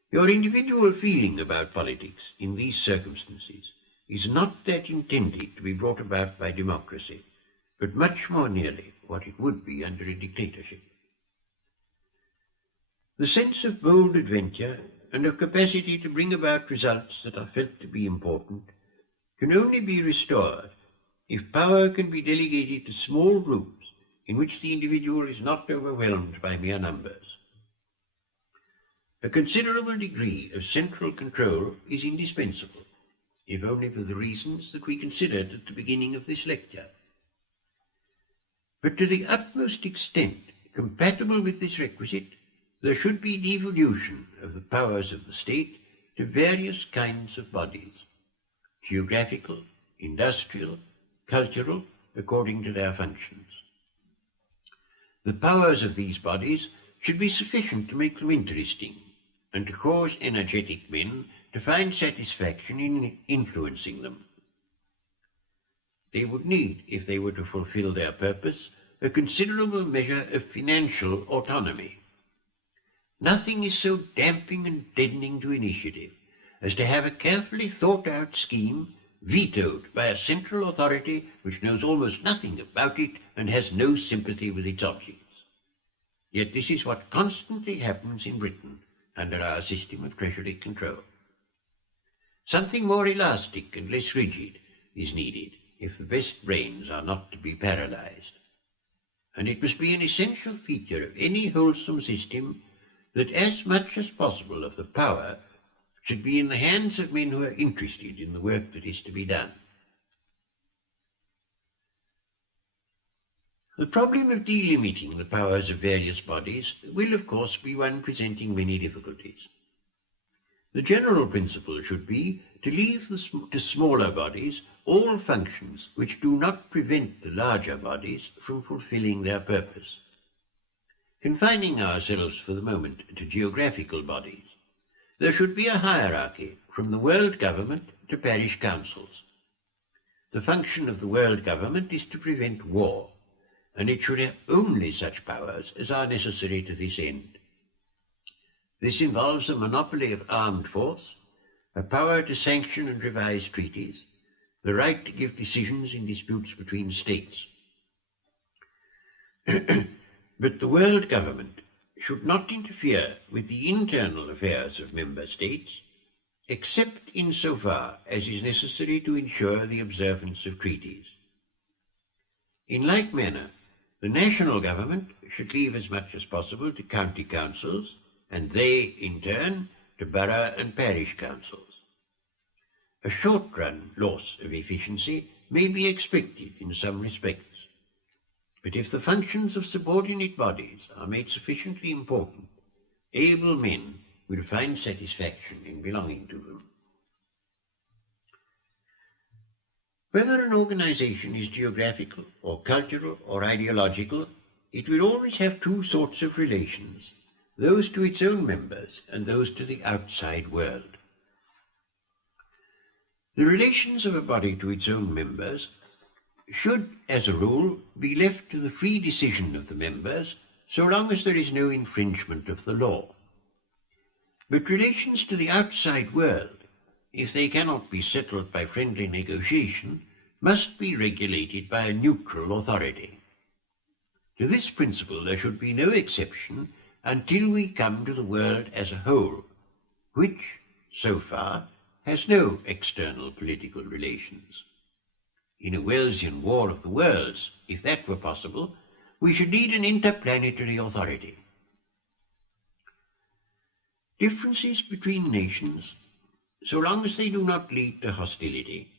Your individual feeling about politics in these circumstances is not that intended to be brought about by democracy, but much more nearly what it would be under a dictatorship. The sense of bold adventure and of capacity to bring about results that are felt to be important can only be restored if power can be delegated to small groups in which the individual is not overwhelmed by mere numbers. A considerable degree of central control is indispensable, if only for the reasons that we considered at the beginning of this lecture. But to the utmost extent compatible with this requisite, there should be devolution of the powers of the state to various kinds of bodies, geographical, industrial, cultural, according to their functions. The powers of these bodies should be sufficient to make them interesting and to cause energetic men to find satisfaction in influencing them. They would need, if they were to fulfill their purpose, a considerable measure of financial autonomy. Nothing is so damping and deadening to initiative as to have a carefully thought-out scheme vetoed by a central authority which knows almost nothing about it and has no sympathy with its objects. Yet this is what constantly happens in Britain under our system of treasury control. Something more elastic and less rigid is needed if the best brains are not to be paralyzed. And it must be an essential feature of any wholesome system that as much as possible of the power should be in the hands of men who are interested in the work that is to be done. The problem of delimiting the powers of various bodies will, of course, be one presenting many difficulties. The general principle should be to leave to smaller bodies all functions which do not prevent the larger bodies from fulfilling their purpose. Confining ourselves for the moment to geographical bodies, there should be a hierarchy from the world government to parish councils. The function of the world government is to prevent war, and it should have only such powers as are necessary to this end. This involves a monopoly of armed force, a power to sanction and revise treaties, the right to give decisions in disputes between states. But the world government should not interfere with the internal affairs of member states, except insofar as is necessary to ensure the observance of treaties. In like manner, the national government should leave as much as possible to county councils, and they, in turn, to borough and parish councils. A short-run loss of efficiency may be expected in some respects, but if the functions of subordinate bodies are made sufficiently important, able men will find satisfaction in belonging to them. Whether an organization is geographical or cultural or ideological, it will always have two sorts of relations, those to its own members and those to the outside world. The relations of a body to its own members should, as a rule, be left to the free decision of the members, so long as there is no infringement of the law. But relations to the outside world, if they cannot be settled by friendly negotiation, must be regulated by a neutral authority. To this principle there should be no exception until we come to the world as a whole, which, so far, has no external political relations. In a Wellesian war of the worlds, if that were possible, we should need an interplanetary authority. Differences between nations, so long as they do not lead to hostility,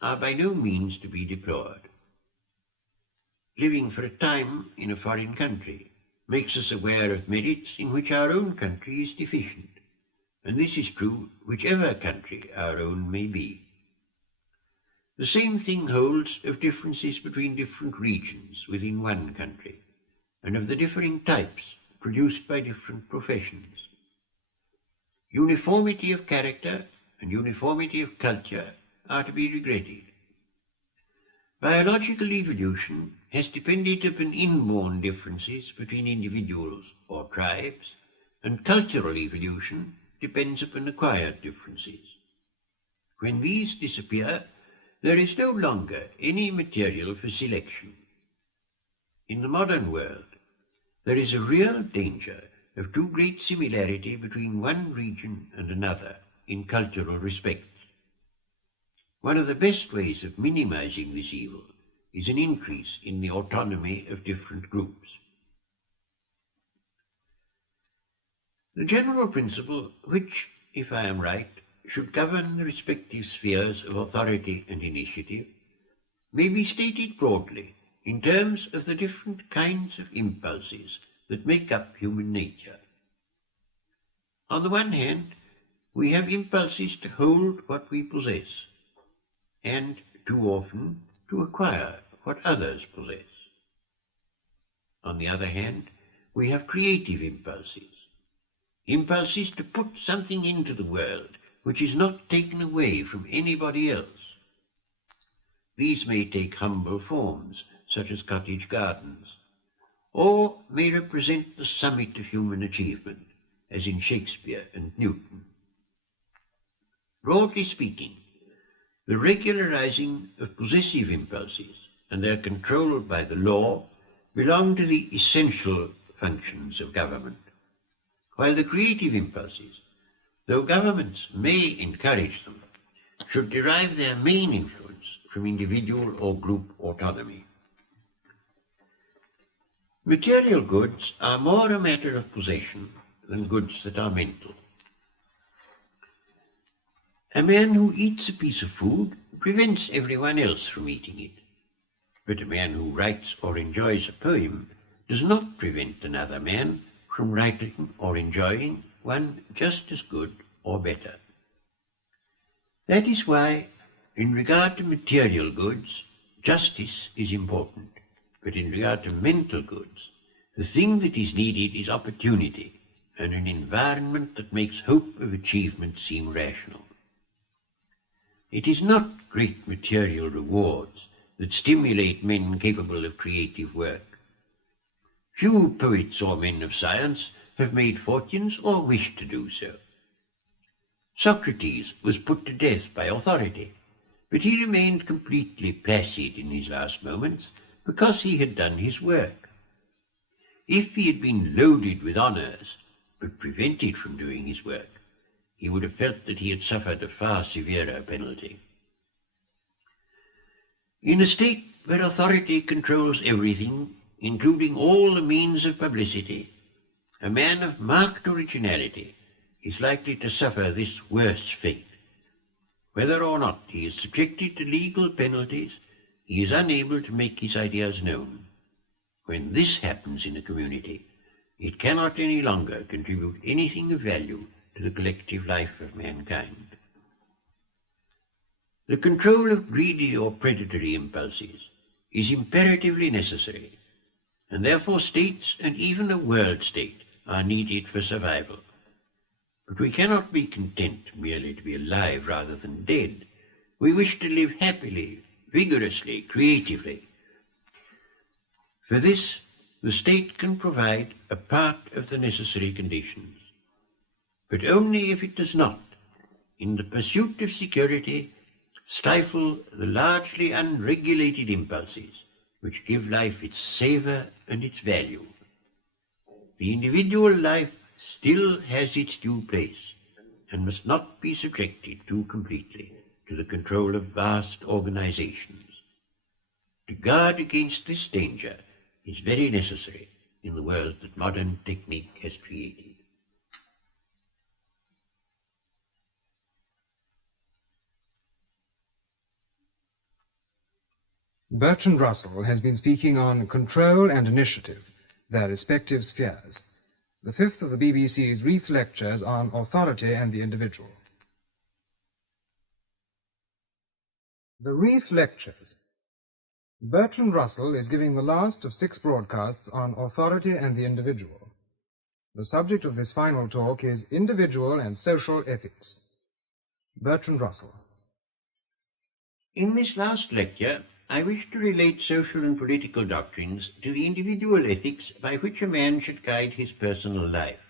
are by no means to be deplored. Living for a time in a foreign country makes us aware of merits in which our own country is deficient, and this is true whichever country our own may be. The same thing holds of differences between different regions within one country, and of the differing types produced by different professions. Uniformity of character and uniformity of culture are to be regretted. Biological evolution has depended upon inborn differences between individuals or tribes, and cultural evolution depends upon acquired differences. When these disappear, there is no longer any material for selection. In the modern world, there is a real danger of too great similarity between one region and another in cultural respects. One of the best ways of minimizing this evil is an increase in the autonomy of different groups. The general principle which, if I am right, should govern the respective spheres of authority and initiative may be stated broadly in terms of the different kinds of impulses that make up human nature. On the one hand, we have impulses to hold what we possess, and too often to acquire what others possess. On the other hand, we have creative impulses, impulses to put something into the world which is not taken away from anybody else. These may take humble forms, such as cottage gardens, or may represent the summit of human achievement, as in Shakespeare and Newton. Broadly speaking, the regularizing of possessive impulses and their control by the law belong to the essential functions of government, while the creative impulses, though governments may encourage them, should derive their main influence from individual or group autonomy. Material goods are more a matter of possession than goods that are mental. A man who eats a piece of food prevents everyone else from eating it, but a man who writes or enjoys a poem does not prevent another man from writing or enjoying one just as good or better. That is why, in regard to material goods, justice is important, but in regard to mental goods, the thing that is needed is opportunity and an environment that makes hope of achievement seem rational. It is not great material rewards that stimulate men capable of creative work. Few poets or men of science have made fortunes or wish to do so. Socrates was put to death by authority, but he remained completely placid in his last moments because he had done his work. If he had been loaded with honours, but prevented from doing his work, he would have felt that he had suffered a far severer penalty. In a state where authority controls everything, including all the means of publicity, a man of marked originality is likely to suffer this worse fate. Whether or not he is subjected to legal penalties, he is unable to make his ideas known. When this happens in a community, it cannot any longer contribute anything of value to the collective life of mankind. The control of greedy or predatory impulses is imperatively necessary, and therefore states and even a world state are needed for survival. But we cannot be content merely to be alive rather than dead. We wish to live happily, vigorously, creatively. For this, the state can provide a part of the necessary conditions, but only if it does not, in the pursuit of security, stifle the largely unregulated impulses which give life its savour and its value. The individual life still has its due place and must not be subjected too completely to the control of vast organizations. To guard against this danger is very necessary in the world that modern technique has created. Bertrand Russell has been speaking on control and initiative, their respective spheres. The fifth of the BBC's Reith Lectures on Authority and the Individual. The Reith Lectures. Bertrand Russell is giving the last of 6 broadcasts on authority and the individual. The subject of this final talk is individual and social ethics. Bertrand Russell. In this last lecture, I wish to relate social and political doctrines to the individual ethics by which a man should guide his personal life.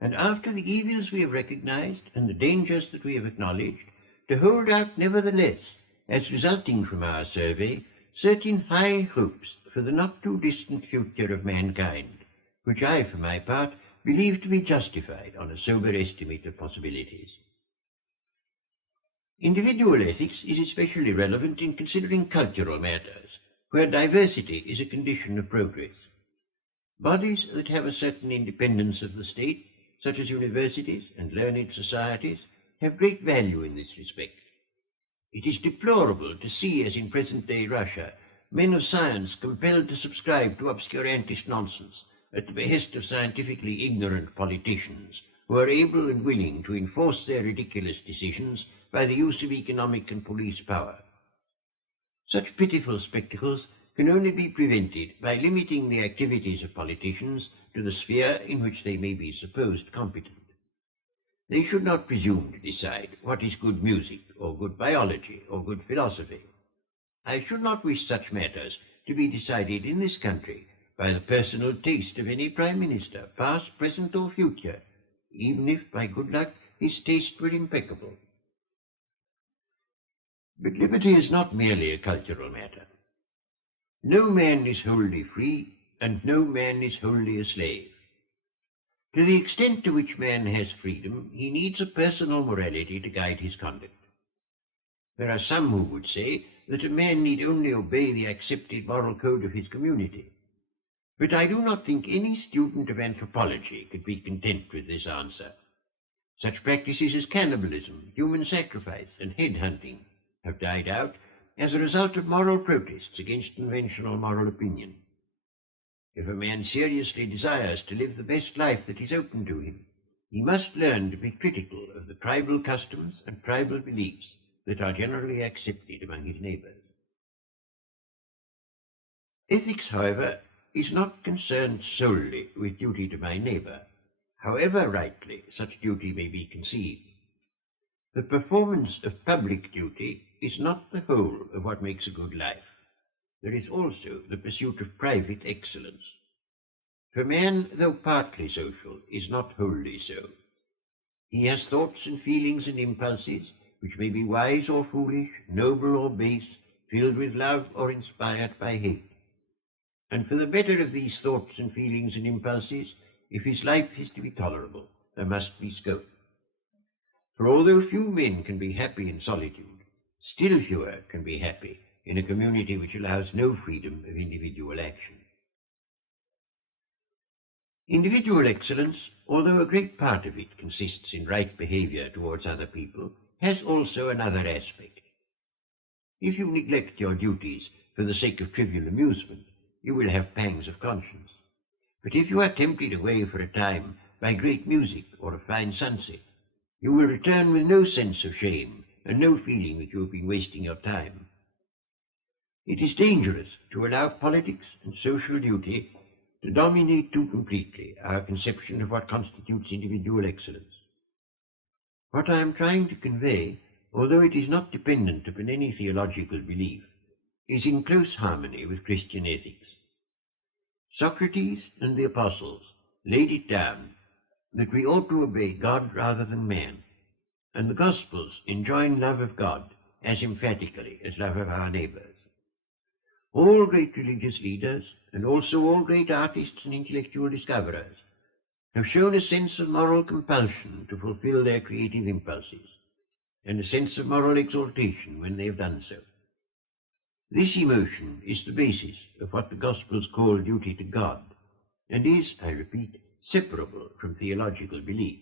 And after the evils we have recognized and the dangers that we have acknowledged, to hold out nevertheless, as resulting from our survey, certain high hopes for the not-too-distant future of mankind, which I, for my part, believe to be justified on a sober estimate of possibilities. Individual ethics is especially relevant in considering cultural matters, where diversity is a condition of progress. Bodies that have a certain independence of the state, such as universities and learned societies, have great value in this respect. It is deplorable to see, as in present-day Russia, men of science compelled to subscribe to obscurantist nonsense at the behest of scientifically ignorant politicians, who are able and willing to enforce their ridiculous decisions by the use of economic and police power. Such pitiful spectacles can only be prevented by limiting the activities of politicians to the sphere in which they may be supposed competent. They should not presume to decide what is good music, or good biology, or good philosophy. I should not wish such matters to be decided in this country by the personal taste of any Prime Minister, past, present, or future, even if, by good luck, his taste were impeccable. But liberty is not merely a cultural matter. No man is wholly free, and no man is wholly a slave. To the extent to which man has freedom, he needs a personal morality to guide his conduct. There are some who would say that a man need only obey the accepted moral code of his community. But I do not think any student of anthropology could be content with this answer. Such practices as cannibalism, human sacrifice, and head-hunting have died out as a result of moral protests against conventional moral opinion. If a man seriously desires to live the best life that is open to him, He must learn to be critical of the tribal customs and tribal beliefs that are generally accepted among his neighbours. Ethics, however, is not concerned solely with duty to my neighbour, however rightly such duty may be conceived. The performance of public duty is not the whole of what makes a good life. There is also the pursuit of private excellence. For man, though partly social, is not wholly so. He has thoughts and feelings and impulses which may be wise or foolish, noble or base, filled with love or inspired by hate. And for the better of these thoughts and feelings and impulses, if his life is to be tolerable, there must be scope. For although few men can be happy in solitude, still fewer can be happy in a community which allows no freedom of individual action. Individual excellence, although a great part of it consists in right behaviour towards other people, has also another aspect. If you neglect your duties for the sake of trivial amusement, you will have pangs of conscience. But if you are tempted away for a time by great music or a fine sunset, you will return with no sense of shame and no feeling that you have been wasting your time. It is dangerous to allow politics and social duty to dominate too completely our conception of what constitutes individual excellence. What I am trying to convey, although it is not dependent upon any theological belief, is in close harmony with Christian ethics. Socrates and the apostles laid it down that we ought to obey God rather than man, and the Gospels enjoin love of God as emphatically as love of our neighbours. All great religious leaders, and also all great artists and intellectual discoverers, have shown a sense of moral compulsion to fulfill their creative impulses, and a sense of moral exaltation when they have done so. This emotion is the basis of what the Gospels call duty to God, and is, I repeat, separable from theological belief.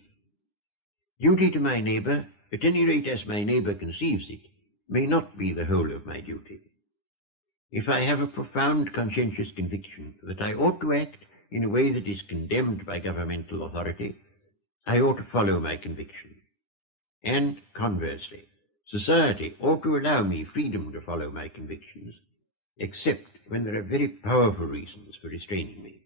Duty to my neighbour, at any rate as my neighbour conceives it, may not be the whole of my duty. If I have a profound conscientious conviction that I ought to act in a way that is condemned by governmental authority, I ought to follow my conviction. And, conversely, society ought to allow me freedom to follow my convictions, except when there are very powerful reasons for restraining me.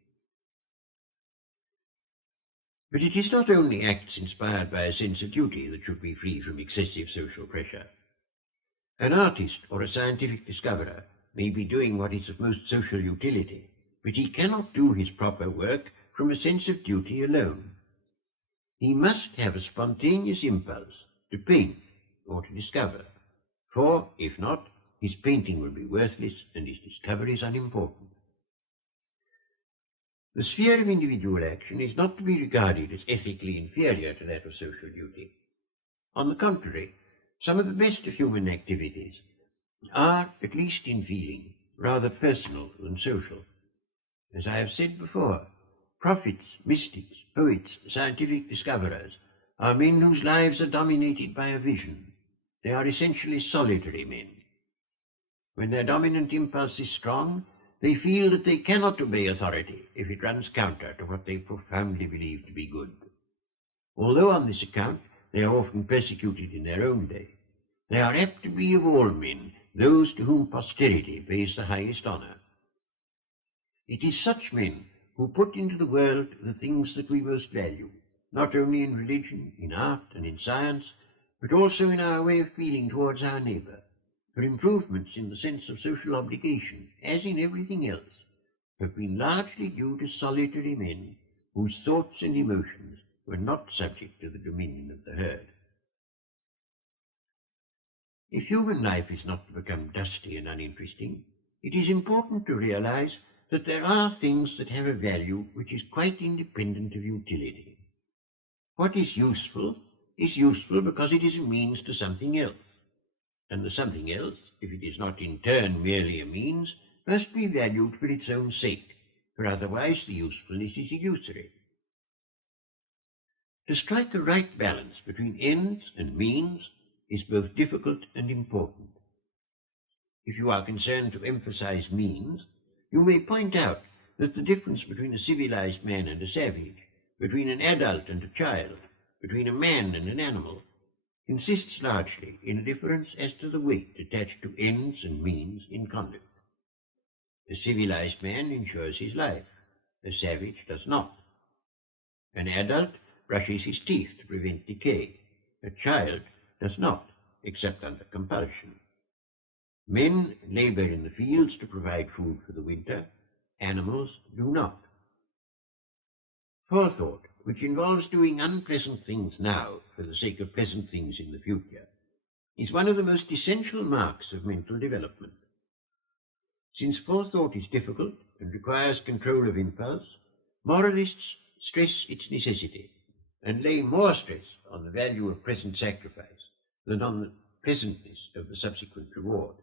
But it is not only acts inspired by a sense of duty that should be free from excessive social pressure. An artist or a scientific discoverer may be doing what is of most social utility, but he cannot do his proper work from a sense of duty alone. He must have a spontaneous impulse to paint or to discover, for, if not, his painting will be worthless and his discoveries unimportant. The sphere of individual action is not to be regarded as ethically inferior to that of social duty. On the contrary, some of the best of human activities are, at least in feeling, rather personal than social. As I have said before, prophets, mystics, poets, scientific discoverers are men whose lives are dominated by a vision. They are essentially solitary men. When their dominant impulse is strong, they feel that they cannot obey authority if it runs counter to what they profoundly believe to be good. Although on this account they are often persecuted in their own day, they are apt to be of all men those to whom posterity pays the highest honour. It is such men who put into the world the things that we most value, not only in religion, in art, and in science, but also in our way of feeling towards our neighbour, for improvements in the sense of social obligation, as in everything else, have been largely due to solitary men whose thoughts and emotions were not subject to the dominion of the herd. If human life is not to become dusty and uninteresting, it is important to realize that there are things that have a value which is quite independent of utility. What is useful because it is a means to something else, and the something else, if it is not in turn merely a means, must be valued for its own sake, for otherwise the usefulness is illusory. To strike a right balance between ends and means is both difficult and important. If you are concerned to emphasize means, you may point out that the difference between a civilized man and a savage, between an adult and a child, between a man and an animal consists largely in a difference as to the weight attached to ends and means in conduct. A civilized man ensures his life. A savage does not. An adult brushes his teeth to prevent decay. A child does not, except under compulsion. Men labor in the fields to provide food for the winter. Animals do not. Forethought, which involves doing unpleasant things now for the sake of pleasant things in the future, is one of the most essential marks of mental development. Since forethought is difficult and requires control of impulse, moralists stress its necessity and lay more stress on the value of present sacrifice than on the pleasantness of the subsequent reward.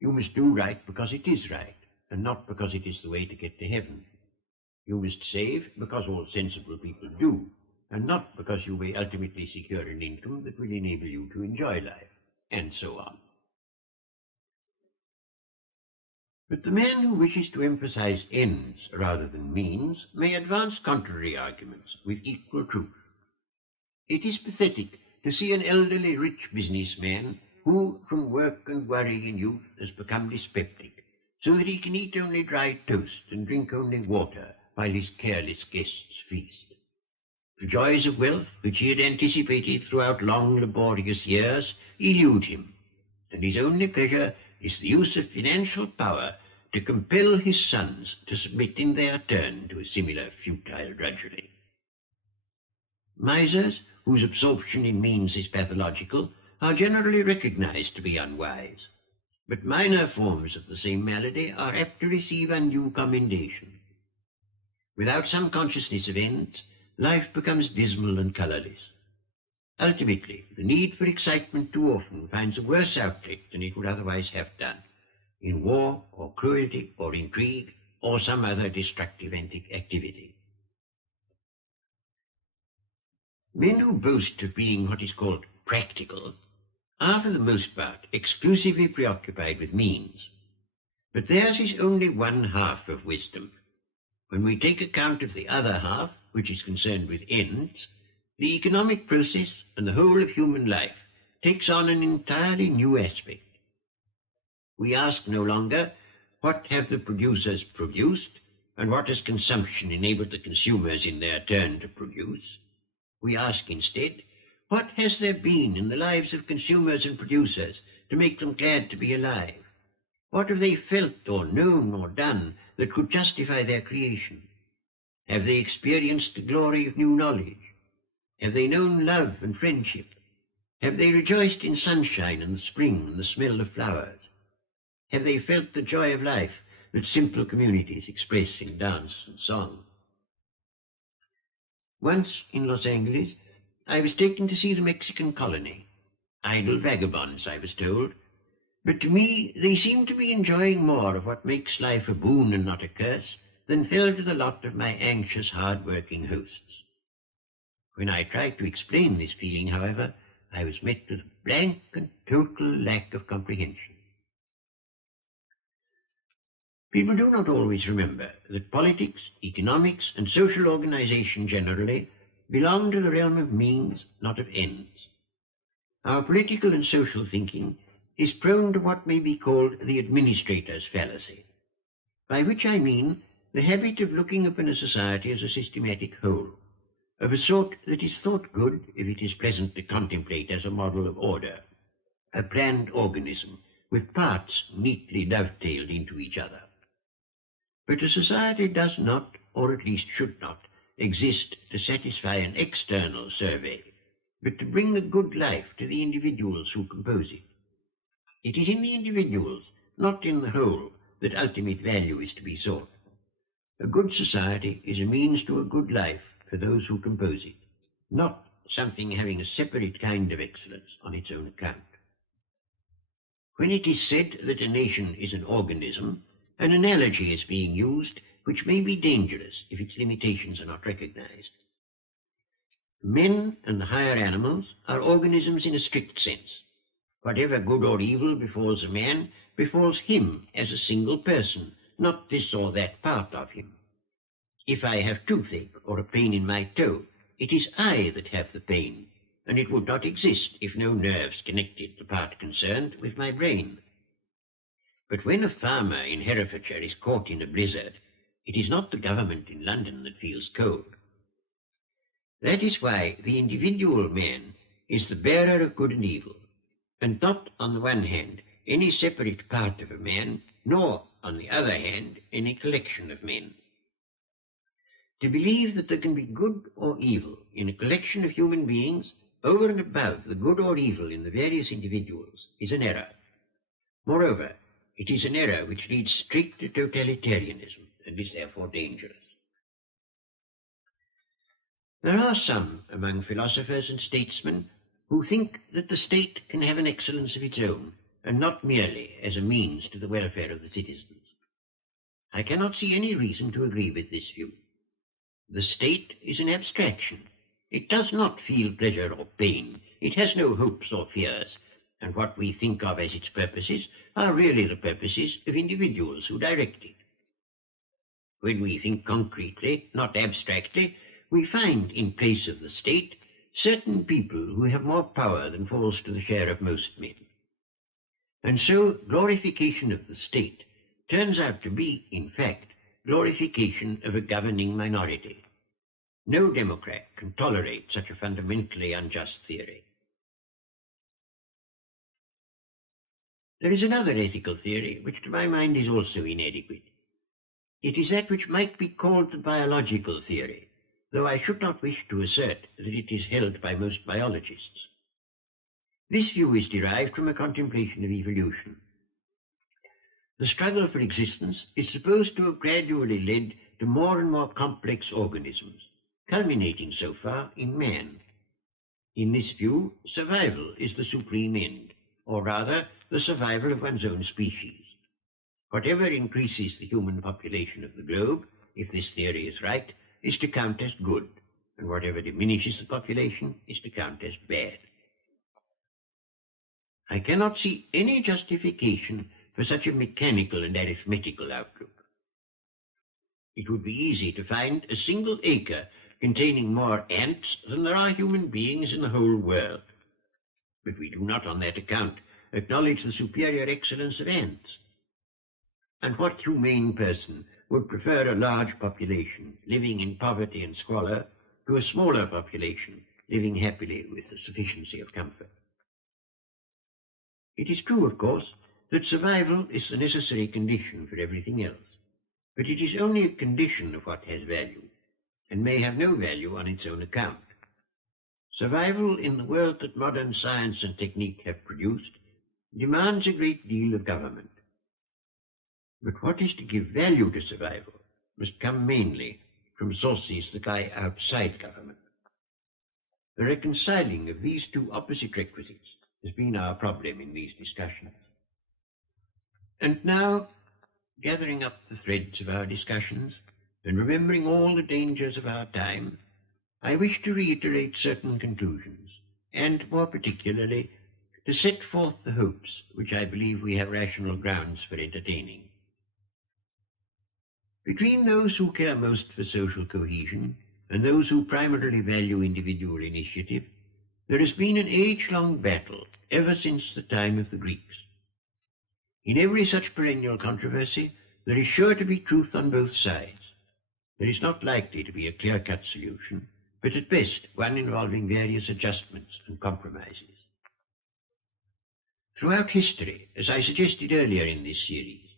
You must do right because it is right, and not because it is the way to get to heaven. You must save because all sensible people do, and not because you may ultimately secure an income that will enable you to enjoy life, and so on. But the man who wishes to emphasize ends rather than means may advance contrary arguments with equal truth. It is pathetic to see an elderly rich businessman who, from work and worry in youth, has become dyspeptic, so that he can eat only dry toast and drink only water while his careless guests feast. The joys of wealth, which he had anticipated throughout long laborious years, elude him, and his only pleasure is the use of financial power to compel his sons to submit in their turn to a similar futile drudgery. Misers, whose absorption in means is pathological, are generally recognized to be unwise, but minor forms of the same malady are apt to receive undue commendation. Without some consciousness of ends, life becomes dismal and colorless. Ultimately, the need for excitement too often finds a worse outlet than it would otherwise have done, in war or cruelty or intrigue or some other destructive activity. Men who boast of being what is called practical are for the most part exclusively preoccupied with means. But theirs is only one half of wisdom. When we take account of the other half, which is concerned with ends, the economic process and the whole of human life takes on an entirely new aspect. We ask no longer, what have the producers produced, and what has consumption enabled the consumers in their turn to produce? We ask instead, what has there been in the lives of consumers and producers to make them glad to be alive? What have they felt or known or done that could justify their creation? Have they experienced the glory of new knowledge? Have they known love and friendship? Have they rejoiced in sunshine and the spring and the smell of flowers? Have they felt the joy of life that simple communities express in dance and song? Once in Los Angeles, I was taken to see the Mexican colony. Idle vagabonds, I was told, but to me they seemed to be enjoying more of what makes life a boon and not a curse than fell to the lot of my anxious, hard-working hosts. When I tried to explain this feeling, however, I was met with blank and total lack of comprehension. People do not always remember that politics, economics, and social organization generally belong to the realm of means, not of ends. Our political and social thinking is prone to what may be called the administrator's fallacy, by which I mean the habit of looking upon a society as a systematic whole, of a sort that is thought good if it is pleasant to contemplate as a model of order, a planned organism with parts neatly dovetailed into each other. But a society does not, or at least should not, exist to satisfy an external survey, but to bring a good life to the individuals who compose it. It is in the individuals, not in the whole, that ultimate value is to be sought. A good society is a means to a good life for those who compose it, not something having a separate kind of excellence on its own account. When it is said that a nation is an organism, an analogy is being used which may be dangerous if its limitations are not recognized. Men and the higher animals are organisms in a strict sense. Whatever good or evil befalls a man befalls him as a single person, not this or that part of him. If I have toothache or a pain in my toe, it is I that have the pain, and it would not exist if no nerves connected the part concerned with my brain. But when a farmer in Herefordshire is caught in a blizzard, it is not the government in London that feels cold. That is why the individual man is the bearer of good and evil, and not, on the one hand, any separate part of a man, nor, on the other hand, any collection of men. To believe that there can be good or evil in a collection of human beings over and above the good or evil in the various individuals is an error. Moreover, it is an error which leads straight to totalitarianism and is therefore dangerous. There are some among philosophers and statesmen who think that the state can have an excellence of its own, and not merely as a means to the welfare of the citizens. I cannot see any reason to agree with this view. The state is an abstraction. It does not feel pleasure or pain. It has no hopes or fears, and what we think of as its purposes are really the purposes of individuals who direct it. When we think concretely, not abstractly, we find in place of the state certain people who have more power than falls to the share of most men. And so glorification of the state turns out to be, in fact, glorification of a governing minority. No democrat can tolerate such a fundamentally unjust theory. There is another ethical theory which to my mind is also inadequate. It is that which might be called the biological theory, though I should not wish to assert that it is held by most biologists. This view is derived from a contemplation of evolution. The struggle for existence is supposed to have gradually led to more and more complex organisms, culminating so far in man. In this view, survival is the supreme end, or rather, the survival of one's own species. Whatever increases the human population of the globe, if this theory is right, is to count as good, and whatever diminishes the population is to count as bad. I cannot see any justification for such a mechanical and arithmetical outlook. It would be easy to find a single acre containing more ants than there are human beings in the whole world. But we do not on that account acknowledge the superior excellence of ants. And what humane person would prefer a large population living in poverty and squalor to a smaller population living happily with a sufficiency of comfort? It is true, of course, that survival is the necessary condition for everything else, but it is only a condition of what has value, and may have no value on its own account. Survival in the world that modern science and technique have produced demands a great deal of government. But what is to give value to survival must come mainly from sources that lie outside government. The reconciling of these two opposite requisites has been our problem in these discussions. And now, gathering up the threads of our discussions and remembering all the dangers of our time, I wish to reiterate certain conclusions, and more particularly, to set forth the hopes which I believe we have rational grounds for entertaining. Between those who care most for social cohesion and those who primarily value individual initiative, there has been an age-long battle ever since the time of the Greeks. In every such perennial controversy, there is sure to be truth on both sides. There is not likely to be a clear-cut solution, but at best one involving various adjustments and compromises. Throughout history, as I suggested earlier in this series,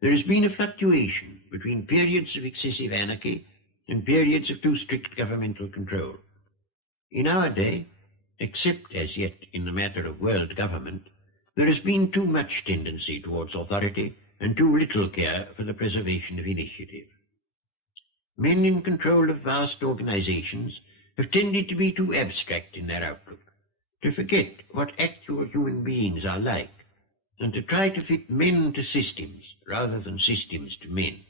there has been a fluctuation between periods of excessive anarchy and periods of too strict governmental control. In our day, except as yet in the matter of world government, there has been too much tendency towards authority and too little care for the preservation of initiative. Men in control of vast organizations have tended to be too abstract in their outlook, to forget what actual human beings are like, and to try to fit men to systems rather than systems to men.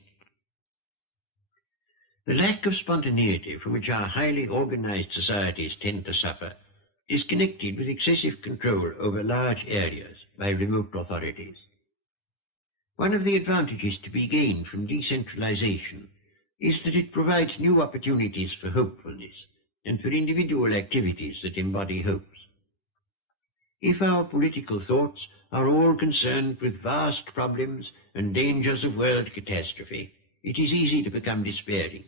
The lack of spontaneity from which our highly organized societies tend to suffer is connected with excessive control over large areas by remote authorities. One of the advantages to be gained from decentralization is that it provides new opportunities for hopefulness and for individual activities that embody hopes. If our political thoughts are all concerned with vast problems and dangers of world catastrophe, it is easy to become despairing.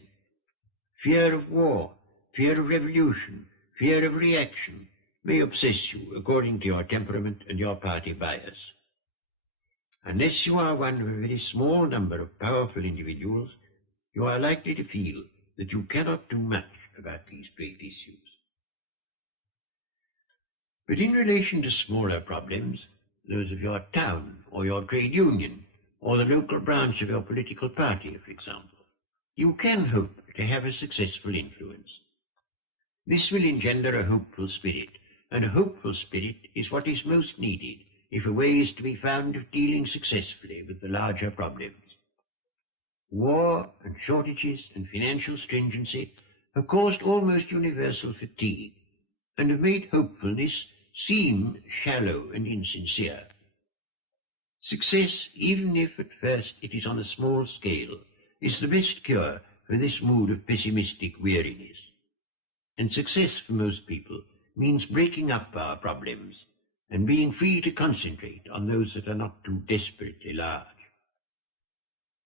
Fear of war, fear of revolution, fear of reaction may obsess you according to your temperament and your party bias. Unless you are one of a very small number of powerful individuals, you are likely to feel that you cannot do much about these great issues. But in relation to smaller problems, those of your town or your trade union or the local branch of your political party, for example, you can hope to have a successful influence. This will engender a hopeful spirit, and a hopeful spirit is what is most needed if a way is to be found of dealing successfully with the larger problems. War and shortages and financial stringency have caused almost universal fatigue and have made hopefulness seem shallow and insincere. Success, even if at first it is on a small scale, is the best cure for this mood of pessimistic weariness. And success for most people means breaking up our problems and being free to concentrate on those that are not too desperately large.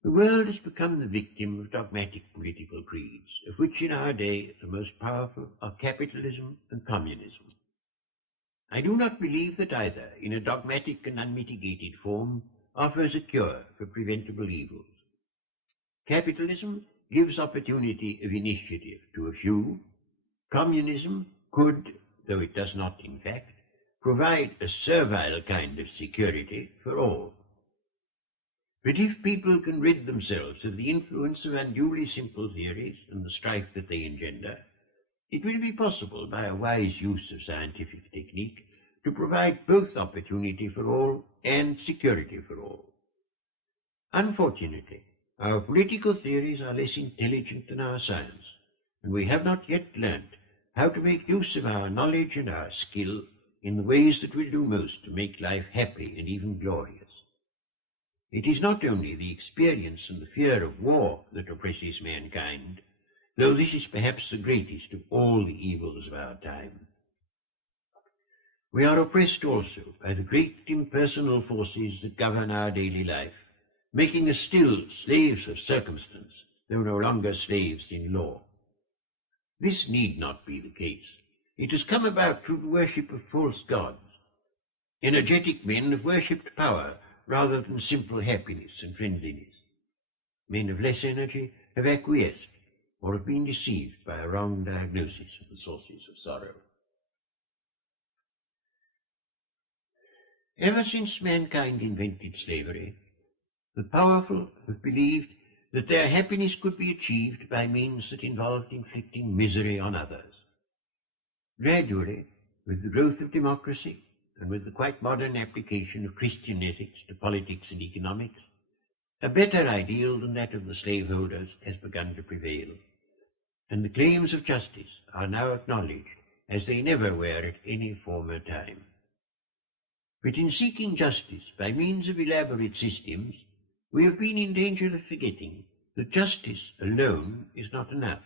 The world has become the victim of dogmatic political creeds, of which in our day the most powerful are capitalism and communism. I do not believe that either, in a dogmatic and unmitigated form, offers a cure for preventable evils. Capitalism gives opportunity of initiative to a few. Communism could, though it does not in fact, provide a servile kind of security for all. But if people can rid themselves of the influence of unduly simple theories and the strife that they engender, it will be possible, by a wise use of scientific technique, to provide both opportunity for all and security for all. Unfortunately, our political theories are less intelligent than our science, and we have not yet learnt how to make use of our knowledge and our skill in the ways that will do most to make life happy and even glorious. It is not only the experience and the fear of war that oppresses mankind, though this is perhaps the greatest of all the evils of our time. We are oppressed also by the great impersonal forces that govern our daily life, making us still slaves of circumstance, though no longer slaves in law. This need not be the case. It has come about through the worship of false gods. Energetic men have worshipped power rather than simple happiness and friendliness. Men of less energy have acquiesced or have been deceived by a wrong diagnosis of the sources of sorrow. Ever since mankind invented slavery, the powerful have believed that their happiness could be achieved by means that involved inflicting misery on others. Gradually, with the growth of democracy and with the quite modern application of Christian ethics to politics and economics, a better ideal than that of the slaveholders has begun to prevail, and the claims of justice are now acknowledged as they never were at any former time. But in seeking justice by means of elaborate systems, we have been in danger of forgetting that justice alone is not enough.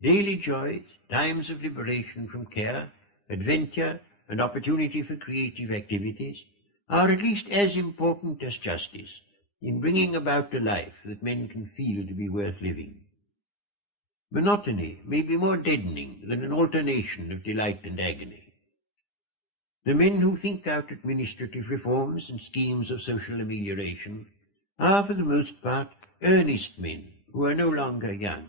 Daily joys, times of liberation from care, adventure, and opportunity for creative activities are at least as important as justice in bringing about a life that men can feel to be worth living. Monotony may be more deadening than an alternation of delight and agony. The men who think out administrative reforms and schemes of social amelioration are, for the most part, earnest men who are no longer young.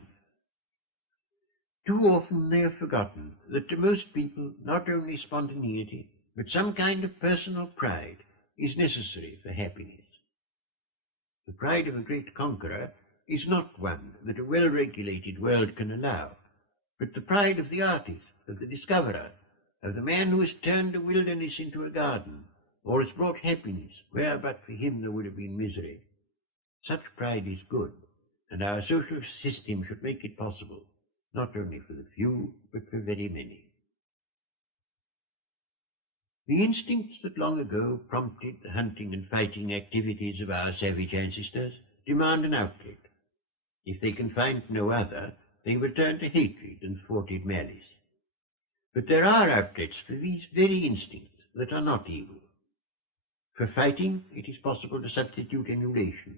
Too often they have forgotten that to most people not only spontaneity, but some kind of personal pride is necessary for happiness. The pride of a great conqueror is not one that a well-regulated world can allow, but the pride of the artist, of the discoverer, of the man who has turned a wilderness into a garden, or has brought happiness where but for him there would have been misery. Such pride is good, and our social system should make it possible, not only for the few, but for very many. The instincts that long ago prompted the hunting and fighting activities of our savage ancestors demand an outlet. If they can find no other, they will turn to hatred and thwarted malice. But there are outlets for these very instincts that are not evil. For fighting, it is possible to substitute emulation.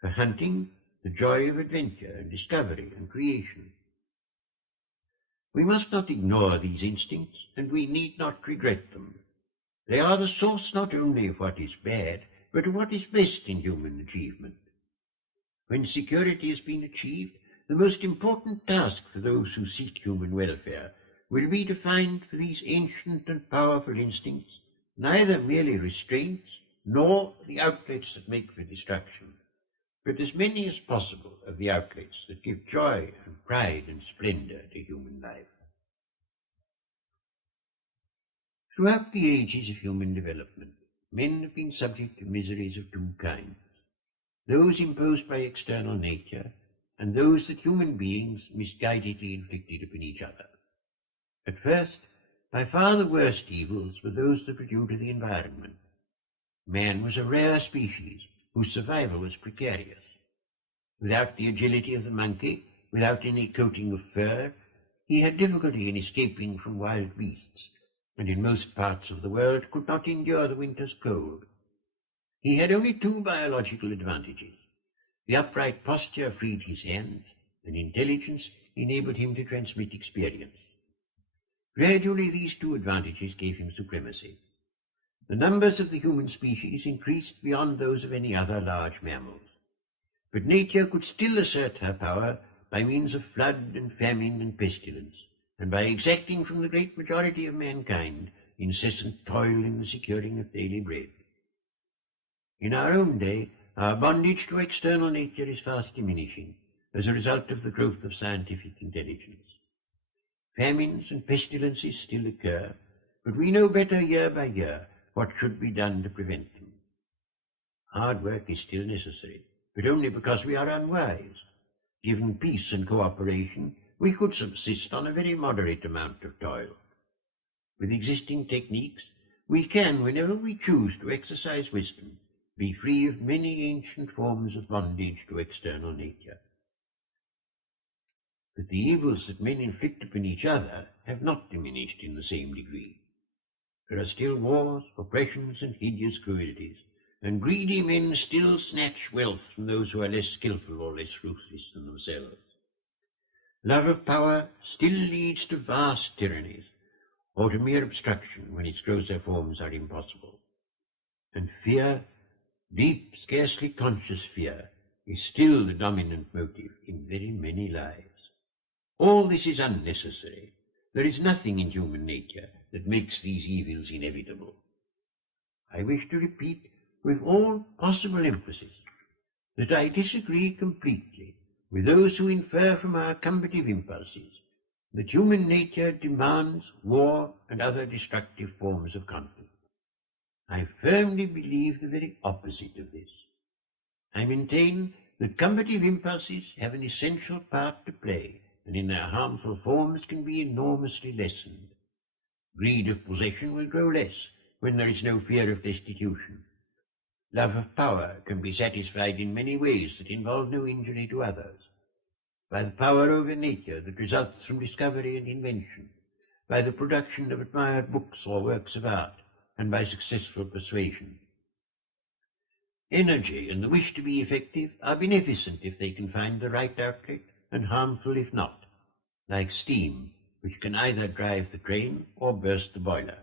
For hunting, the joy of adventure and discovery and creation. We must not ignore these instincts, and we need not regret them. They are the source not only of what is bad, but of what is best in human achievement. When security has been achieved, the most important task for those who seek human welfare will be to find for these ancient and powerful instincts neither merely restraints nor the outlets that make for destruction, but as many as possible of the outlets that give joy and pride and splendor to human life. Throughout the ages of human development, men have been subject to miseries of two kinds, those imposed by external nature and those that human beings misguidedly inflicted upon each other. At first, by far the worst evils were those that were due to the environment. Man was a rare species whose survival was precarious. Without the agility of the monkey, without any coating of fur, he had difficulty in escaping from wild beasts, and in most parts of the world could not endure the winter's cold. He had only two biological advantages. The upright posture freed his hands, and intelligence enabled him to transmit experience. Gradually these two advantages gave him supremacy. The numbers of the human species increased beyond those of any other large mammals. But nature could still assert her power by means of flood and famine and pestilence, and by exacting from the great majority of mankind incessant toil in the securing of daily bread. In our own day, our bondage to external nature is fast diminishing as a result of the growth of scientific intelligence. Famines and pestilences still occur, but we know better year by year what should be done to prevent them. Hard work is still necessary, but only because we are unwise. Given peace and cooperation, we could subsist on a very moderate amount of toil. With existing techniques, we can, whenever we choose to exercise wisdom, be free of many ancient forms of bondage to external nature. But the evils that men inflict upon each other have not diminished in the same degree. There are still wars, oppressions, and hideous cruelties, and greedy men still snatch wealth from those who are less skilful or less ruthless than themselves. Love of power still leads to vast tyrannies, or to mere obstruction when its grosser forms are impossible. And fear, deep, scarcely conscious fear, is still the dominant motive in very many lives. All this is unnecessary. There is nothing in human nature that makes these evils inevitable. I wish to repeat with all possible emphasis that I disagree completely with those who infer from our combative impulses that human nature demands war and other destructive forms of conflict. I firmly believe the very opposite of this. I maintain that combative impulses have an essential part to play, and in their harmful forms can be enormously lessened. Greed of possession will grow less when there is no fear of destitution. Love of power can be satisfied in many ways that involve no injury to others. By the power over nature that results from discovery and invention, by the production of admired books or works of art, and by successful persuasion. Energy and the wish to be effective are beneficent if they can find the right outlet, and harmful if not, like steam, which can either drive the train or burst the boiler.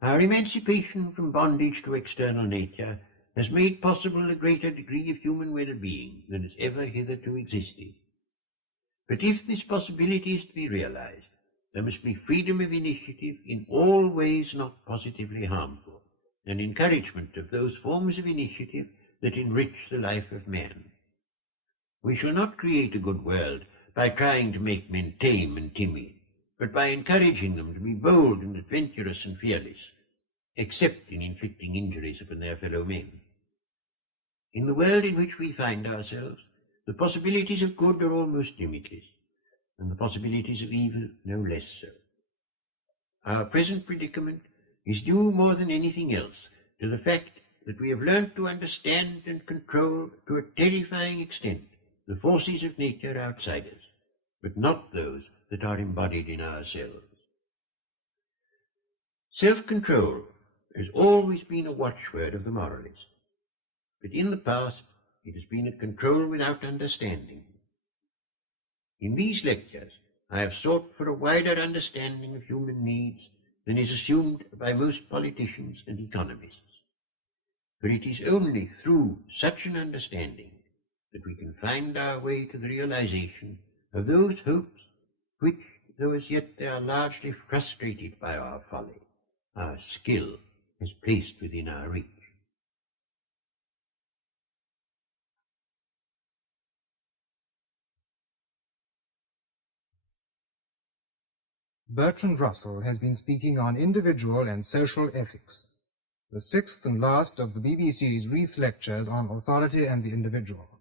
Our emancipation from bondage to external nature has made possible a greater degree of human well-being than has ever hitherto existed. But if this possibility is to be realized, there must be freedom of initiative in all ways not positively harmful, and encouragement of those forms of initiative that enrich the life of man. We shall not create a good world by trying to make men tame and timid, but by encouraging them to be bold and adventurous and fearless, except in inflicting injuries upon their fellow men. In the world in which we find ourselves, the possibilities of good are almost limitless, and the possibilities of evil no less so. Our present predicament is due more than anything else to the fact that we have learnt to understand and control to a terrifying extent the forces of nature outside us, but not those that are embodied in ourselves. Self-control has always been a watchword of the moralist, but in the past it has been a control without understanding. In these lectures I have sought for a wider understanding of human needs than is assumed by most politicians and economists. For it is only through such an understanding that we can find our way to the realization of those hopes which, though as yet they are largely frustrated by our folly, our skill has placed within our reach. Bertrand Russell has been speaking on individual and social ethics, the sixth and last of the BBC's Reith Lectures on authority and the individual.